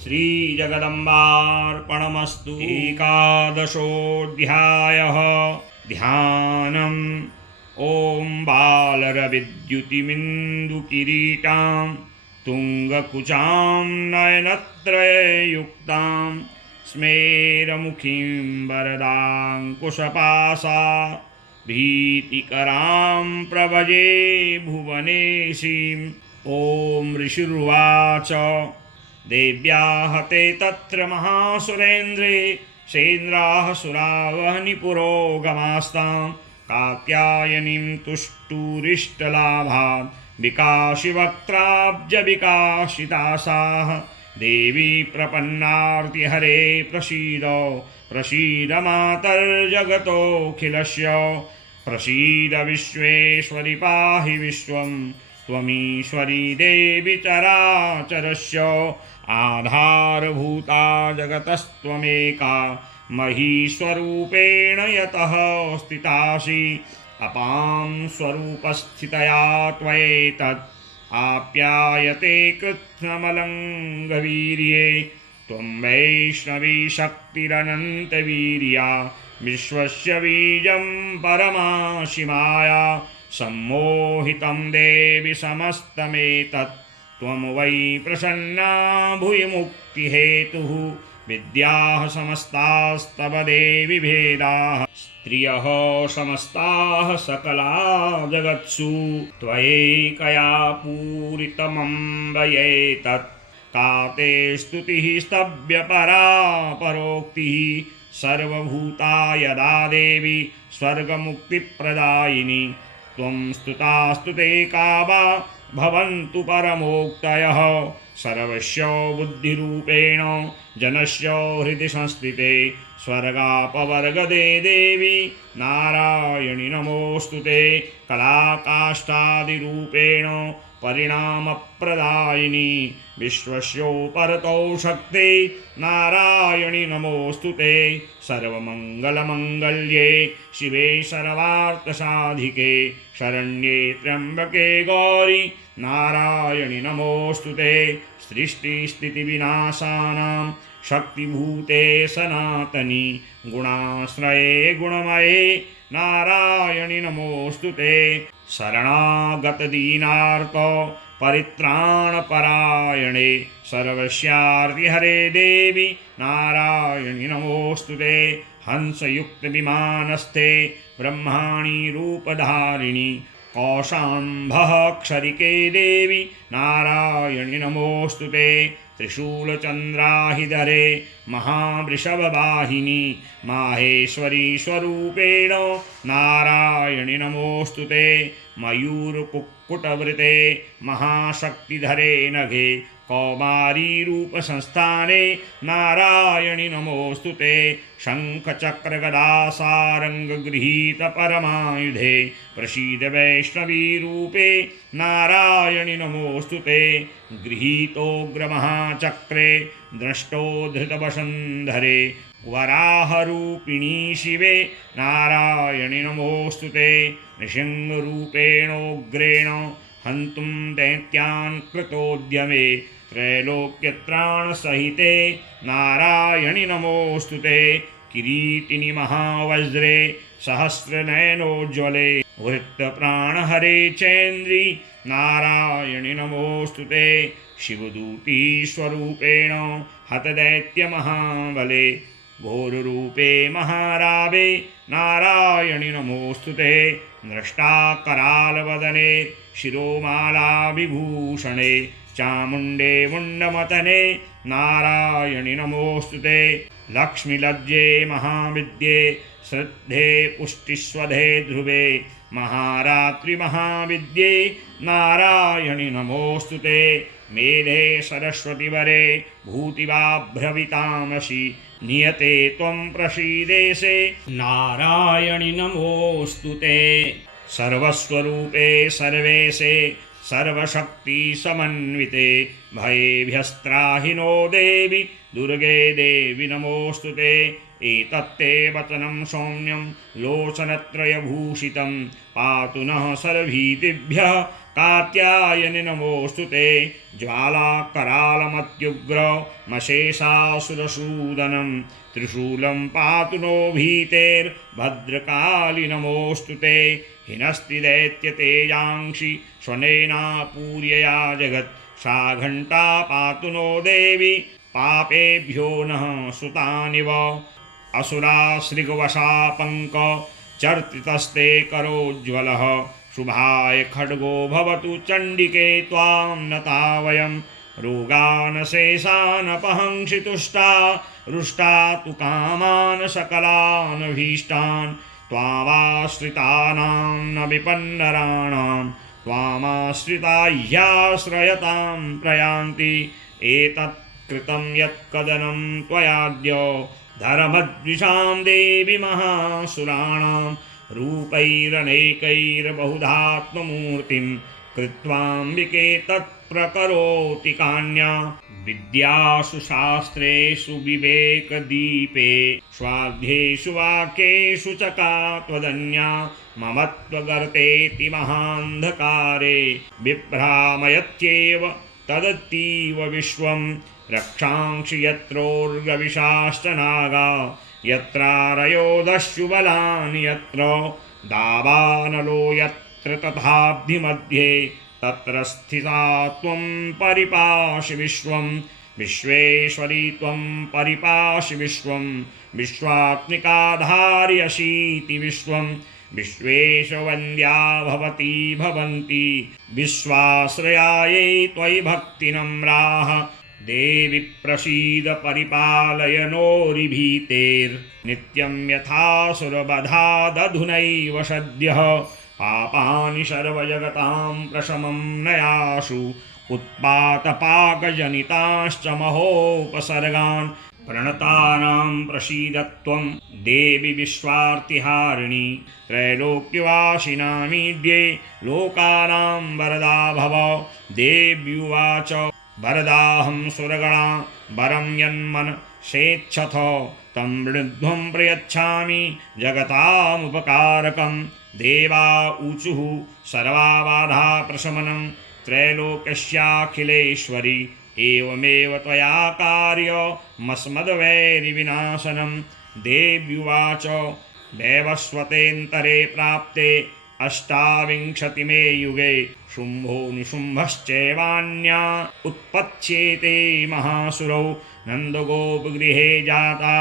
श्रीजगदम्बार्पणमस्तु। एकादशोऽध्यायः ध्यानम् ॐ बालरविद्युतिमिन्दुकिरीटां तुङ्गकुचां नयनत्रययुक्तां स्मेरमुखीं वरदाङ्कुशपासा भीतिकरां प्रभजे भुवनेशीम् ॐ ऋषिरुवाच देव्याः ते तत्र महासुरेन्द्रे सेन्द्राः सुरावहनिपुरोगमास्तां कात्यायनीं तुष्टुरिष्टलाभान् विकाशिवक्त्राब्जविकाशितासाः देवी प्रपन्नार्तिहरे प्रसीद प्रसीद मातर्जगतोऽखिलस्य प्रसीद विश्वेश्वरि पाहि विश्वं त्वमीश्वरी देवी चराचरस्य आधारभूता जगतस्त्वमेका महीस्वरूपेण यतः स्थितासि अपां स्वरूपस्थितया त्वयेतत् आप्यायते कृत्स्नमलङ्घवीर्ये त्वं वैष्णवी शक्तिरनन्तवीर्या विश्वस्य बीजं परमासि माया सम्मोहितं देवि समस्तमेतत् त्वं वै प्रसन्ना भूय मुक्तिहेतुः विद्याः समस्तास्तव देवि भेदाः स्त्रियः समस्ताः सकला जगत्सु त्वयैकया पूरितमम्ब एतत् का ते स्तुतिः स्तव्यपरा परोक्तिः सर्वभूता यदा देवी स्वर्गमुक्तिप्रदायिनी त्वं स्तुतास्तु ते का वा भवन्तु परमोक्तयः सर्वस्य बुद्धिरूपेण जनस्य हृदि संस्थिते स्वर्गापवर्गदे देवी नारायणि नमोऽस्तु ते कलाकाष्ठादिरूपेण परिणामप्रदायिनी विश्वस्योपरतो शक्ते नारायणि नमोऽस्तु ते सर्वमङ्गलमङ्गल्ये शिवे सर्वार्थसाधिके शरण्ये त्र्यम्बके गौरि नारायणि नमोऽस्तु ते सृष्टिस्थितिविनाशानां शक्तिभूते सनातनी गुणाश्रये गुणमये नारायणि नमोऽस्तु ते शरणागतदीनार्त परित्राणपरायणे सर्वस्यार्तिहरे देवी नारायणि नमोऽस्तु ते हंसयुक्तविमानस्थे ब्रह्माणि रूपधारिणि कौशाम्भः क्षरिके देवी नारायणि नमोऽस्तु ते त्रिशूलचन्द्राहिधरे महावृषभवाहिनी माहेश्वरी स्वरूपेण नारायणि नमोऽस्तु ते मयूरकुक्कुटवृते महाशक्तिधरे नघे कौमारी रूपसंस्थाने नारायणि नमोऽस्तु ते शङ्खचक्रगदासारङ्गगृहीतपरमायुधे प्रसीद वैष्णवी रूपे नारायणि नमोऽस्तु ते गृहीतोग्रमहाचक्रे द्रष्टो धृतवसन्धरे वराहरूपिणी शिवे नारायणि नमोऽस्तु ते नृसिंहरूपेणोग्रेण हन्तुं दैत्यान् कृतोद्यमे त्रैलोक्यत्राणसहिते नारायणि नमोऽस्तु ते किरीटिनि महावज्रे सहस्रनयनोज्ज्वले वृत्तप्राणहरे चेन्द्रि नारायणि नमोऽस्तु ते शिवदूतीस्वरूपेण हतदैत्यमहाबले घोररूपे महारावे नारायणि नमोऽस्तु ते नृष्टाकरालवदने शिरोमालाविभूषणे चामुण्डे मुण्डमतने नारायणि नमोऽस्तु ते लक्ष्मीलज्जे महाविद्ये श्रद्धे पुष्टिस्वधे ध्रुवे महारात्रि महाविद्ये नारायणि नमोऽस्तु ते मेधे सरस्वतीवरे भूतिवाभ्रवितामसि नियते त्वं प्रसीदेशे नारायणि नमोऽस्तु ते सर्वस्वरूपे सर्वेशे सर्वशक्तिसमन्विते भयेभ्यस्त्राहि नो देवि दुर्गे देवि नमोऽस्तु ते एतत्ते वचनं सौम्यं लोचनत्रयभूषितं पातु नः सर्वभीतिभ्यः कात्यायनि नमोऽस्तु ते ज्वालाकरालमत्युग्र मशेषासुरसूदनं त्रिशूलं पातु नो भीतेर्भद्रकाली नमोऽस्तु ते हिनस्ति दैत्यतेजांसि स्वनेनापूर्यया जगत् सा घण्टा पातु नो देवी पापेभ्यो नः सुतानिव असुराश्रिगवशापङ्क चर्तितस्ते करोज्ज्वलः शुभाय खड्गो भवतु चण्डिके त्वां नता वयं रोगानशेषानपहंसि तुष्टा रुष्टा तु कामान् सकलानभीष्टान् त्वामाश्रितानां न विपन्नराणां त्वामाश्रिता ह्याश्रयतां प्रयान्ति एतत् कृतं यत्कदनं त्वयाद्य धर्मद्विषां देवी महासुराणां रूपैरनेकैर्बहुधात्ममूर्तिं कृत्वाम्बिके तत्प्रकरोति कान्या विद्यासु शास्त्रेषु विवेकदीपे स्वाध्येषु वाक्येषु च का त्वदन्या मम त्वगर्तेति महान्धकारे बिभ्रामयत्येव तदतीव विश्वं रक्षांसि यत्रोर्गविशाश्च नागा यत्रारयो दस्युबलानि यत्र दावानलो यत्र तथाब्धिमध्ये तत्र स्थिता त्वं परिपाशि विश्वं विश्वेश्वरी त्वं परिपासि विश्वं विश्वात्मिकाधार्यसीति विश्वं विश्वेशवन्द्या भवती भवन्ति विश्वाश्रयायै त्वयि भक्तिनम्राः देवि प्रसीद परिपालय नोरिभीतेर्नित्यं यथासुरवधादधुनैव सद्यः पापानि सर्वजगतां प्रशमं नयासु उत्पातपाकजनिताश्च महोपसर्गान् प्रणतानां प्रसीदत्वं देवि विश्वार्तिहारिणी त्रैलोक्यवासिनामीड्ये लोकानां वरदा भव देव्युवाच वरदाहं सुरगणा वरं यन्मन सेच्छथ तं वृद्ध्वं प्रयच्छामि जगतामुपकारकं देवा ऊचुः सर्वाबाधा प्रशमनं त्रैलोक्यस्याखिलेश्वरि एवमेव त्वया कार्यमस्मद्वैरिविनाशनं देव्युवाच दैवस्वतेऽन्तरे प्राप्ते अष्टाविंशतिमे युगे शुम्भो निशुम्भश्चैवान्या उत्पत्स्येते महासुरौ नन्दगोपगृहे जाता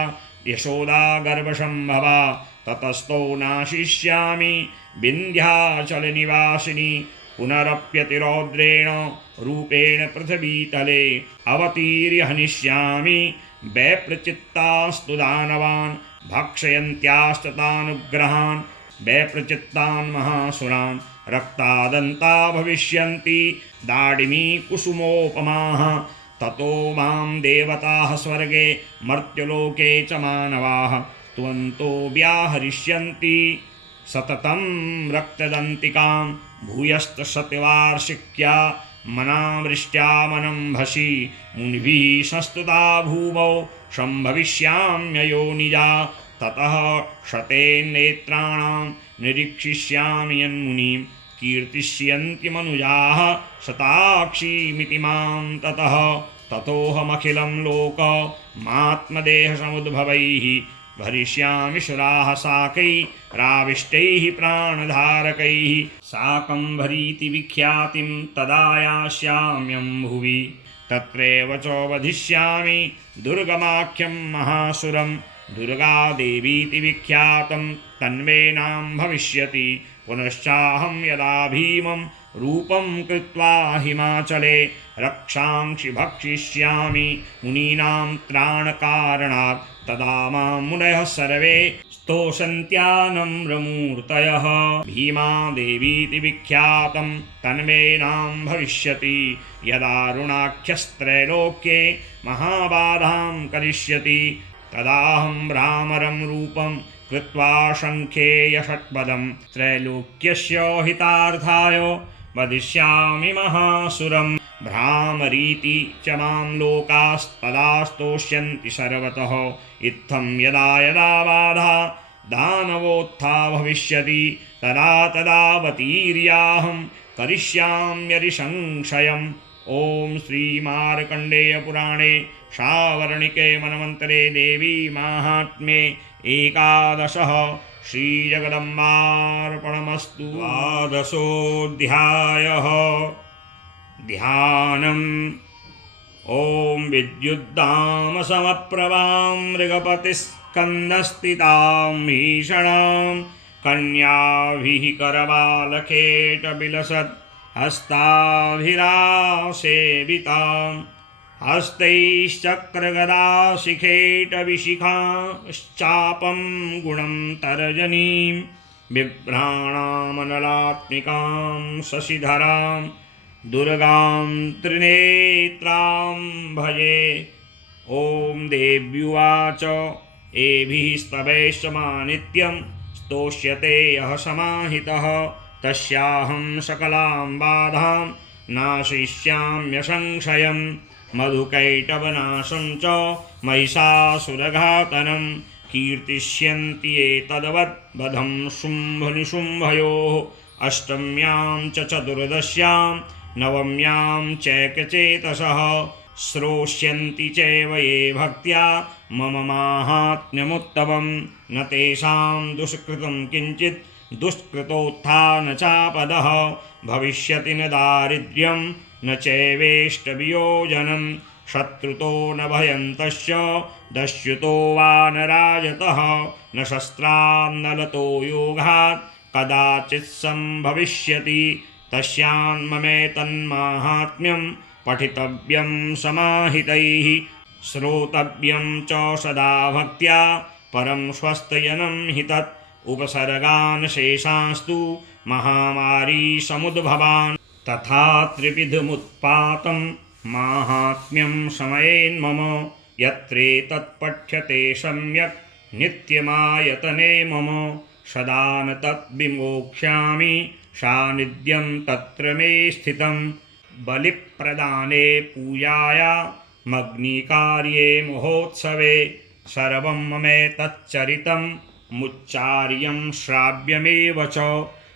यशोदा गर्भसम्भवा ततस्तौ नाशिष्यामि विन्ध्याचलनिवासिनी पुनरप्यतिरौद्रेण रूपेण पृथिवीतले अवतीर्य हनिष्यामि वैप्रचित्तास्तु दानवान् भक्षयन्त्याश्च तानुग्रहान् वैप्रचित्तान् महासुरान् रक्तादन्ता भविष्यन्ति दाडिमी कुसुमोपमाः ततो मां देवताः स्वर्गे मर्त्यलोके च मानवाः त्वन्तो व्याहरिष्यन्ति सततं रक्तदन्तिकां भूयश्च शतवार्षिक्या मनावृष्ट्यामनम्भसि मुनिभिः संस्तुता भूमौ सम्भविष्याम्ययोनिजा ततः शतेन्नेत्राणां निरीक्षिष्यामि यन्मुनिं कीर्तिष्यन्ति मनुजाः शताक्षीमिति मां ततः ततोऽहमखिलं लोकमात्मदेहसमुद्भवैः भरिष्यामि सुराः साकैराविष्टैः प्राणधारकैः साकं भरीति विख्यातिं तदा यास्याम्यं भुवि तत्रैव च वधिष्यामि दुर्गमाख्यं महासुरं दुर्गादेवीति विख्यातं तन्मे नाम भविष्यति पुनश्चाहं यदा भीमं रूपं कृत्वा हिमाचले रक्षांसि भक्षिष्यामि मुनीनां त्राणकारणात् तदा मां मुनयः सर्वे स्तोषन्त्यानम्रमूर्तयः भीमा देवीति विख्यातं तन्मे नाम भविष्यति यदारुणाख्यस्त्रैलोक्ये महाबाधां करिष्यति तदाहं भ्रामरं रूपं कृत्वा शङ्खेयषट्पदं त्रैलोक्यस्य हितार्थाय वदिष्यामि महासुरं भ्रामरीति च मां लोकास्तदा स्तोष्यन्ति सर्वतः इत्थं यदा यदा बाधा दानवोत्था भविष्यति तदा तदावतीर्याहं करिष्याम्यरिसंशयम् ओम श्री मार्कंडेय पुराणे सावर्णिके मनमंतरे देवी माहात्म्ये एकादशः श्री जगदम्बार्पणमस्तु। द्वादशोऽध्यायः ध्यानम् ओम विद्युद्दाम समप्रभां मृगपतिस्कन्धस्थितां भीषणां कन्याभिः करबालखेटबिलसत् हस्ताभिरासेवितां हस्तैश्चक्रगदाशिखेटविशिखाश्चापं गुणं तर्जनीं बिभ्राणामनलात्मिकां शशिधरां दुर्गां त्रिनेत्रां भजे। ॐ देव्युवाच एभिः स्तवैश्चमानित्यं स्तोष्यते यः समाहितः तस्याहं सकलां बाधां नाशयिष्याम्यसंशयं मधुकैटवनाशं च महिषासुरघातनं कीर्तिष्यन्ति एतद्वद्वधं शुम्भनिशुम्भयोः अष्टम्यां च चतुर्दश्यां नवम्यां चैकचेतसः श्रोष्यन्ति चैव ये भक्त्या मम माहात्म्यमुत्तमं न तेषां दुष्कृतं किञ्चित् दुष्कृतोत्थानचापदः भविष्यति न दारिद्र्यं न चैवेष्टवियोजनं शत्रुतो न भयन्तश्च दस्युतो वा न राजतः न शस्त्रान्नलतो योगात् कदाचित् सम्भविष्यति तस्यान्ममेतन्माहात्म्यं पठितव्यं समाहितैः श्रोतव्यं च सदा भक्त्या परं स्वस्तयनं हि तत् उपसर्गान् शेषांस्तु महामारी समुद्भवान् तथा त्रिविधमुत्पातं माहात्म्यं समयेन्मम यत्रेतत्पठ्यते सम्यक् नित्यमायतने मम सदा न तत् विमोक्ष्यामि सान्निध्यं तत्र मे स्थितं बलिप्रदाने पूजायामग्निकार्ये महोत्सवे सर्वं ममेतच्चरितं मुच्चार्यं श्राव्यमेव च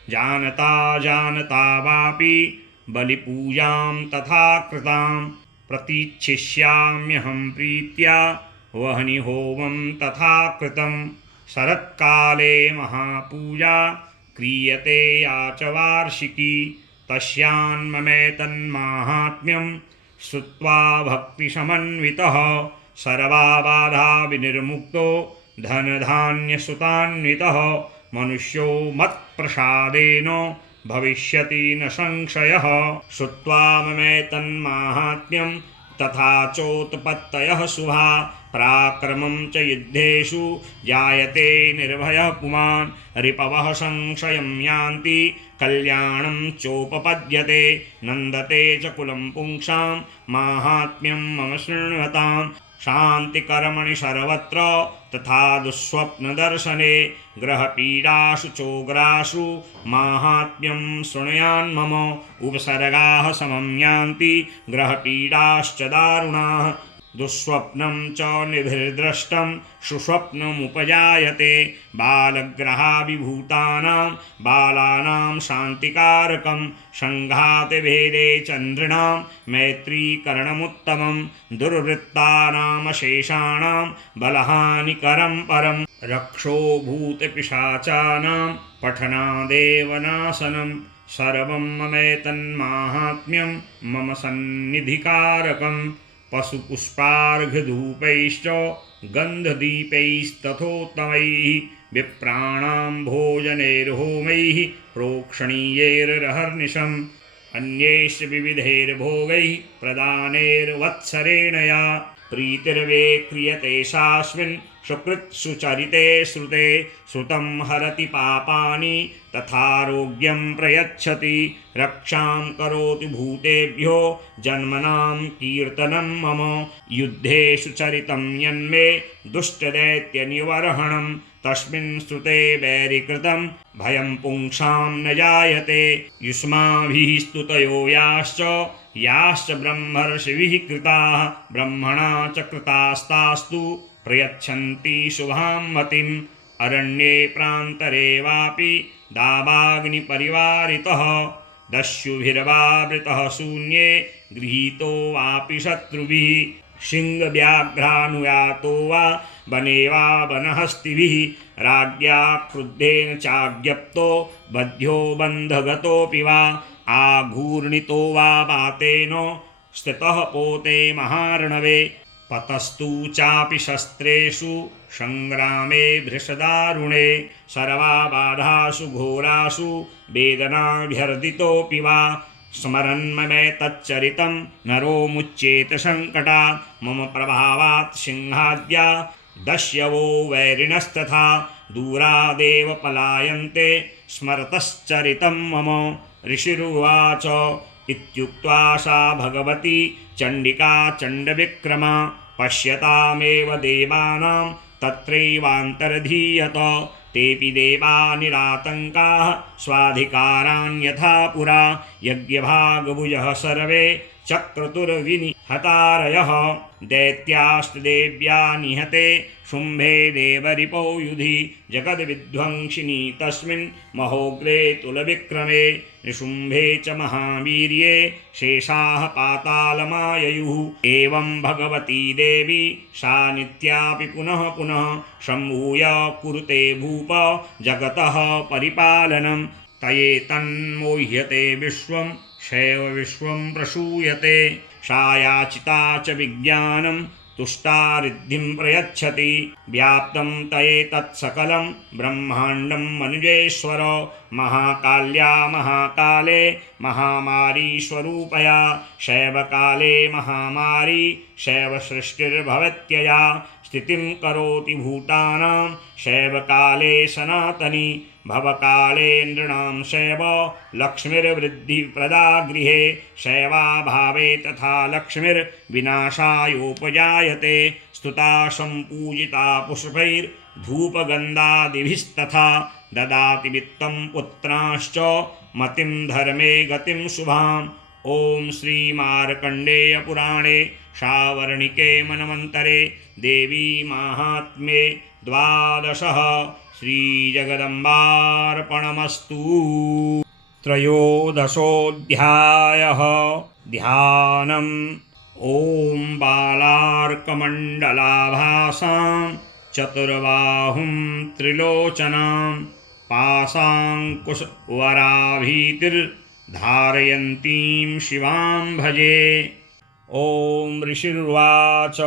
जानता जानता वापि बलिपूजां तथा कृतां प्रतीच्छिष्याम्यहं प्रीत्या वह्निहोमं तथा कृतं शरत्काले महापूजा क्रियते या च वार्षिकी तस्यान्ममेतन्माहात्म्यं श्रुत्वा भक्तिसमन्वितः सर्वाबाधा विनिर्मुक्तो धनधान्यसुतान्वितः मनुष्यो मत्प्रसादेन भविष्यति न संशयः श्रुत्वा ममेतन्माहात्म्यं तथा चोत्पत्तयः शुभा पराक्रमं च युद्धेषु जायते निर्भयः पुमान् रिपवः संशयं यान्ति कल्याणं चोपपद्यते नन्दते च कुलं पुंसां माहात्म्यं मम शृण्वताम् शान्तिकर्मणि सर्वत्र तथा दुःस्वप्नदर्शने ग्रहपीडासु चोग्रासु माहात्म्यं शृणुयान्मम उपसर्गाः समं यान्ति ग्रहपीडाश्च दारुणाः दुःस्वप्नं च निधिर्दृष्टं सुस्वप्नमुपजायते बालग्रहाभिभूतानां बालानां शान्तिकारकं सङ्घातभेदे चन्द्रिणां मैत्रीकरणमुत्तमं दुर्वृत्तानामशेषाणां बलहानिकरं परं रक्षो भूतपिशाचानां पठनादेव नाशनं सर्वं ममेतन्माहात्म्यं मम सन्निधिकारकम् पशुपुष्पार्घ्यधूपैश्च गन्धदीपैस्तथोत्तमैः विप्राणां भोजनैर्होमैः प्रोक्षणीयैरहर्निशम् अन्यैश्च विविधैर्भोगैः प्रदानैर्वत्सरेण या प्रीतिर्वे क्रियते सास्मिन् सुकृत्सुचरिते श्रुते श्रुतं हरति पापानि तथारोग्यं प्रयच्छति रक्षां करोति भूतेभ्यो जन्मनां कीर्तनं मम युद्धेषु चरितं यन्मे दुष्टदैत्यनिवर्हणं तस्मिन् श्रुते वैरिकृतं भयं पुंसां न जायते युष्माभिः स्तुतयो याश्च ब्रह्मर्षिभिः कृताः ब्रह्मणा च कृतास्तास्तु प्रयच्छन्ति शुभां मतिम् अरण्ये प्रान्तरे वापि दावाग्निपरिवारितः दस्युभिर्वावृतः शून्ये गृहीतो वापि शत्रुभिः सिंहव्याघ्रानुयातो वा वने वा वनहस्तिभिः राज्ञा क्रुद्धेन चाज्ञप्तो बध्यो बन्धगतोऽपि वा आघूर्णितो वा वातेन स्थितः पोते महार्णवे पतस्तु चापि शस्त्रेषु संग्रामे भृशदारुणे सर्वाबाधासु घोरासु वेदनाभ्यर्दितोऽपि वा स्मरन्ममेतच्चरितं नरो मुच्येत सङ्कटात् मम प्रभावात् सिंहाद्या दस्यवो वैरिणस्तथा दूरादेव पलायन्ते स्मरतश्चरितं मम ऋषिरुवाच इत्युक्त्वा सा भगवती चण्डिका चण्डविक्रमा पश्यतामेव देवानां तत्रैवान्तर्धीयत तेऽपि देवा निरातङ्काः स्वाधिकारान् यथा पुरा यज्ञभागभुजः सर्वे चक्रतुर्विनिहतारयः दैत्यास्तदेव्या निहते शुम्भे देवरिपौ युधि जगद्विध्वंसिनी तस्मिन् महोग्रे तुलविक्रमे निशुम्भे च महावीर्ये शेषाः पातालमाययुः एवं भगवती देवी सा नित्यापि पुनः पुनः सम्भूय कुरुते भूप जगतः परिपालनं तये तन्मोह्यते विश्वं शैव विश्वं प्रसूयते सा याचिता च विज्ञानं तुष्टा रिद्धिं प्रयच्छति व्याप्तं तयेतत्सकलं ब्रह्माण्डं मनुजेश्वर महाकाल्या महाकाले महामारी स्वरूपया शैवकाले महामारी शैवसृष्टिर्भवत्यया स्थितिं करोति भूतानां शैवकाले सनातनी भवकाले नृणां शैव लक्ष्मीर्वृद्धिप्रदा गृहे शैवाभावे तथा लक्ष्मीर्विनाशायोपजायते स्तुता सम्पूजिता पुष्पैर्धूपगन्धादिभिस्तथा ददाति वित्तं पुत्रांश्च मतिं धर्मे गतिं शुभाम्। ओम श्री मार्कंडेय पुराणे शावर्णिके मनवंतरे देवी माहात्म्ये द्वादशः श्री जगदम्बार्पणमस्तु। त्रयोदशोऽध्यायः ध्यानम्। ओम बालार्कमण्डलाभासां चतुर्बाहुं त्रिलोचनां पाशाङ्कुशवराभीतिर्धारयन्तीं शिवां भजे। ॐ ऋषिर्वाच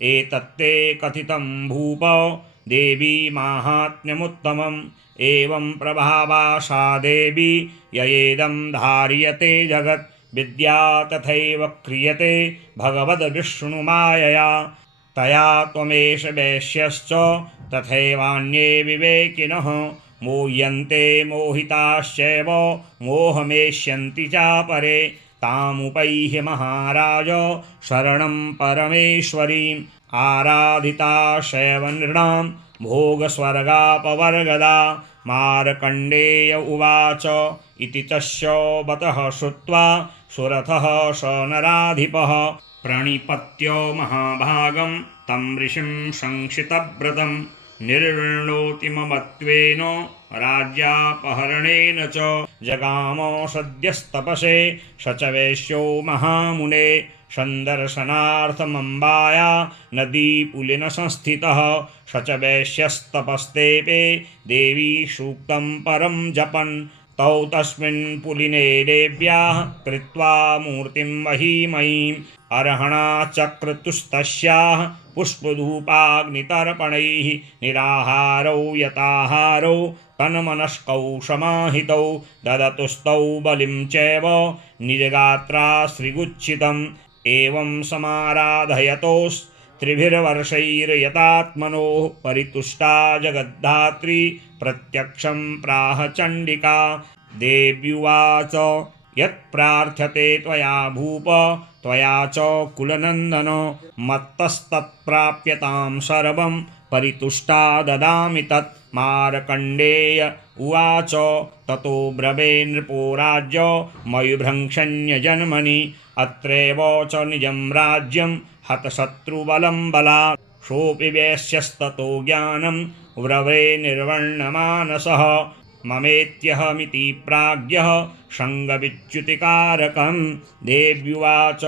एतत्ते कथितं भूप देवी माहात्म्यमुत्तमम् एवं प्रभावा सा देवी ययेदं धार्यते जगत् विद्या तथैव क्रियते भगवद्विष्णुमायया तया त्वमेष वैश्यश्च तथैवान्ये विवेकिनः मोह्यन्ते मोहिताश्चैव मोहमेष्यन्ति चापरे तामुपैहि महाराज शरणं परमेश्वरीम् आराधिता शैव नृणां भोगस्वर्गापवर्गदा। मार्कण्डेय उवाच इति तस्य वचः श्रुत्वा सुरथः स नराधिपः प्रणिपत्य महाभागं तं ऋषिं संशितव्रतं निर्वृणोतिममत्वेन राज्यापहरणेन च जगाम सद्यस्तपसे स च वैश्यो महामुने सन्दर्शनार्थमम्बाया नदीपुलिनसंस्थितः स च वैश्यस्तपस्तेपे देवी सूक्तं परं जपन् तौ तस्मिन् पुलिने देव्याः कृत्वा मूर्तिं महीमयीम् अर्हणा चक्रतुस्तस्याः पुष्पधूपाग्नितर्पणैः निराहारौ यताहारौ तन्मनस्कौ समाहितौ ददतुस्तौ बलिं चैव निजगात्रा श्रीगुच्छितम् एवं समाराधयतोस्त्रिभिर्वर्षैर्यतात्मनो परितुष्टा जगद्धात्री प्रत्यक्षं प्राह चण्डिका। देव्युवाच यत्प्रार्थ्यते त्वया भूप त्वया च कुलनन्दन मत्तस्तत्प्राप्यतां सर्वं परितुष्टा ददामि तत्। मार्कण्डेय उवाच ततो ब्रवे नृपो राज्य मयुभ्रंशन्यजन्मनि अत्रैव च निजं राज्यं हतशत्रुबलं बलात् सोऽपि वैश्यस्ततो ज्ञानं ब्रवे निर्वर्णमानसः ममेत्यहमिति प्राज्ञः सङ्गविच्युतिकारकं। देव्युवाच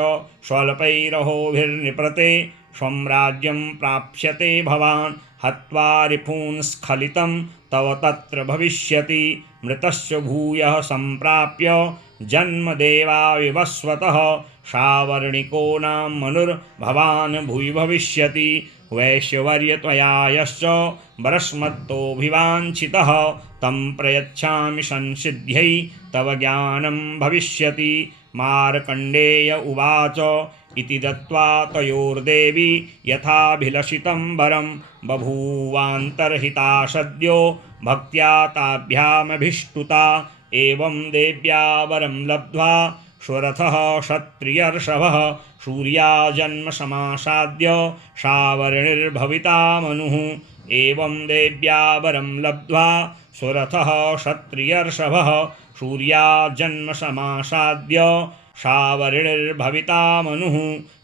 स्वल्पैरहोभिर्निपृते स्वं राज्यं प्राप्स्यते भवान् हत्वा रिपून् स्खलितं तव तत्र भविष्यति मृतस्य भूयः सम्प्राप्य जन्मदेवा विवस्वतः सावर्णिको नाम मनुर्भवान् भूयि भविष्यति वैश्यवर्य त्वया यश्च वरस्मत्तोऽभिवाञ्छितः तं प्रयच्छामि संसिद्ध्यै तव ज्ञानं भविष्यति। मार्कण्डेय उवाच इति दत्त्वा तयोर्देवी यथाभिलषितं वरं बभूवान्तर्हिता सद्यो भक्त्या ताभ्यामभिष्टुता। एवं देव्या वरं लब्ध्वा सुरथः क्षत्रियर्षभः सूर्याजन्म समासाद्य सावर्णिर्भविता मनुः। एवं देव्या वरं लब्ध्वा सुरथः क्षत्रियर्षभः सूर्याजन्म समासाद्य सावर्णिर्भविता मनुः।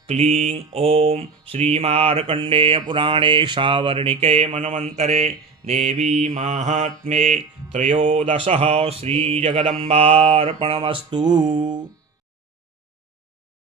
क्लीं ॐ श्रीमार्कण्डेय पुराणे सावर्णिके मनवन्तरे देवी माहात्म्ये त्रयोदशः श्रीजगदम्बार्पणमस्तु।